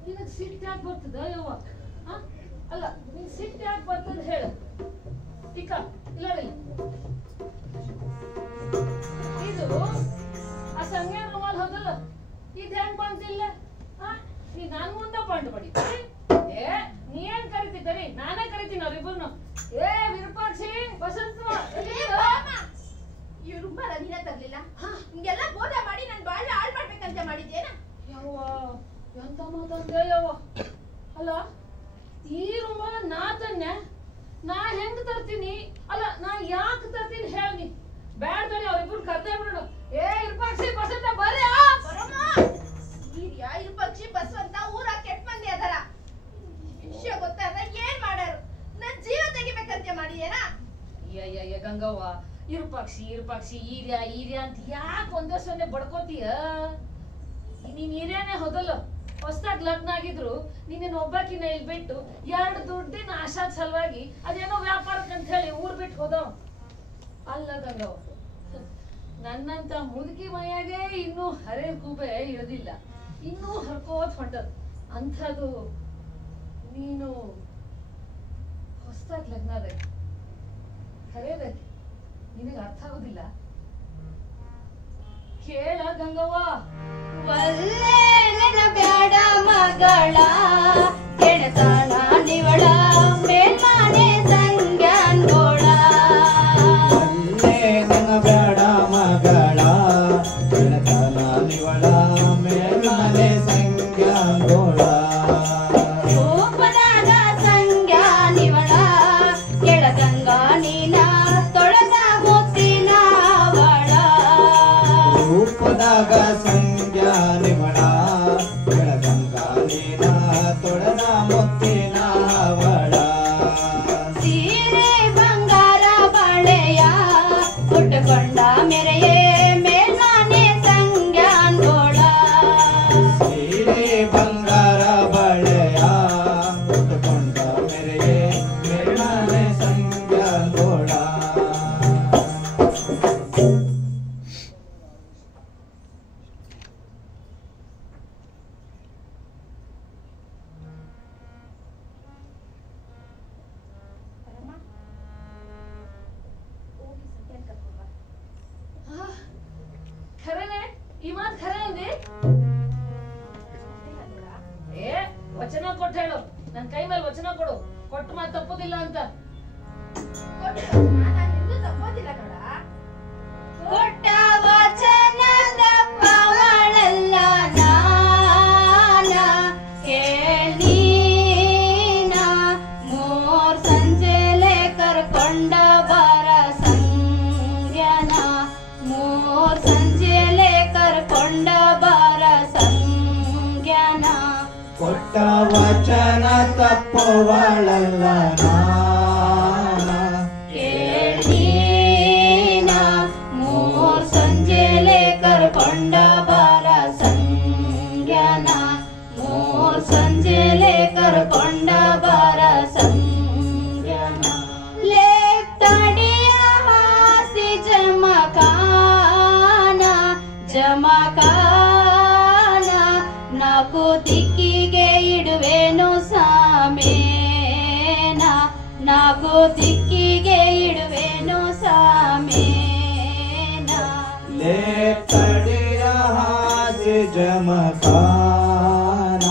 ನಿನಗ್ ಸಿಟ್ಟು ಯಾಕೆ ಬರ್ತದ ಯವ್ವ? ಅಲ್ಲ ನಿನ್ ಸಿಟ್ಟು ಯಾಕೆ ಬರ್ತದ ಹೇಳ. ಟಿಕ್ಕ ಇಲ್ಲ ಇದು ಆ ಸಂಗ್ಯಾ ರುಮಾಲ್ ಹೌದಲ್ಲ, ಇದ್ ಹೆಂಗ್ ಬಂತಿಲ್ಲ? ನೀ ನನ್ ಮುಂದ ಬಂಡ್ ಬಡಿ. ಏ ನೀ ಏನ್ ಕರಿತಿದ್ದರಿ? ನಾನೇ ಕರಿತೀನಿ ಅವ್ರಿಬ್ಬರ್ನು. ಏ ವಿರೂಪಾಕ್ಷಿ, ವಸಂತ, ಈ ರುಂಬಾಲ ನೀನ ತರ್ಲಿಲ್ಲ, ಹಿಂಗೆಲ್ಲ ಬೋಧ ಮಾಡಿ ನನ್ ಬಾಳ ಹಾಳು ಮಾಡ್ಬೇಕಂತ ಮಾಡಿದ್ಯೇನ? ಯವ್ವ ಎಂತ ಮಾತಂದೆ ಯವ್ವ. ಅಲ್ಲ ಈ ರುಮಾಲ ನಾ ತನ್ನೆ, ನಾ ಹೆಂಗ್ ತರ್ತೀನಿ? ಅಲ್ಲ ನಾ ಯಾಕೆ ತರ್ತೀನಿ ಹೇಳಿ. ಬ್ಯಾಡ ಬೇಡ ಅವ್ರಿಬ್ರು ಕರ್ದೇ ಬಿಡು. ಏ ಇರ್ಪಾಕ್ಷಿ ಬಸಂತ ಬರ್ರಿ. ಹಿರಿಯ ಇರ್ಪಕ್ಷಿ ಬಸವಂತ ಊರಾಗ ಕೆಟ್ಟ ಮಂದಿ ಅದರ. ವಿಷಯ ಗೊತ್ತಾದ ಏನ್ ಮಾಡ್ಯಾರು? ನನ್ ಜೀವ ತೆಗಿಬೇಕಂತ ಮಾಡಿದ್ಯೇನ? ಅಯ್ಯ ಗಂಗವ್ವ, ಇರ್ಪಾಕ್ಷಿ ಈರ್ಯ ಅಂತ ಯಾಕೆ ಒಂದೇ ಸೊನ್ನೆ ಬಡ್ಕೋತೀಯ? ನೀನ್ ಹಿರಿಯನೇ ಹೋದಲ್ಲ, ಹೊಸದಾಗಿ ಲಗ್ನ ಆಗಿದ್ರು ನೀನೇನು ಒಬ್ಬಾಕಿನ ಇಲ್ಲಿ ಬಿಟ್ಟು 2 ದುಡ್ಡಿನ ಆಶಾದ ಸಲುವಾಗಿ ಅದೇನೋ ವ್ಯಾಪಾರಕ್ಕಂತ ಹೇಳಿ ಊರ್ ಬಿಟ್ಟು ಹೋದವ ಅಲ್ಲ ಗಂಗವ್ವ. ನನ್ನಂತ ಮುದುಕಿ ಮೈಯಾಗೆ ಇನ್ನೂ ಹರೇ ಕೂಬೆ ಇಳಿದಿಲ್ಲ, ಇನ್ನೂ ಹರ್ಕೋತ್ ಹೊಂಟದ. ಅಂಥದ್ದು ನೀನು ಹೊಸದಾಗಿ ಲಗ್ನ ಅದ, ಖರೇದ ನಿನಗೆ ಅರ್ಥ ಆಗುದಿಲ್ಲ. ಕೇಳ ಗಂಗವ್ವ. ಒಲ್ಲೆ ಬ್ಯಾಡ ಮಗಳ ಗೆಳತನ ನಿವಳ ಮೇಲ್ಮಾನೆ ಸಂಗ್ಯಾನ್ಗೋಳ. ಒಲ್ಲೆ ಬ್ಯಾಡ ಮಗಳ ಗೆಳತನ ನಿವಳ ಮೇಲ್ಮಾನೆ ಸಂಗ್ಯಾನ್ಗೋಳ. ರೂಪದಾಗ ಸಂಗ್ಯಾ ನಿವಳ ಗೆಳಗಂಗ ನೀನ ತೊಳೆದ ಮುತ್ತಿನ ಅವಳ. ರೂಪದಾಗ ಸಂಗ್ಯಾ ನಿವಳ ಗೆಳಗಂಗ ನೀನ ತೊಳೆದ ಮುತ್ತಿನ ಅವಳ. ಸೀರೆ ಬಂಗಾರ ಬಳೆಯ ಉಟ್ಟುಕೊಂಡ ಮೆರೆಯೇ ಮೇಲ್ಮಾನೆ ಸಂಗ್ಯಾನ್ಗೋಳ. ಸೀರೆ ಬಂಗಾರ ಬಳೆಯ ಉಟ್ಟುಕೊಂಡ ಮೆರೆಯೇ ಮೇಲ್ಮಾನೆ ಸಂಗ್ಯಾನ್ಗೋಳ. ಬರಮ್ಮ, ಹೋಗಿ ಸಂಖ್ಯಾನ್ ಕರ್ಕೊಂಡ್ ಬಾ. ಖರೇನೆ ಈ ಮಾತು ಖರೆ ಅಂದಿ? ಏ ವಚನ ಕೊಟ್ಟು ಹೇಳು, ನನ್ ಕೈ ಮೇಲೆ ವಚನ ಕೊಡು, ಕೊಟ್ಟು ಮಾತು ತಪ್ಪುದಿಲ್ಲ ಅಂತ. ತಪ್ಪೋದಿಲ್ಲ ನೋಡ. ಕೊಟ್ಟ ವಚನದ ಪವಳಲ್ಲ ನಾನ ಕೇಳೀನ. ಮೂರ್ ಸಂಜೆಲೆ ಕರ್ಕೊಂಡ ಬರ ಸಂಗ್ಯನ ಕೊಟ್ಟ ವಚನ ತಪ್ಪುವಳಲ್ಲ ಕೇಳೀನ ಮೂರ್ ಸಂಜೆಲೆ ಕರ್ಕೊಂಡ ಬಾರ ಸಂಗ್ಯಾನ ಮೂರ್ ಸಂಜೆಲೆ ಕರ್ಕೊಂಡ ಬಾರ ಸಂಗ್ಯಾನ ಲೇಪ್ತಡಿಯ ಹಾಸಿ ಜಮಖಾನ ಜಮಖಾನ ನಾಲ್ಕು ದಿಕ್ಕಿಗೆ ಇಡುವೆನು ಸಾಮೇನ ನಾಲ್ಕು ದಿಕ್ಕಿಗೆ ಇಡುವೆನು ಸಾಮೇನ ಲೇ ತಡಿಯ ಹಾಸಿ ಜಮಖಾನ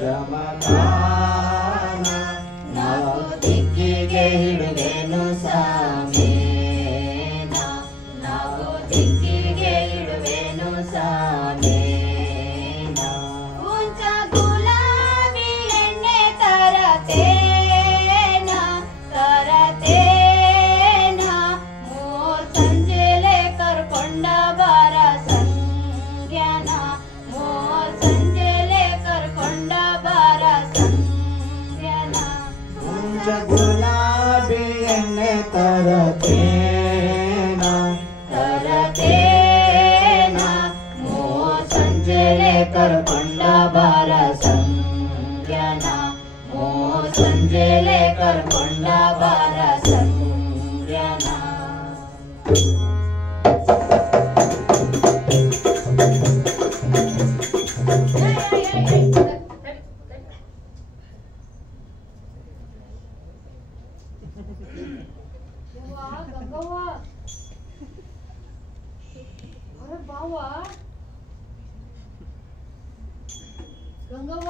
ಜಮಖಾನ ನಾಲ್ಕು ದಿಕ್ಕಿಗೆ ಇಡುವೆನು ಸಾಮೇನ ನಾಲ್ಕು ದಿಕ್ಕಿಗೆ ಇಡುವೆನು ಸಾಮೇನ ಉಂಚ ಗುಲಾಬಿ ಎಣ್ಣೆ ತರತೇನ ತರತೇನ ಮೂರ್ ಸಂಜೆಲೆ ಕರ್ಕೊಂಡ ಬಾರ ಸಂಗ್ಯಾನ ಮೂರ್ ಸಂಜೆಲೆ ಕರ್ಕೊಂಡ ಬಾರ ಸಂಗ್ಯಾನ ಮುಂಚ ಗುಲಾಬಿ ಎಣ್ಣೆ ತರತೇನ ತರತೇನ ಮೂರ್ ಸಂಜೆಲೆ ಕರ್ಕೊಂಡ ಬಾರ ಸಂಗ್ಯಾನ ಮೂರ್ ಸಂಜೆಲೆ ಕರ್ಕೊಂಡ ಬಾರ ಸಂಗ್ಯಾನ ಗಂಗವ್ವ ಅರೆ ಬಾವ ಗಂಗವ್ವ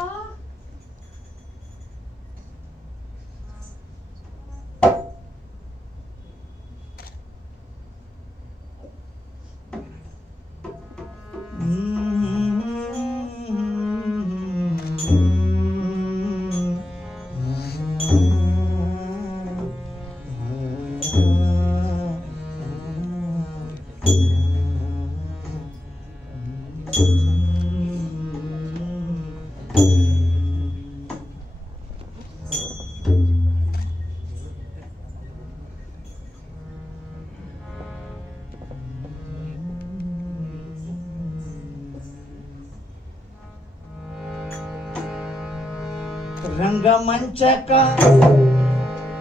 ರಂಗಮಂಚಕ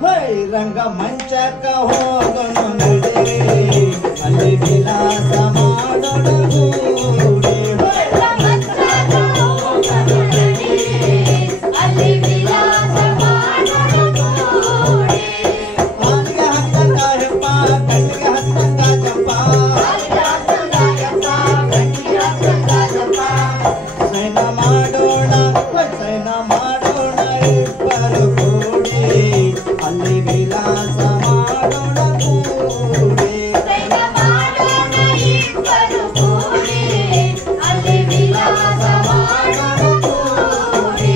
ಹೊಯ್ ರಂಗಮಂಚಕ ಹೋಗನು ನಡೆ ಅಲ್ಲಿ ವಿಲಾಸ ಮಾಡೋಣ ಕೂಡಿ ರಂಗಮಂಚಕ ಹೋಗನು ನಡೆ ಅಲ್ಲಿ ವಿಲಾಸ ಮಾಡೋಣ ಕೂಡಿ ಹಾಲಿಗೆ ಹತ್ತಂಗ ಹೆಪ್ಪ ಕಣ್ಣಿಗೆ ಹತ್ತಂಗ ಜಪ್ಪ ಹಾಲಿಗೆ ಹತ್ತಂಗ ಯಪ್ಪ ಕಣ್ಣಿಗೆ ಹತ್ತಂಗ ಜಪ್ಪ ಸೈನ ಮಾಡೋಣ ಸೈನ ಮಾಡೋಣ ಇಬ್ಬರು ಕೂಡಿ ಅಲ್ಲಿ ವಿಲಾಸ ಮಾಡೋಣ ಕೂಡಿ ಸೈನ ಮಾಡೋಣ ಇಬ್ಬರು ಕೂಡಿ ಅಲ್ಲಿ ವಿಲಾಸ ಮಾಡೋಣ ಕೂಡಿ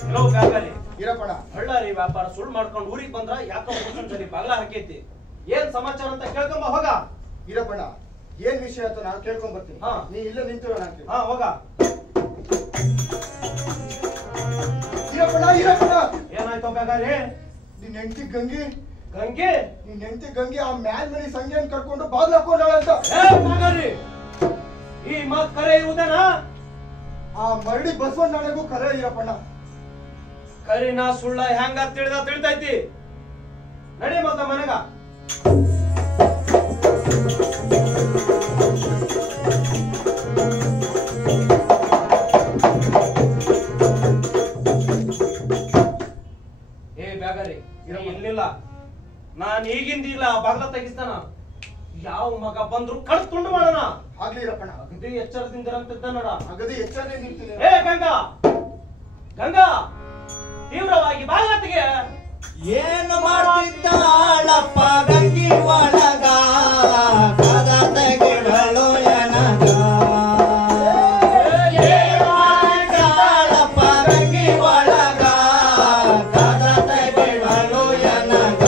ಕೆಲವು ಬ್ಯಾಗಲ್ಲಿ ಇರಪ್ಪಣ ಬಳ್ಳಾರಿ ವ್ಯಾಪಾರ ಸುಳ್ಳು ಮಾಡ್ಕೊಂಡು ಊರಿಗೆ ಬಂದ್ರ ಯಾಕೋ ಮುಖಂಡರಿ ಬಾಗ್ಲ ಹಾಕೈತಿ ಏನ್ ಸಮಾಚಾರ ಅಂತ ಕೇಳ್ಕೊಂಬ ಹೋಗ ಇರಪ್ಪಣ ಏನ್ ವಿಷಯ ಅಂತ ನಾನು ಕೇಳ್ಕೊಂಡ್ ಬರ್ತೀನಿ ಹಾ. ನೀ ಇಲ್ಲೇ ನಿಂತಿರೋ ನಾನು ಹಾ ಹೋಗ ಇರಪ್ಪಣ ಇರಪ್ಪಣ ಏನಾಯ್ತು ಬ್ಯಾಗಾರಿ ನಿನ್ ಹೆಂಡತಿ ಗಂಗಿ ಗಂಗೆ ನಿನ್ ಹೆಂಡತಿ ಗಂಗಿ ಆ ಮ್ಯಾಲ್ ಮನೆ ಸಂಜೆನ್ ಕರ್ಕೊಂಡು ಬಾಗ್ಲ ಹಾಕೊಂಡಾಳ ಅಂತ ಏ ಬ್ಯಾಗಾರಿ ಈ ಮಾತ್ ಕರೆ ಇರುವುದೇನಾ ಆ ಮರಡಿ ಬಸವಣ್ಣನಿಗೂ ಕರೆ ಇರಪ್ಪಣ ಕರಿನಾ ಸುಳ್ಳ ಹೆಂಗ ತಿಳಿತೈತಿ ನಡಿ ಮತ್ತ ಮನೆಗ ಏ ಬ್ಯಾಗರಿ ಇಲ್ಲಿಲ್ಲ ನಾನ್ ಈಗಿಂದಿಲ್ಲ ಬಾಗ್ಲ ತೆಗಿಸ್ತಾನ ಯಾವ ಮಗ ಬಂದ್ರು ಕಡ್ ತುಂಡು ಮಾಡೋಣ ಆಗ್ಲಿ ಇರಪ್ಪಣ ಅಗದಿ ಎಚ್ಚರದಿಂದಿರಂತಿದ್ದ ನೋಡ ಅಗದಿ ಎಚ್ಚರನೇ ನಿಂತೀನಿ ಏ ಗಂಗಾ ಗಂಗಾ ತೀವ್ರವಾಗಿ ಬಾಗ್ಲತ್ತಿಗೆ ಏನು ಮಾಡ್ತಿದ್ದಾಳಪ್ಪ ಗಂಗಿ ಒಳಗ ಕದ ತೆಗಿಡಲು ಎನಗ ಏನು ಮಾಡ್ತಿದ್ದಾಳಪ್ಪ ಗಂಗಿ ಒಳಗ ಕದ ತೆಗಿಡಲು ಎನಗ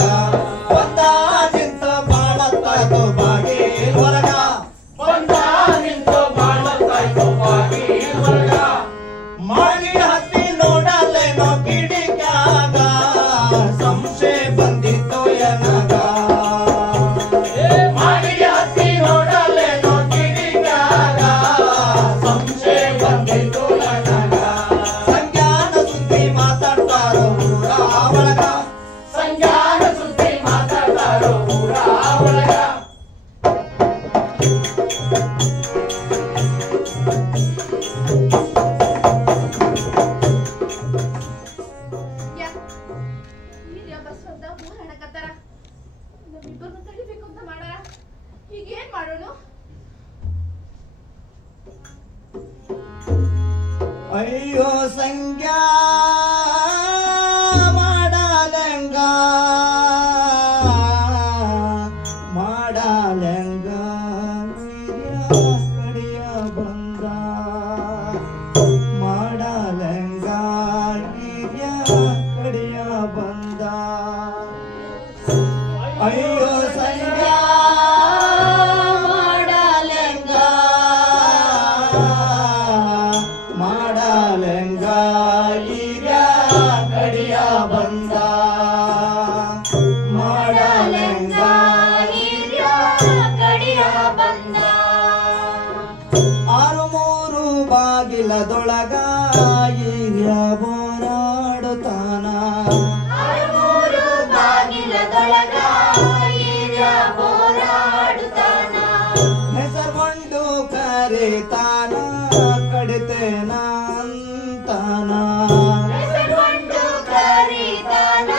ಅಯ್ಯೋ ಸಂಗ್ಯಾ ಮಾಡಲೆಂಗ ಮಾಡಲೆಂಗ ಕಡಿಯ ಬಂದ ಮಾಡಲೆಂಗ ಕಡಿಯ ಬಂದ ಅಯ್ಯೋ ಸಂಗ್ಯಾ ಮಾಡಲೆಂಗ ಮಾಡಲೆಂಗ ಈಗ ಕಡಿಯ ಬಂದ ಮಾಡಲೆಂಗ ಈಗ ಕಡಿಯ ಬಂದ ಆರು ಮೂರು ಬಾಗಿಲದೊಳಗ ಹಿರಿಯ ಬೋರಾಡುತ್ತಾನ ಮೂರು ಬಾಗಿಲದೊಳಗ ಹಿರಿಯ ಬೋರಾಡುತ್ತಾನ ಹೆಸರುಗೊಂಡು ಕರೀತಾನ ಕಡಿತೇನ ಅಂತಾನ ಹೆಸರುಗೊಂಡು ಕರೀತಾನ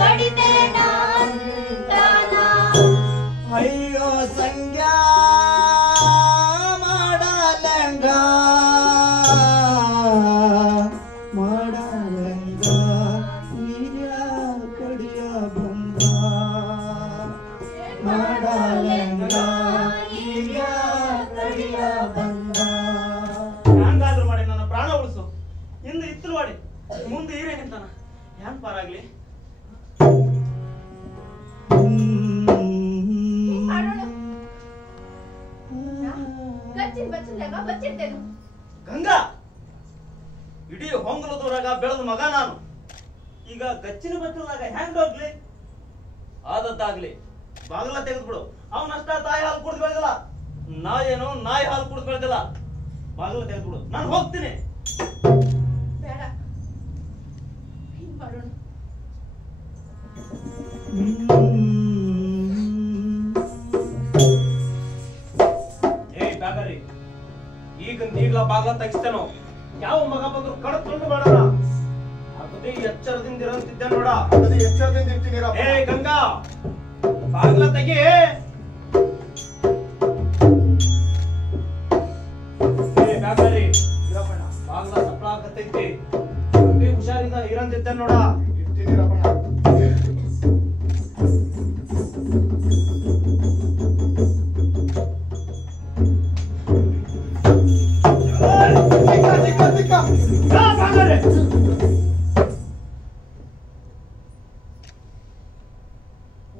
ಕಡಿತೇನ ಅಂತಾನ ಅಯ್ಯೋ ಸಂಗ್ಯಾ ಮಾಡಲೆಂಗ ಮಾಡಲೆಂಗ ಹಿರಿಯ ಕಡಿಯ ಬಂದ ಮಾಡಲೆಂಗ ಹಿರಿಯ ಕಡಿಯ ಬಂದ ಹ್ಯಾಂಗಾದ್ರೂ ಮಾಡಿ ನನ್ನ ಪ್ರಾಣ ಉಳಿಸು. ಹಿಂದೆ ಇತ್ತಲು ಮಾಡಿ ಮುಂದೆ ಹೀರೆ ನಿಂತಾನ. ಹ್ಯಾಂಗ್ ಪಾರಾಗ್ಲಿ? ಗಚ್ಚಿನ ಬಚ್ಚಿನ್ಯಾಗ ಬಚ್ಚಿರ್ತೇನು ಗಂಗಾ, ಇಡೀ ಹೊಂಗಲದೂರಾಗ ಬೆಳೆದ ಮಗ ನಾನು. ಈಗ ಗಚ್ಚಿನ ಬಚ್ಚಲಾಗ ಹ್ಯಾಂಗ್ ಹೋಗ್ಲಿ? ಆದದ್ದಾಗ್ಲಿ ಬಾಗಲ ತೆಗೆದ್ಬಿಡು. ಅವನಷ್ಟ ತಾಯಿ ಹಾಲು ಕುಡ್ದು ಬೆಳೆದಿಲ್ಲ, ನಾ ಏನೋ ನಾಯಿ ಹಾಲು ಕುಡ್ದು ಬೆಳೆದಿಲ್ಲ. ಬಾಗಲ ತೆಗೆದ್ಬಿಡು, ನಾನು ಹೋಗ್ತೀನಿ. ಬೇಡ ಹಿಂಗ್ ಮಾಡೋಣ ಏಯ್ ಬ್ಯಾಗರಿ, ಈಗಲ ಬಾಗ್ಲ ತೆಗಿಸ್ತೇನೋ. ಯಾವ ಮಗ ಬಂದ್ರು ಕಡದ್ ತುಂಡು ಮಾಡೋಣ. ಅಗದಿ ಎಚ್ಚರದಿಂದ ಇರಂತಿದ್ದೆ ನೋಡ. ಅಗದಿ ಎಚ್ಚರದಿಂದ ಇರ್ತೀನಿರಪ್ಪ. ಏ ಗಂಗಾ, ಬಾಗ್ಲ ತೆಗಿ. ಏ ಬ್ಯಾಗರಿ, ಇರಪ್ಪಣ್ಣ, ಬಾಗ್ಲ ಸಪ್ಳ ಆಗತೈತಿ. ಅಗದಿ ಹುಷಾರಿಂದ ಇರಂತಿದ್ದೆ ನೋಡ. ಇರ್ತೀನಿರಪ್ಪಣ್ಣ.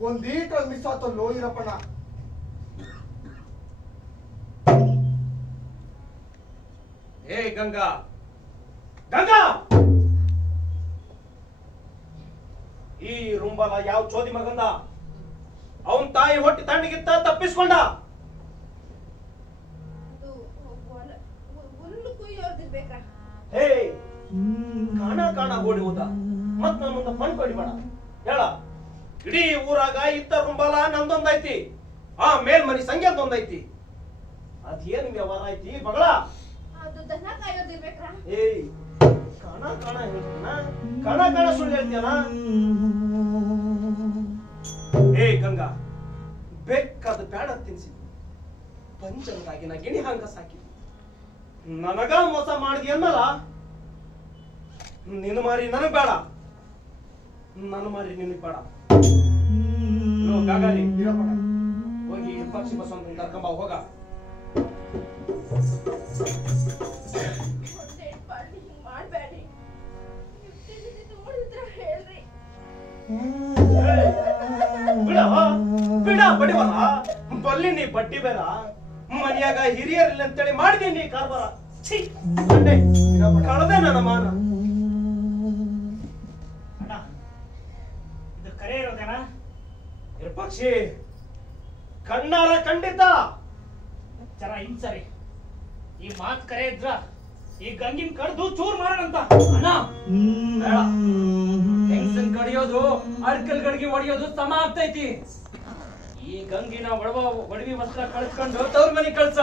ಒಂದೀಟ ಮಿಸ್ ಆತಲ್ಲೋ ಇರಪ್ಪಣ್ಣ. ಏ ಗಂಗಾ, ಗಂಗಾ, ಈ ರುಂಬಲ ಯಾವ ಚೋದಿ ಮಗಂದ? ಅವನ್ ತಾಯಿ ಹೊಟ್ಟಿ ತಣ್ಣಗಿತ್ತ ತಪ್ಪಿಸ್ಕೊಂಡ. ಅದು ಹುಲ್ಲು ಕುಯ್ಯೋರ್ದಿರ್ಬೇಕ. ಹೇ, ಕಾಣ ಕಾಣ ಓಡಿ ಹೋದ. ಮತ್ ನನ್ನ ಮುಂದೆ ಪಣ್ ಬೇಡ ಹೇಳ. ಇಡೀ ಊರಾಗ ಇತ್ತ ರುಂಬಲ ನಂದೊಂದೈತಿ, ಆ ಮೇಲ್ಮನಿ ಸಂಖ್ಯೆದೊಂದೈತಿ. ಅದೇನ್ ವ್ಯವಹಾರ ಐತಿ ಬಗಳ? ಅದು ದನ ಕಾಯೋದಿರ್ಬೇಕ್ರ. ಏಯ್, ಕಾಣ ಕಾಣ ಹೇಳ್ತೀನ, ಕಾಣ ಕಾಣ ಸುಳ್ಳು ಹೇಳ್ತೀಯನ? ಏ ಗಂಗಾ, ಬೇಕಾದ ಬೇಡ ತಿನ್ಸಿ ಪಂಚನದಾಗಿ ನಾ ಗಿಣಿ ಹಂಗ ಸಾಕಿ ನನಗ ಮೋಸ ಮಾಡಿದಿ ಅನ್ನಲ್ಲ. ನಿನ್ನ ಮಾರಿ ನನಗ್ ಬೇಡ, ನನ್ನ ಮಾರಿ ನಿನಗ್ ಬೇಡ. ಗಾಗಾರಿ ಹೋಗಿ ಪಕ್ಷಿ ಬಸವಂತ ಕರ್ಕೊಂಬ ಹೋಗ. ಮಾಡ್ಬೇಡಿ, ನೋಡಿದ್ರ ಹೇಳ್ರಿ. ಬಿಡ ಬಿಡ ಬಡಿವಲ್ಲ ಬಲ್ಲಿ ನೀ ಬಡ್ಡಿ ಬೇರ. ಮನ್ಯಾಗ ಹಿರಿಯರಿಲ್ಲ ಅಂತೇಳಿ ಮಾಡಿದೀನಿ ನೀ ಕಾರ್ಬಾರ. ಕಳದೆ ನನ್ನ ಮಾನ. ಅಣ್ಣ, ಇದು ಕರೆ ಇರೋದೇನಾ? ಪಕ್ಷಿ ಕಣ್ಣಾರ ಖಂಡಿತ. ಜರ ಹಿಂಸರಿ, ಈ ಮಾತ್ ಕರೆ ಇದ್ರ ಈ ಗಂಗಿನ ಕಡ್ದು ಚೂರ್ ಮಾಡೋಣಂತ. ಅಣ್ಣ ಬೇಡ, ಹೆಂಗಸನ್ ಕಡಿಯೋದು ಅಡ್ಕಲ್ ಗಡ್ಗಿ ಹೊಡಿಯೋದು ಸಮ ಆಗ್ತೈತಿ. ಈ ಗಂಗಿನ ಒಡವಿ ವಸ್ತ್ರ ಕಳ್ಸ್ಕೊಂಡು ತವ್ರ ಮನಿ ಕಳ್ಸ.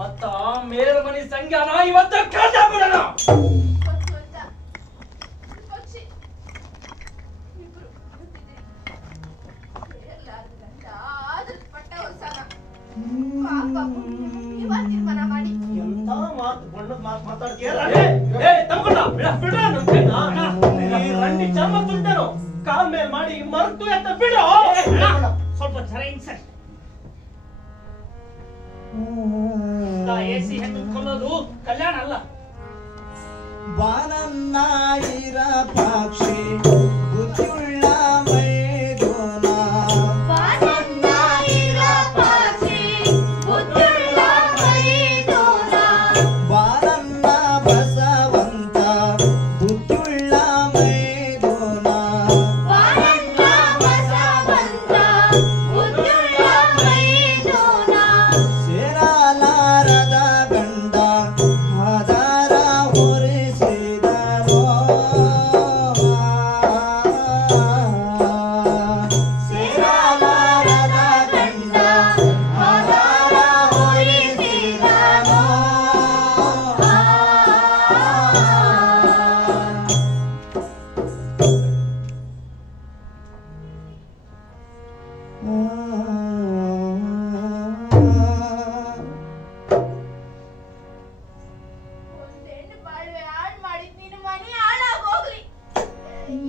ಮತ್ತ ಮೇಲ್ ಮನಿ ಸಂಖ್ಯಾನ ಇವತ್ತ ಕಳ್ಸ ಬಿಡೋಣ. ಪಕ್ಷಿ ಇಬ್ರು ಅಳುತ್ತಿದ್ದೀರಿ. ಹೇಳಲಾರ್ದಂತ ಆದ್ರ ಪಟ್ಟ ಹೊಲ್ಸಾನ. ಪಾಪ ನೀವ ತೀರ್ಮಾನ ಮಾಡಿ. ಎಂತ ಮಾತು ಬಣ್ಣದ ಮಾತು ಮಾತಾಡ್ತೀಯಲ್ಲ. ಬಿಡ ನನ್ ಕೈನ ಈ ರಂಡಿ ಚರ್ಮ ತುಂಟೇನು ಕಾಲ್ ಮೇಲ್ ಮಾಡಿ ಮರ್ತು ಎತ್ತ ಬಿಡು ಸ್ವಲ್ಪ ಜರ ಹಿಂಗ್ ಸರಿ ಎಸಿ ಹೆಂಗ್ ಕೊಲ್ಲೋದು ಕಲ್ಯಾಣ ಅಲ್ಲ ಬಾನನ್ನಾಯಿರ ಪಾಕ್ಷಿ ಬುದ್ಧಿಯುಳ್ಳ ಮೈದೋನ ಬಾನನ್ನಾಯಿರ ಪಾಕ್ಷಿ ಬುದ್ಧಿಯುಳ್ಳ ಮೈದೋನ ಬಾನನ್ನ ಬಸವಂತ ಬುದ್ಧಿಯುಳ್ಳ ಮೈದೋನ ಬಾನನ್ನ ಬಸವಂತ ಬುದ್ಧಿಯುಳ್ಳ ಮೈದೋನ ಸೇರಾಲಾರದ ಗಂಡ ಆಧಾರ ಹೊರಿಸಿದನೋ ಸೇರಾಲಾರದ ಗಂಡ ಆಧಾರ ಹೊರಿಸಿದನೋ ಒಂದ್ ಹೆಣ್ಣು ಬಾಳ್ವೆ ಹಾಳ್ ಮಾಡಿದ್ ನಿನ್ನ ಮನೆ ಹಾಳಾಗ್ ಹೋಗ್ಲಿ.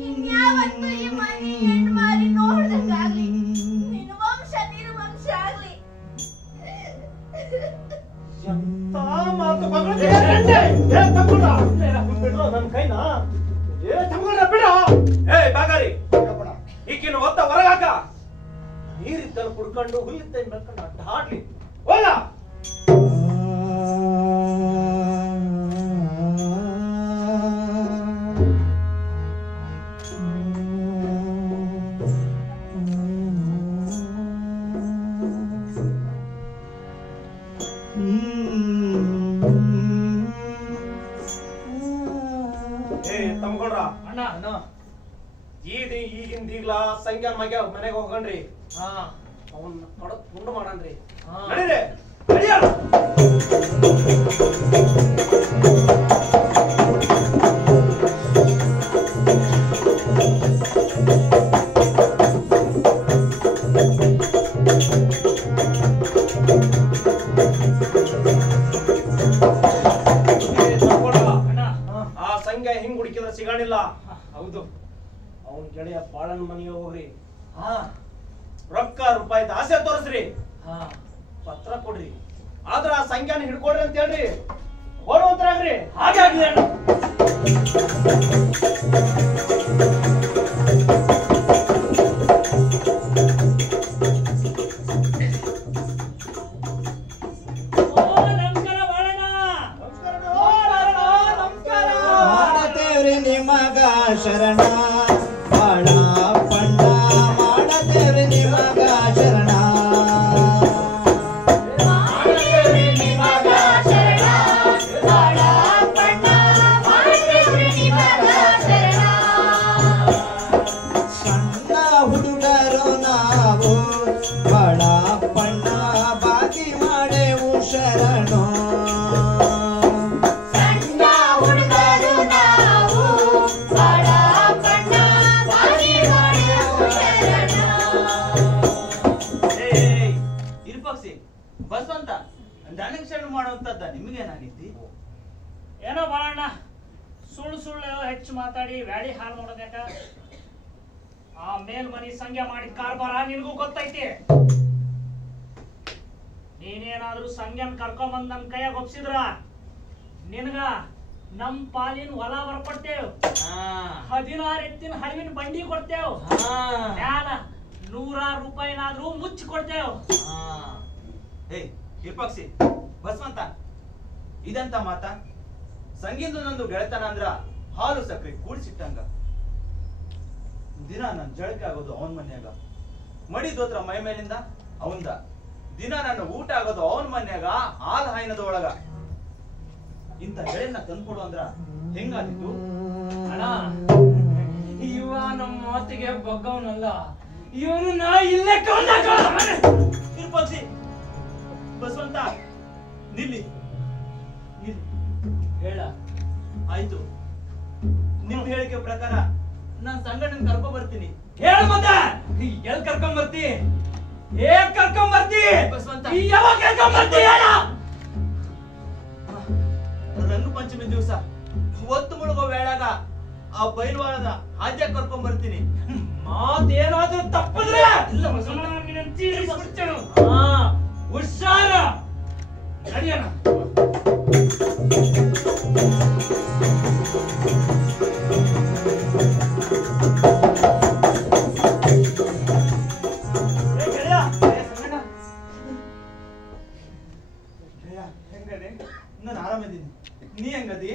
ಇನ್ಯಾವತ್ತೂ ಈ ಮನೆ ಹೆಣ್ಣು ಮಾರಿ ನೋಡ್ದಂಗಾಗ್ಲಿ. ನಿನ್ನ ವಂಶ ನಿರ್ವಂಶ ಆಗ್ಲಿ. ಮಾತು ಬಿಡ್ರೋ ನನ್ ಕೈನ ಬಿಡು ಬಾಗಾರಿ ಈಕಿನ ಒತ್ತ ಹೊರಗಾಕ ನೀರಿದ್ದಲ್ಲಿ ಕುಡ್ಕೊಂಡು ಹುಲ್ಲಿದ್ದ ಬೆಳ್ಕೊಂಡು ಅಡ್ಡ ಆಡ್ಲಿ ಹೋಗ ತಮ್ಕೊಳ್ರ ಅಣ್ಣ ಅಣ್ಣ ಈಗಿಂದೀಗ್ಲ ಸಂಖ್ಯಾನ್ ಮಗ ಮನೆಗೆ ಹೋಗಣ್ರಿ ಅವನ್ ತೊಡಕ್ ತುಂಡು ಮಾಡನ್ರಿ ನಡೀರಿ ಆ ಸಂಖ್ಯೆ ಹಿಂಗ್ ಹುಡುಕಿದ್ರೆ ಸಿಗಾಣಿಲ್ಲ ಹೌದು ಅವನ್ ಗೆಳೆಯ ಬಾಳನ್ ಮನೆಗೆ ಹೋಗ್ರಿ ರೊಕ್ಕ ರೂಪಾಯಿ ಆಸೆ ತೋರಿಸ್ರಿ ಪತ್ರ ಕೊಡ್ರಿ ಆದ್ರ ಆ ಸಂಖ್ಯಾನ ಹಿಡ್ಕೊಡ್ರಿ ಅಂತ ಹೇಳ್ರಿ ಓಡುವಂತರಾಗ್ರಿ ಹಾಗೆ ಆಗ್ಲಿ ಅಣ್ಣ ಮಾಡತೇವ್ರಿ ನಿಮಗ ಶರಣ ಬಾಳ ಪಂಡ ಮಾಡತೇವ್ರಿ ನಿಮಗ ಶರಣ ಮಾಡ್ತೇವ್ರಿ ನಿಮಗ ಶರಣ ಬಾಳ ಪಣ್ಣ ಮಾಡ್ತೇವ್ರಿ ನಿಮಗ ಶರಣ ಸಣ್ಣ ಹುಡುಗರು ನಾವು ಬಾಳ ಪಂಡ ಬಾಕಿ ಮಾಡೇವು ಶರಣೋ ಸಣ್ಣ ಹುಡುಗರು ನಾವು ಬಾಳ ಪಣ್ಣ ಬಾಗಿ ಮಾಡೇವು ಶರಣ ಇರ್ಪಕ್ಷಿ ಬಸವಂತ ದಣಿಗೆ ಶರಣ ಮಾಡುವಂತದ್ದ ನಿಮ್ಗೇನಾಗಿತ್ತಿ ಏನೋ ಬಾಳಣ್ಣ ಸುಳ್ಳು ಸುಳ್ಳು ಹೆಚ್ಚು ಮಾತಾಡಿ ವ್ಯಾಳಿ ಹಾಳು ಮಾಡೋದ್ಯಾಕ ಆ ಮೇಲ್ಮನಿ ಸಂಖ್ಯೆ ಮಾಡಿದ ಕಾರ್ಬಾರ ನಿನಗೂ ಗೊತ್ತೈತಿ ನೀನೇನಾದ್ರೂ ಸಂಖ್ಯೆನ್ ಕರ್ಕೊಂಬಂದ್ ನನ್ ಕೈಯಾಗ ಒಪ್ಸಿದ್ರ ನಿನಗ ನಮ್ ಪಾಲಿನ ಹೊಲ ಬರ್ಕೊಡ್ತೇವ್ 16 ಎತ್ತಿನ ಹಳಿವಿನ ಬಂಡಿ ಕೊಡ್ತೇವ್ ಮ್ಯಾಲ 100 ರೂಪಾಯಿನಾದ್ರೂ ಮುಚ್ಚಿ ಕೊಡ್ತೇವ್ ಏಯ್ ಇರ್ಪಕ್ಷಿ ಬಸವಂತ ಇದಂತ ಮಾತ ಸಂಗೀತ ನಂದು ಗೆಳೆತನ ಅಂದ್ರ ಹಾಲು ಸಕ್ರೆ ಕೂಡಿಸಿಟ್ಟಂಗ ದಿನ ನನ್ ಜಳಕ ಆಗೋದು ಅವನ್ ಮನ್ಯಾಗ ಮಡಿ ದೋತ್ರ ಮೈ ಮೇಲಿಂದ ಅವಂದ ದಿನ ನನ್ನ ಊಟ ಆಗೋದು ಅವನ್ ಮನ್ಯಾಗ ಹಾಲ್ ಹಾಯ್ನದ ಒಳಗ ಇಂತ ಗೆಳೆಯನ್ನ ತಂದ್ಕೊಡು ಅಂದ್ರ ಹೆಂಗಾದಿತ್ತು ಅಣ್ಣ ಇವ ನಮ್ಮ ಮಾತಿಗೆ ಬಗ್ಗವನಲ್ಲ ಇವನು ನಾ ಇಲ್ಲೇ ಇರ್ಪಕ್ಷಿ ಬಸವಂತ ನಿಲ್ಲಿ ನಿಲ್ಲಿ ಹೇಳ ಆಯ್ತು ನಿಮ್ ಹೇಳಿಕೆ ಪ್ರಕಾರ ನಾನ್ ಸಂಘಟನೆ ಕರ್ಕೊ ಬರ್ತೀನಿ ಹೇಳ ಮತ್ತೆ ಎಲ್ ಕರ್ಕೊಂಡ್ ಬರ್ತಿ ಹೇಗ್ ಕರ್ಕೊಂಡ್ ಬರ್ತಿ ಬಸವಂತ ಯಾವಾಗ ಕರ್ಕೊಂಡ್ ಬರ್ತಿ ಹೇಳ ರಂಗ ಪಂಚಮಿ ದಿವಸ ಒತ್ತು ಮುಳುಗೋ ವೇಳಾಗ ಆ ಬೈಲ್ವಾಳದ ಹಾಜ ಕರ್ಕೊಂಡ್ ಬರ್ತೀನಿ. ಮಾತೇನಾದ್ರೂ ತಪ್ಪಿದ್ರೆ ಹುಷಾರ ನಡೆಯೋಣ. ಹೆಂಗದೆ? ನಾನು ಆರಾಮಿದ್ದೀನಿ. ನೀ ಹೆಂಗದಿ?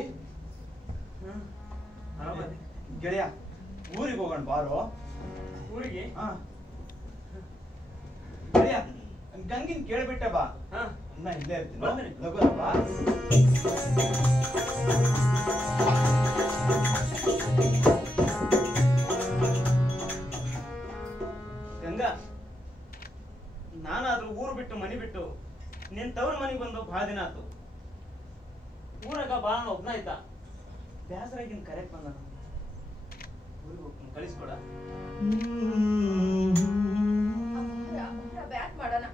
ಆರಾಮದಿ ಗೆಳೆಯ, ಊರಿಗೆ ಹೋಗೋಣ ಬಾರೋ. ಊರಿಗೆ? ಗೆಳೆಯ, ಗಂಗಿನ್ ಕೇಳ್ಬಿಟ್ಟೆ ಬಾ. ನಾ ಇಲ್ಲೇ ಇರ್ತೀನಿ. ಲಘು ಬಾ. ಗಂಗಾ, ನಾನಾದ್ರೂ ಊರು ಬಿಟ್ಟು ಮನೆ ಬಿಟ್ಟು ನಿನ್ ತವ್ರ ಮನೆಗೆ ಬಂದು ಬಹಳ ದಿನ ಆತು. ಊರಾಗ ಬಾಳ ಒಬ್ನ ಇದ್ದ, ಬ್ಯಾಸರಾಗಿನ್ ಕರೆಕ್ಟ್ ಬಂದ. ಊರಿಗೆ ಹೋಗ್ತೀನಿ, ಕಳಿಸ್ಕೊಡ. ಬ್ಯಾಕ್ ಮಾಡೋಣ.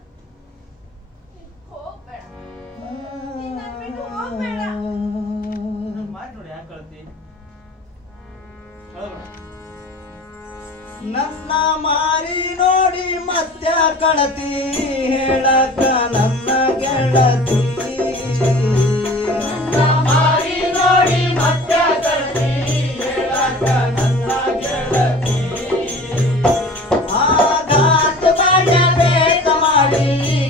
ಹೋಗ್ಬೇಡ, ನೀನ್ ನನ್ ಬಿಟ್ಟು ಹೋಗ್ಬೇಡ. ಮಾಡಿ ನೋಡಿ, ಯಾಕೆ ಕಳ್ತಿ? ನನ್ನ ಮಾರಿ ನೋಡಿ ಮತ್ಯ ಕಳತಿ ಹೇಳಕ ನನ್ನ ಗೆಳತಿ. ನನ್ನ ಮಾರಿ ನೋಡಿ ಮತ್ಯ ಕಳತಿ ಹೇಳಕ ನನ್ನ ಗೆಳತಿ. ಆಘಾತ ಮಾಡಬೇಕ ಮಾಡಿ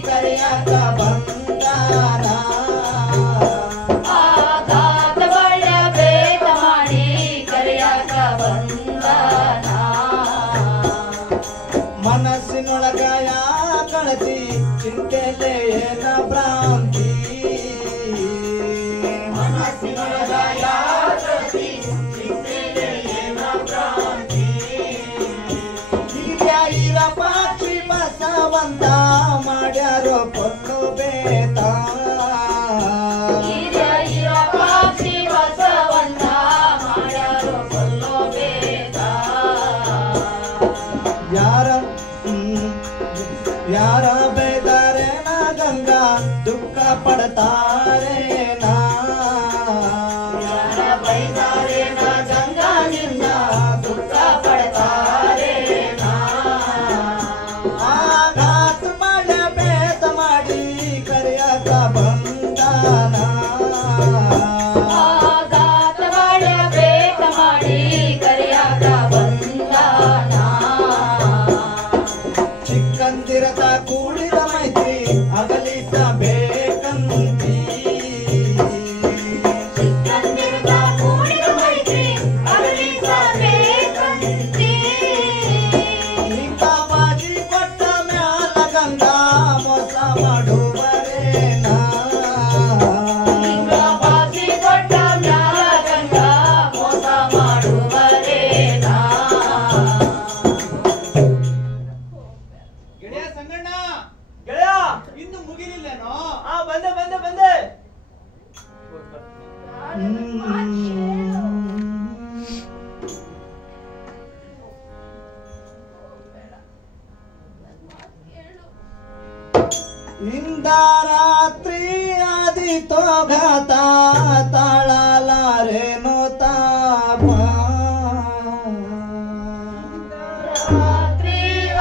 ಕರೆಯಕ ಬಂದಾನ. ಆಘಾತ ಮಾಡಬೇಕ ಮಾಡಿ ಕರೆಯಕ ಬಂದಾನ. ಮನಸ್ಸಿನೊಳಗ ಯಾ ಕಳತಿ ಚಿಂತೆಲೆ ಏನ ಭ್ರಾಂತಿ. ಮನಸ್ಸಿನೊಳಗ ಯಾ ಕಳತಿ ಚಿಂತೆಲೆ ಏನ ಭ್ರಾಂತಿ. ಹಿರಿಯ ಪಾಕ್ಷಿ ಬಸವಂತ ಮಾಡ್ಯಾರೋ ಕೊಟ್ಟು ಬೇತ. ಹಿರಿಯ ಪಾಕ್ಷಿ ಬಸವಂತ ಮಾಡ್ಯಾರೋ ಕೊಲ್ಲೋ ಬೇತ. ಯಾರ ಬೇದಾರೆ ನಾ ಗಂಗಾ ದುಃಖ ಪಡ್ತಾರೆ ನಾ. ಯಾರ ಬೈದಾರೆ ನಾ ಗಂಗಾ ನಿಂದ ದುಃಖ ಪಡ್ತಾರೆ ನಾ. ಆಘಾತ ಮಾಡಬೇಕ ಮಾಡಿ ಕರೆಯಕ ಬಂದಾನ. ಆಘಾತ ಮಾಡಬೇಕ ಮಾಡಿ ಕರೆಯಕ ಬಂದಾನ. ಚಿಕ್ಕಂದಿರದ ಕೂಡಿದ ಮೈತ್ರಿ ಅಗಲಿಸಬೇಕಂತಿ. ಚಿಕ್ಕಂದಿರದ ಕೂಡಿದ ಮೈತ್ರಿ ಅಗಲಿಸಬೇಕಂತಿ. ಈಗ ಬಾಜಿ ಕೊಟ್ಟ ಮ್ಯಾಲ ಗಂಗ ಮೋಸ ಮಾಡುವರೇನ. ಈಗ ಬಾಜಿ ಕೊಟ್ಟ ಮ್ಯಾಲ ಗಂಗ ಮೋಸ ಮಾಡುವರೇನ. ಗೆಳೆಯ ಸಂಗಣ್ಣ, ಗೆಳೆಯ, ಇನ್ನು ಮುಗಿಲಿಲ್ಲೇನೋ? ಬಂದೆ ಬಂದೆ ಬಂದೆ. ಇಂದ ರಾತ್ರಿ ಆದಿತೋ ಘಾತ ತಾಳಲಾರೇನೋ ತಾಪ. ರಾತ್ರಿ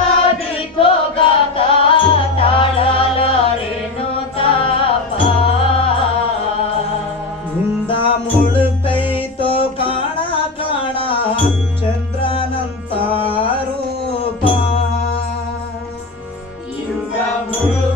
ಆದಿತೋ ಘಾತ ತಾಳಲಾರೇನೋ ತಾಪ. ಇಂದ ಮುಳುಕೈತೋ ಕಾಣ ಕಾಣ ಚಂದ್ರನಂತ ರೂಪ. ಇಂದ ಮುಳು